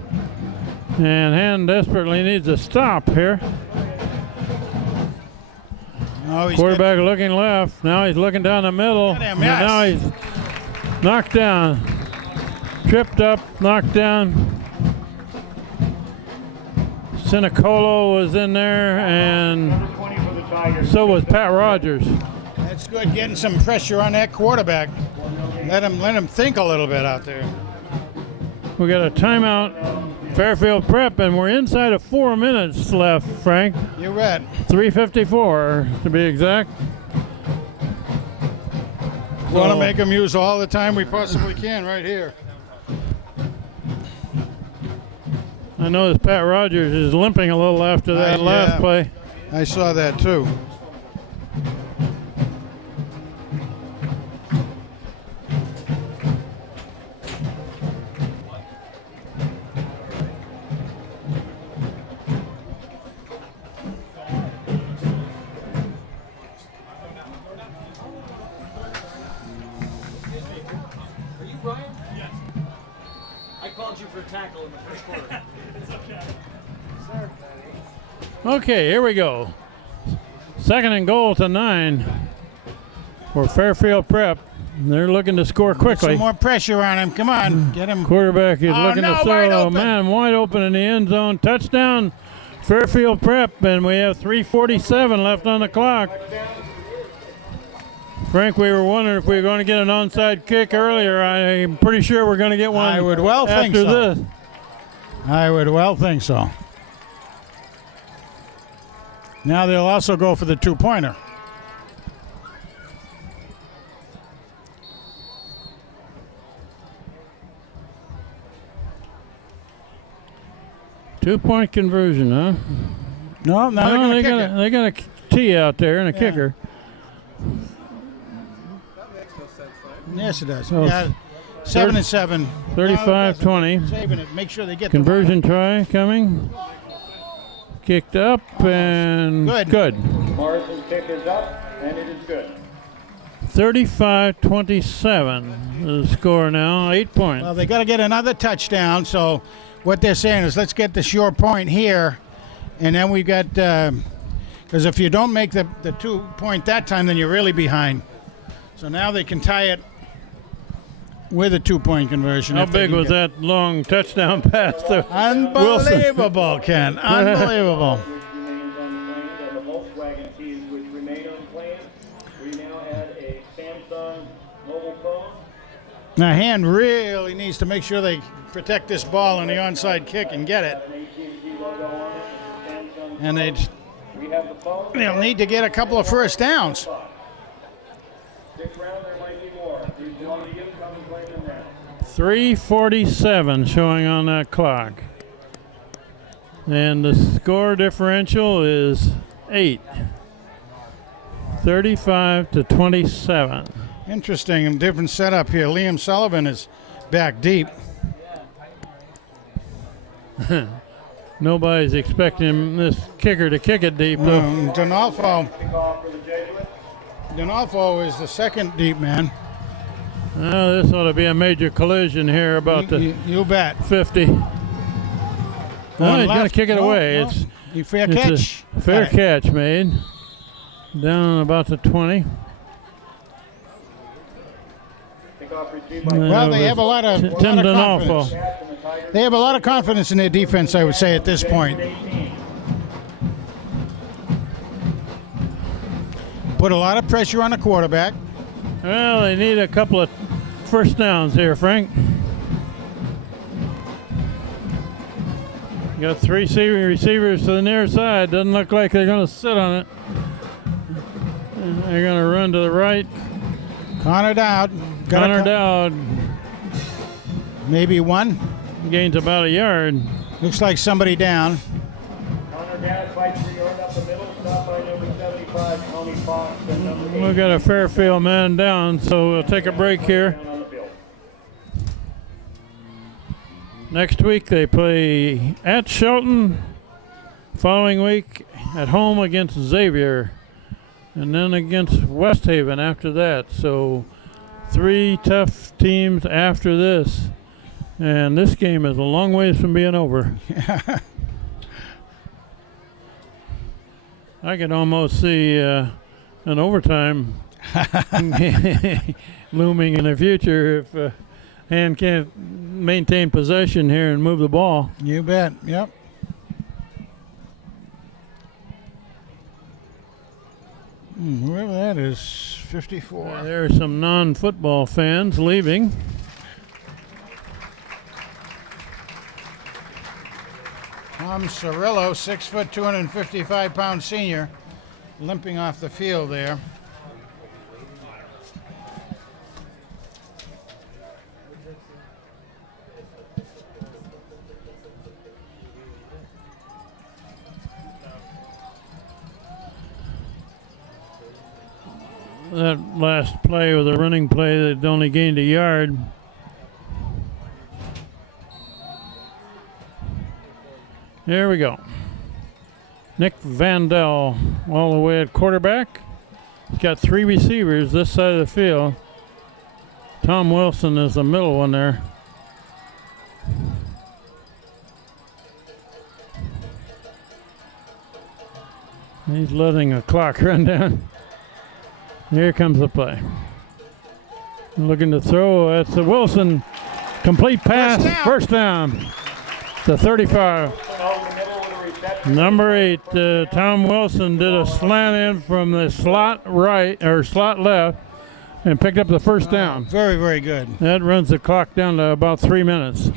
And Hand desperately needs a stop here. Oh, he's Quarterback looking left. Now he's looking down the middle. Got him, And yes. now he's knocked down. Tripped up, knocked down. Sinicolo was in there, and Number 20 for the Tigers. so was Pat Rogers. That's good, getting some pressure on that quarterback. Let him think a little bit out there. We got a timeout, Fairfield Prep, and we're inside of 4 minutes left, Frank. You're right. 3:54 to be exact. Want to So- make them use all the time we possibly can right here. I noticed Pat Rogers is limping a little after that last yeah. play. I saw that too. Are you Brian? Yes. I called you for a tackle in the first quarter. Okay, here we go. Second and goal to 9 for Fairfield Prep. They're looking to score quickly. Some more pressure on him. Come on, get him. Quarterback is Oh, looking no, to throw. wide Oh, open. man, wide open in the end zone. Touchdown, Fairfield Prep, and we have 3:47 left on the clock. Frank, we were wondering if we were going to get an onside kick earlier. I'm pretty sure we're going to get one I would well think after so. this. I would well think so. Now they'll also go for the two-pointer. Two-point conversion, huh? No, now they're going to kick it. they got a tee out there and a kicker. Yes, it does. So Yeah, 7 and 7. 35-20. Saving it. Make sure they get Conversion try coming. Kicked up and Good. Morrison's kick is up, and it is good. 35-27 the score now, 8 points. Well, they got to get another touchdown. So what they're saying is, let's get the sure point here, and then we got because if you don't make the 2 point that time, then you're really behind. So now they can tie it with a 2 point conversion. How big was that long touchdown pass to Unbelievable, Ken. Unbelievable. Now, Hand really needs to make sure they protect this ball on the onside kick and get it. And they'll need to get a couple of first downs. 3:47 showing on that clock. And the score differential is 8. 35-27. Interesting and different setup here. Liam Sullivan is back deep. Nobody's expecting this kicker to kick it deep, though. Donalfo is the second deep man. This ought to be a major collision here about you bet. 50. He's going to kick it away. No. It's fair catch. A fair catch made. Down about the 20. Well, they have a lot of confidence. They have a lot of confidence in their defense, I would say, at this point. Put a lot of pressure on the quarterback. Well, they need a couple of first downs here, Frank. Got 3 receivers to the near side. Doesn't look like they're going to sit on it. They're going to run to the right. Connor Dowd. Connor Dowd. Maybe one. Gains about a yard. Looks like somebody down. Connor Dowd fights for yard up the middle. Stopped by number 75, Tony Fox, and number 8. We've got a Fairfield man down, so we'll take a break here. Next week they play at Shelton. Following week at home against Xavier. And then against West Haven after that. So 3 tough teams after this. And this game is a long ways from being over. I could almost see an overtime looming in the future if Hand can't maintain possession here and move the ball. You bet. Yep. Whoever that is, 54. There are some non-football fans leaving. Tom Cirillo, 6 foot, 255-pound senior, limping off the field there. That last play was a running play that only gained a yard. Here we go. Nick van Dell all the way at quarterback. He's got 3 receivers this side of the field. Tom Wilson is the middle one there. He's letting a clock run down. Here comes the play. Looking to throw. That's the Wilson. Complete pass. First down. To 35. Number 8, Tom Wilson did a slant in from the slot right or slot left and picked up the first down. Very, very good. That runs the clock down to about 3 minutes.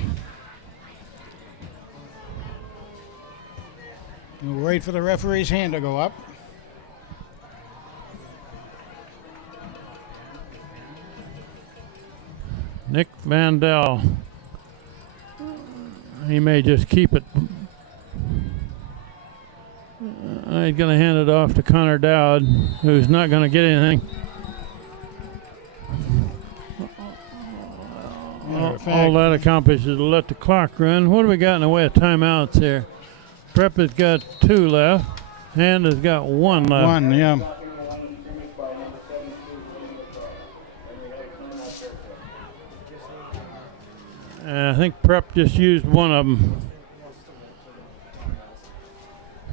We'll wait for the referee's hand to go up. Nick van Dell. He may just keep it. He's going to hand it off to Connor Dowd, who's not going to get anything. All that accomplishes is to let the clock run. What do we got in the way of timeouts here? Prep has got 2 left. Hand has got 1 left. 1, yeah. think Prep just used one of them.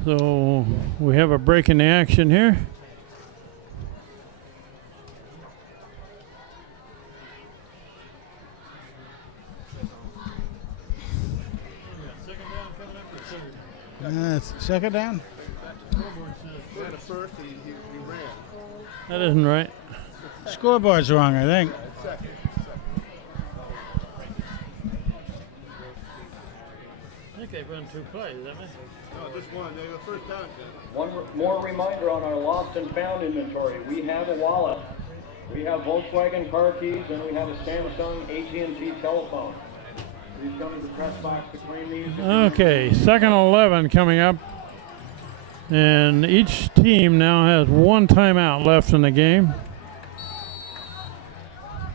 So we have a break in the action here. Second down? That isn't right. Scoreboard's wrong, I think. I think they've run 2 plays, haven't they? No, just one. They were first down. One more reminder on our lost and found inventory. We have a wallet, we have Volkswagen car keys, and we have a Samsung AT&T telephone. Please come to the press box to claim these. Okay, 2nd and 11 coming up. And each team now has 1 timeout left in the game.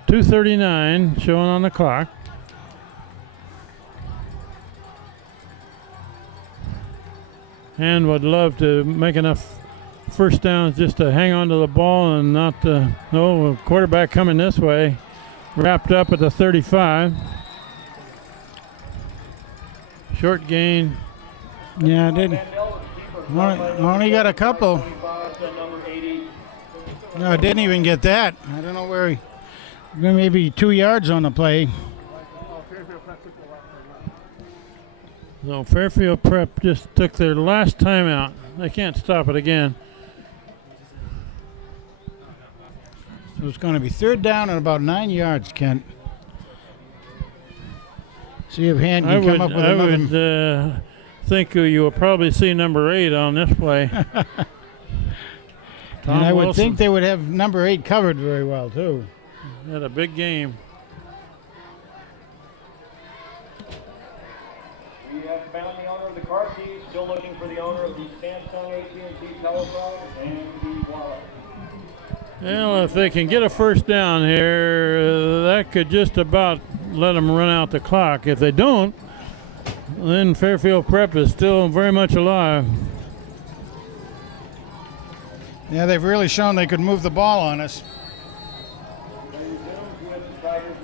2:39 showing on the clock. And would love to make enough first downs just to hang on to the ball and not no quarterback coming this way. Wrapped up at the 35. Short gain. Yeah, I did. Only got a couple. No, I didn't even get that. I don't know where he. Maybe 2 yards on the play. So Fairfield Prep just took their last timeout. They can't stop it again. So it's going to be 3rd down and about 9 yards, Kent. See if Hand can come up with another. I would think you will probably see number 8 on this play. And I would think they would have number 8 covered very well, too. Had a big game. We have found the owner of the car keys, still looking for the owner of the Samsung AT&T telephone and the wallet. Well, if they can get a first down here, that could just about let them run out the clock. If they don't, then Fairfield Prep is still very much alive. Yeah, they've really shown they could move the ball on us.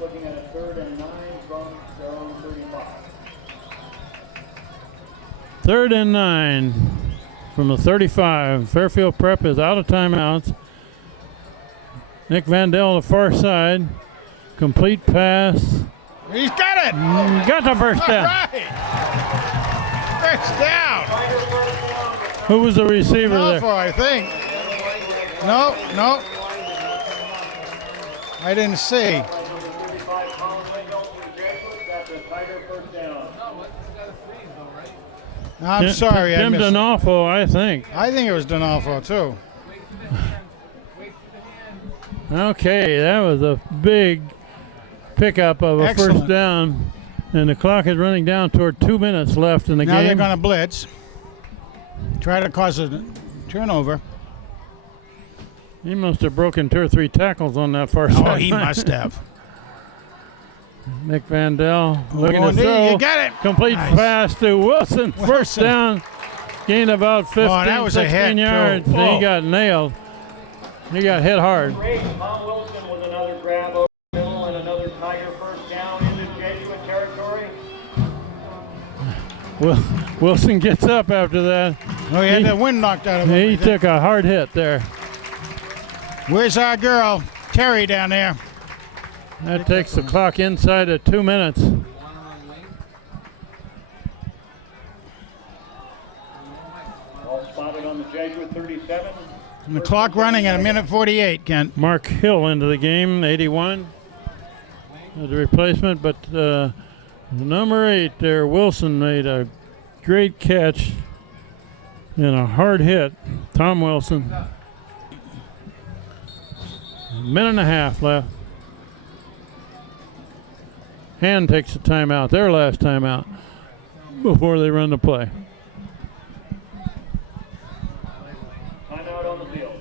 Looking at a 3rd and 9 from their own 35. 3rd and 9 from the 35. Fairfield Prep is out of timeouts. Nick van Dell, the far side. Complete pass. He's got it! Got the first down. Right. First down. Who was the receiver there? I think. No. I didn't see. I'm sorry. Tim Donofo, I think. I think it was Donofo, too. Okay, that was a big pickup of a first down. And the clock is running down toward 2 minutes left in the game. Now they're going to blitz. Try to cause a turnover. He must have broken 2 or 3 tackles on that far side. Oh, he must have. Nick van Dell looking to throw. You got it. Complete pass to Wilson. First down. Gain about 15, 16 yards. He got nailed. He got hit hard. Tom Wilson with another grab over the middle and another Tiger first down into Jesuit territory. Wilson gets up after that. Oh, he had the wind knocked out of him. He took a hard hit there. Where's our girl, Terry, down there? That takes the clock inside of 2 minutes. All spotted on the Jesuit 37. And the clock running at 1:48, Kent. Mark Hill into the game, 81. The replacement, but number 8 there, Wilson, made a great catch and a hard hit. Tom Wilson. A minute and a half left. Hand takes a timeout, their last timeout, before they run the play. Timeout on the field.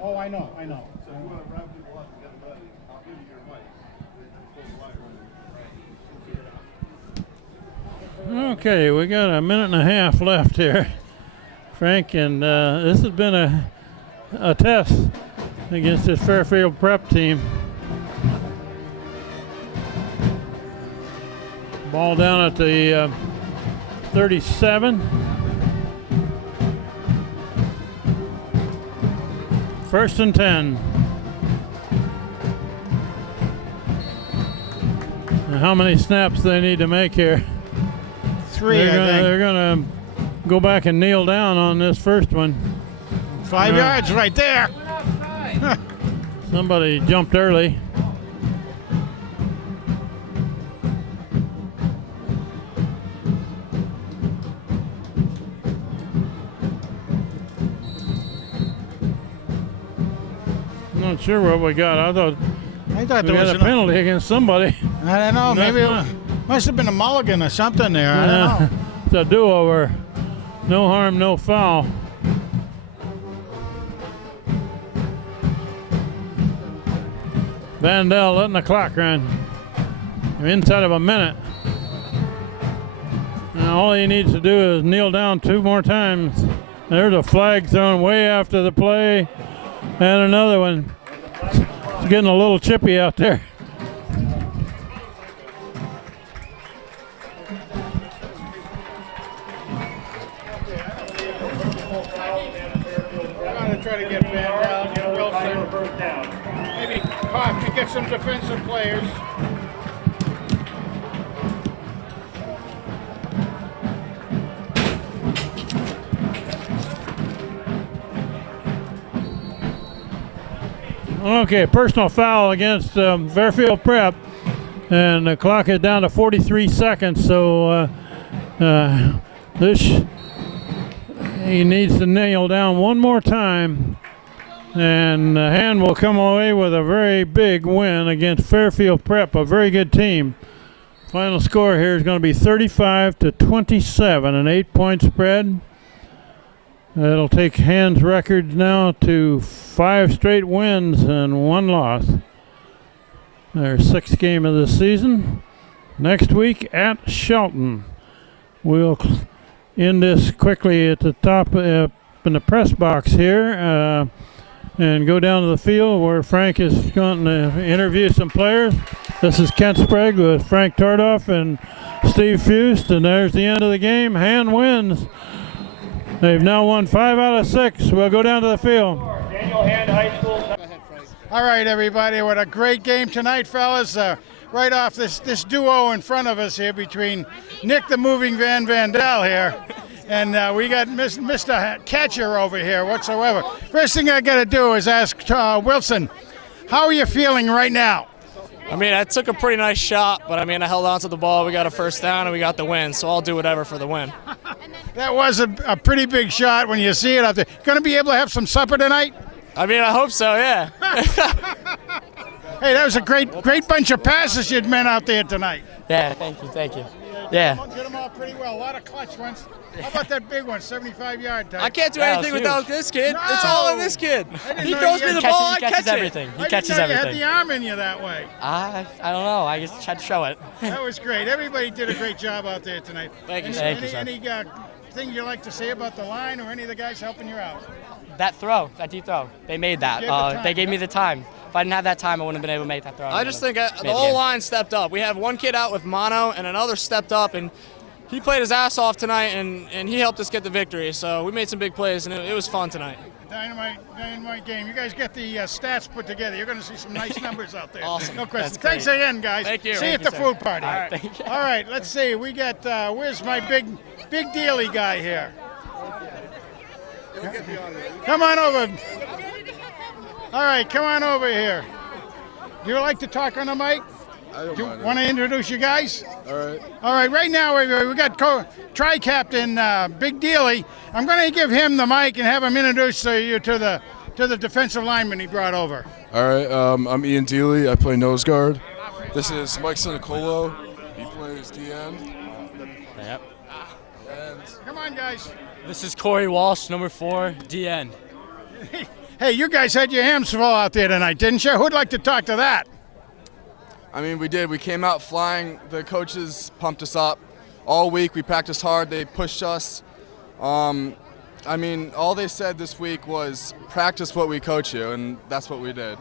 Oh, I know. So if you want to round people up and get them ready, I'll give you your mic. Okay, we got a minute and a half left here, Frank, and this has been a test against this Fairfield Prep team. Ball down at the 37. First and 10. And how many snaps they need to make here? 3, I think. They're going to go back and kneel down on this first one. 5 yards right there. Somebody jumped early. I'm not sure what we got. I thought I thought we there was had a penalty against somebody. I don't know. Maybe it must have been a mulligan or something there. I don't know. It's a do-over. No harm, no foul. Van Dell letting the clock run. Inside of a minute. Now all he needs to do is kneel down 2 more times. There's a flag thrown way after the play. And another one. It's getting a little chippy out there. I'm going to try to get Van Dell, get Wilson. Maybe Koch to get some defensive players. Okay, personal foul against Fairfield Prep, and the clock is down to 43 seconds. So he needs to kneel down one more time, and the Hand will come away with a very big win against Fairfield Prep, a very good team. Final score here is going to be 35-27, an 8-point spread. That'll take Hand's record now to 5 straight wins and 1 loss. Their 6th game of the season. Next week at Shelton. We'll end this quickly at the top in the press box here and go down to the field where Frank is going to interview some players. This is Kent Sprague with Frank Tardoff and Steve Fust, and there's the end of the game. Hand wins. They've now won 5 out of 6. We'll go down to the field. Daniel Hand High School. All right, everybody. What a great game tonight, fellas. Right off this duo in front of us here between Nick the Moving Van Dell here, and we got Mr. Catcher over here whatsoever. First thing I got to do is ask Wilson, how are you feeling right now? I mean, I took a pretty nice shot, but I mean, I held on to the ball. We got a first down, and we got the win, so I'll do whatever for the win. That was a pretty big shot when you see it out there. Going to be able to have some supper tonight? I mean, I hope so, yeah. Hey, that was a great bunch of passes you'd meant out there tonight. Yeah, thank you. Yeah. Did them all pretty well. A lot of clutch ones. How about that big one, 75-yard type? I can't do anything without this kid. No! It's all in this kid. didn't He know throws you me the had- ball, I He catches catch it. everything. He I catches didn't know you everything. had the arm in you that way. I don't know. I just tried to show it. That was great. Everybody did a great job out there tonight. Thank you, Any, sir. Thank you, sir. any thing you'd like to say about the line or any of the guys helping you out? That deep throw, they made that. Gave the time. They gave me the time. If I didn't have that time, I wouldn't have been able to make that throw. I just think the whole line stepped up. We have one kid out with mono, and another stepped up, and he played his ass off tonight, and he helped us get the victory. So we made some big plays, and it was fun tonight. Dynamite game. You guys get the stats put together. You're going to see some nice numbers out there. Awesome. No question. That's great. Thanks again, guys. Thank you. See you Thank at the food party. All right, thank you. All right, let's see. We got, where's my big dealy guy here? Come on over. All right, come on over here. Do you like to talk on the mic? I don't Do you mind want to introduce you guys? All right. All right, right now we got Tri-Captain Big Dealy. I'm going to give him the mic and have him introduce you to the defensive lineman he brought over. All right, I'm Ian Dealey. I play nose guard. This is Mike Sinicolo. He plays DN. Yep. And Come on, guys. This is Corey Walsh, number 4, DN. Hey, you guys had your hands full out there tonight, didn't you? Who'd like to talk to that? I mean, we did. We came out flying. The coaches pumped us up all week. We practiced hard. They pushed us. I mean, all they said this week was practice what we coach you, and that's what we did.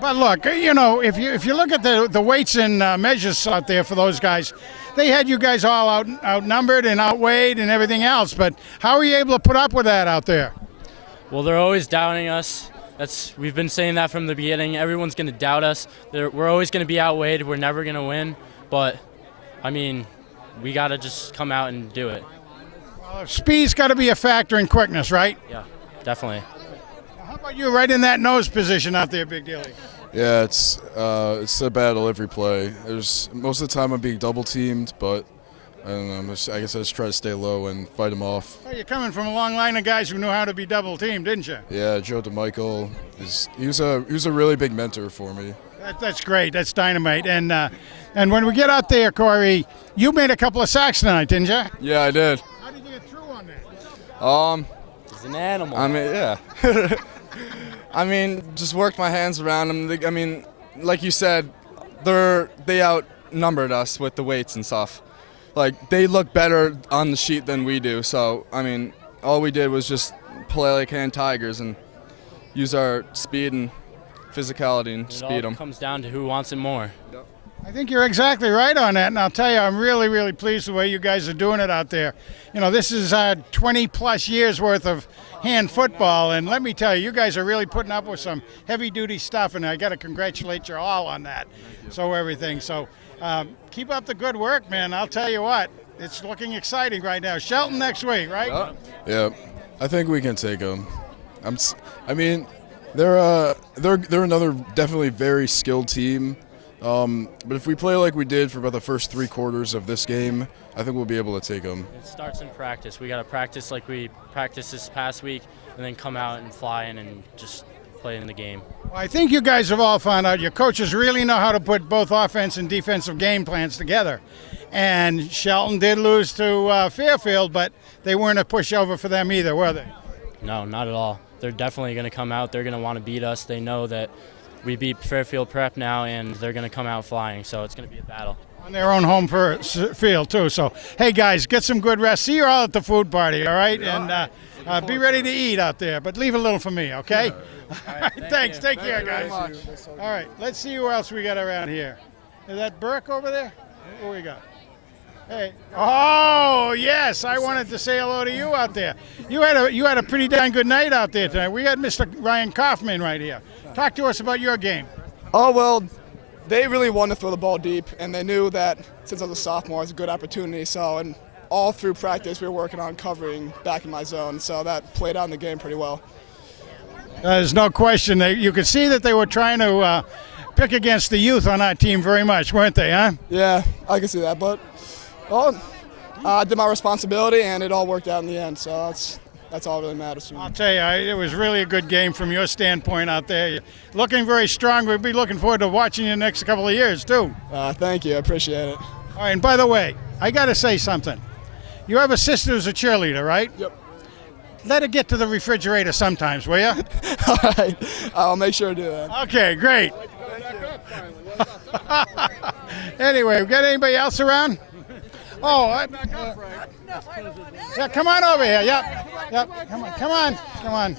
But look, you know, if you look at the weights and measures out there for those guys, they had you guys all outnumbered and outweighed and everything else. But how are you able to put up with that out there? Well, they're always doubting us. We've been saying that from the beginning. Everyone's going to doubt us. We're always going to be outweighed. We're never going to win. But, I mean, we got to just come out and do it. Well, speed's got to be a factor in quickness, right? Yeah, definitely. How about you right in that nose position out there, Big Dilly? Yeah, it's a battle every play. Most of the time I'm being double teamed, but I don't know. I guess I just try to stay low and fight them off. Well, you're coming from a long line of guys who knew how to be double teamed, didn't you? Yeah, Joe DeMichael he was a really big mentor for me. That's great. That's dynamite. And when we get out there, Corey, you made a couple of sacks tonight, didn't you? Yeah, I did. How did you get through on that? He's an animal. I mean, yeah. I mean, just worked my hands around them. I mean, like you said, they outnumbered us with the weights and stuff. Like, they look better on the sheet than we do. So, I mean, all we did was just play like hand tigers and use our speed and physicality and speed them. It comes down to who wants it more. I think you're exactly right on that, and I'll tell you, I'm really, really pleased the way you guys are doing it out there. You know, this is 20-plus years worth of hand football, and let me tell you, you guys are really putting up with some heavy-duty stuff, and I got to congratulate you all on that. So everything. So keep up the good work, man. I'll tell you what, it's looking exciting right now. Shelton next week, right? Yeah, I think we can take them. I mean, they're another definitely very skilled team. But if we play like we did for about the first 3 quarters of this game, I think we'll be able to take them. It starts in practice. We got to practice like we practiced this past week, and then come out and fly in and just play in the game. Well, I think you guys have all found out your coaches really know how to put both offense and defensive game plans together. And Shelton did lose to Fairfield, but they weren't a pushover for them either, were they? No, not at all. They're definitely going to come out. They're going to want to beat us. They know that we beat Fairfield Prep now, and they're going to come out flying, so it's going to be a battle. On their own home field, too. So, hey, guys, get some good rest. See you all at the food party, all right? And be ready to eat out there, but leave a little for me, okay? All right, thanks. Take care, guys. All right, let's see who else we got around here. Is that Burke over there? Who we got? Hey. Oh, yes, I wanted to say hello to you out there. You had a pretty darn good night out there tonight. We got Mr. Ryan Kaufman right here. Talk to us about your game. Oh, well, they really wanted to throw the ball deep, and they knew that since I was a sophomore, it was a good opportunity. So, and all through practice, we were working on covering back in my zone. So that played out in the game pretty well. There's no question. You could see that they were trying to pick against the youth on our team very much, weren't they, huh? Yeah, I can see that. But, well, I did my responsibility, and it all worked out in the end. So that's all that really matters to me. I'll tell you, it was really a good game from your standpoint out there. You're looking very strong. We'll be looking forward to watching you the next couple of years, too. Thank you. I appreciate it. All right, and by the way, I got to say something. You have a sister who's a cheerleader, right? Yep. Let her get to the refrigerator sometimes, will you? All right. I'll make sure to do that. Okay, great. Anyway, we got anybody else around? Oh, yeah, come on over here. Yep. Come on.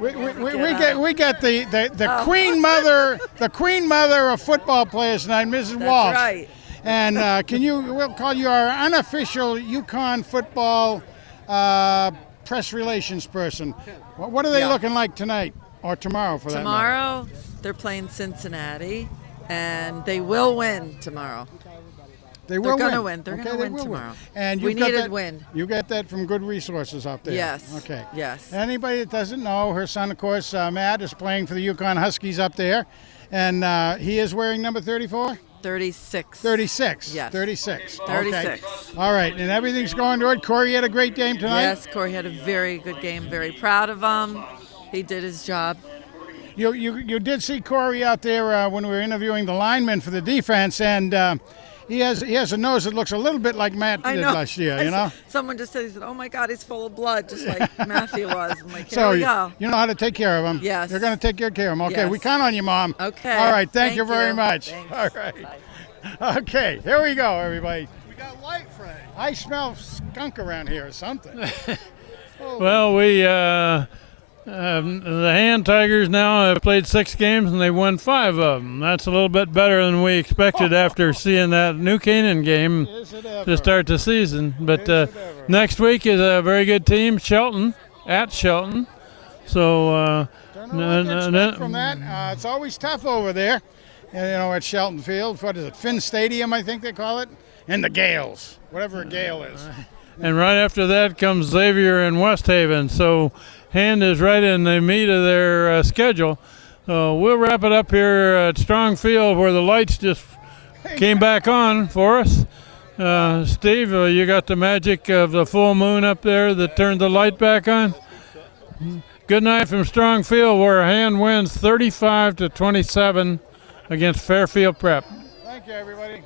We got the queen mother of football players tonight, Mrs. Walsh. That's right. And we'll call you our unofficial UConn football press relations person. What are they looking like tonight or tomorrow for that matter? Tomorrow, they're playing Cincinnati, and they will win tomorrow. They're going to win. They're going to win tomorrow. And we needed win. You got that from good resources out there. Yes. Okay. Yes. Anybody that doesn't know, her son, of course, Matt, is playing for the UConn Huskies up there, and he is wearing number 34? 36. 36. Yes. 36. 36. Okay. All right, and everything's going good. Corey had a great game tonight? Yes, Corey had a very good game. Very proud of him. He did his job. You did see Corey out there when we were interviewing the linemen for the defense, and he has a nose that looks a little bit like Matt did last year, you know? Someone just said, oh, my God, he's full of blood, just like Matthew was. I'm like, here so we go. You know how to take care of him. Yes. You're going to take good care of him. Okay, yes. We count on you, Mom. Okay. All right, thank you very much. Thanks. All right. Bye. Okay, here we go, everybody. We got light, Frank. I smell skunk around here or something. Well, the Hand Tigers now have played 6 games and they won 5 of them. That's a little bit better than we expected after seeing that New Canaan game to start the season. But next week is a very good team, Shelton, at Shelton. So from that, it's always tough over there, at Shelton Field. What is it, Finn Stadium, I think they call it, and the Gales, whatever a Gale is. And right after that comes Xavier and West Haven. So Hand is right in the meat of their schedule. We'll wrap it up here at Strong Field where the lights just came back on for us. Steve, you got the magic of the full moon up there that turned the light back on. Good night from Strong Field where Hand wins 35-27 against Fairfield Prep. Thank you, everybody.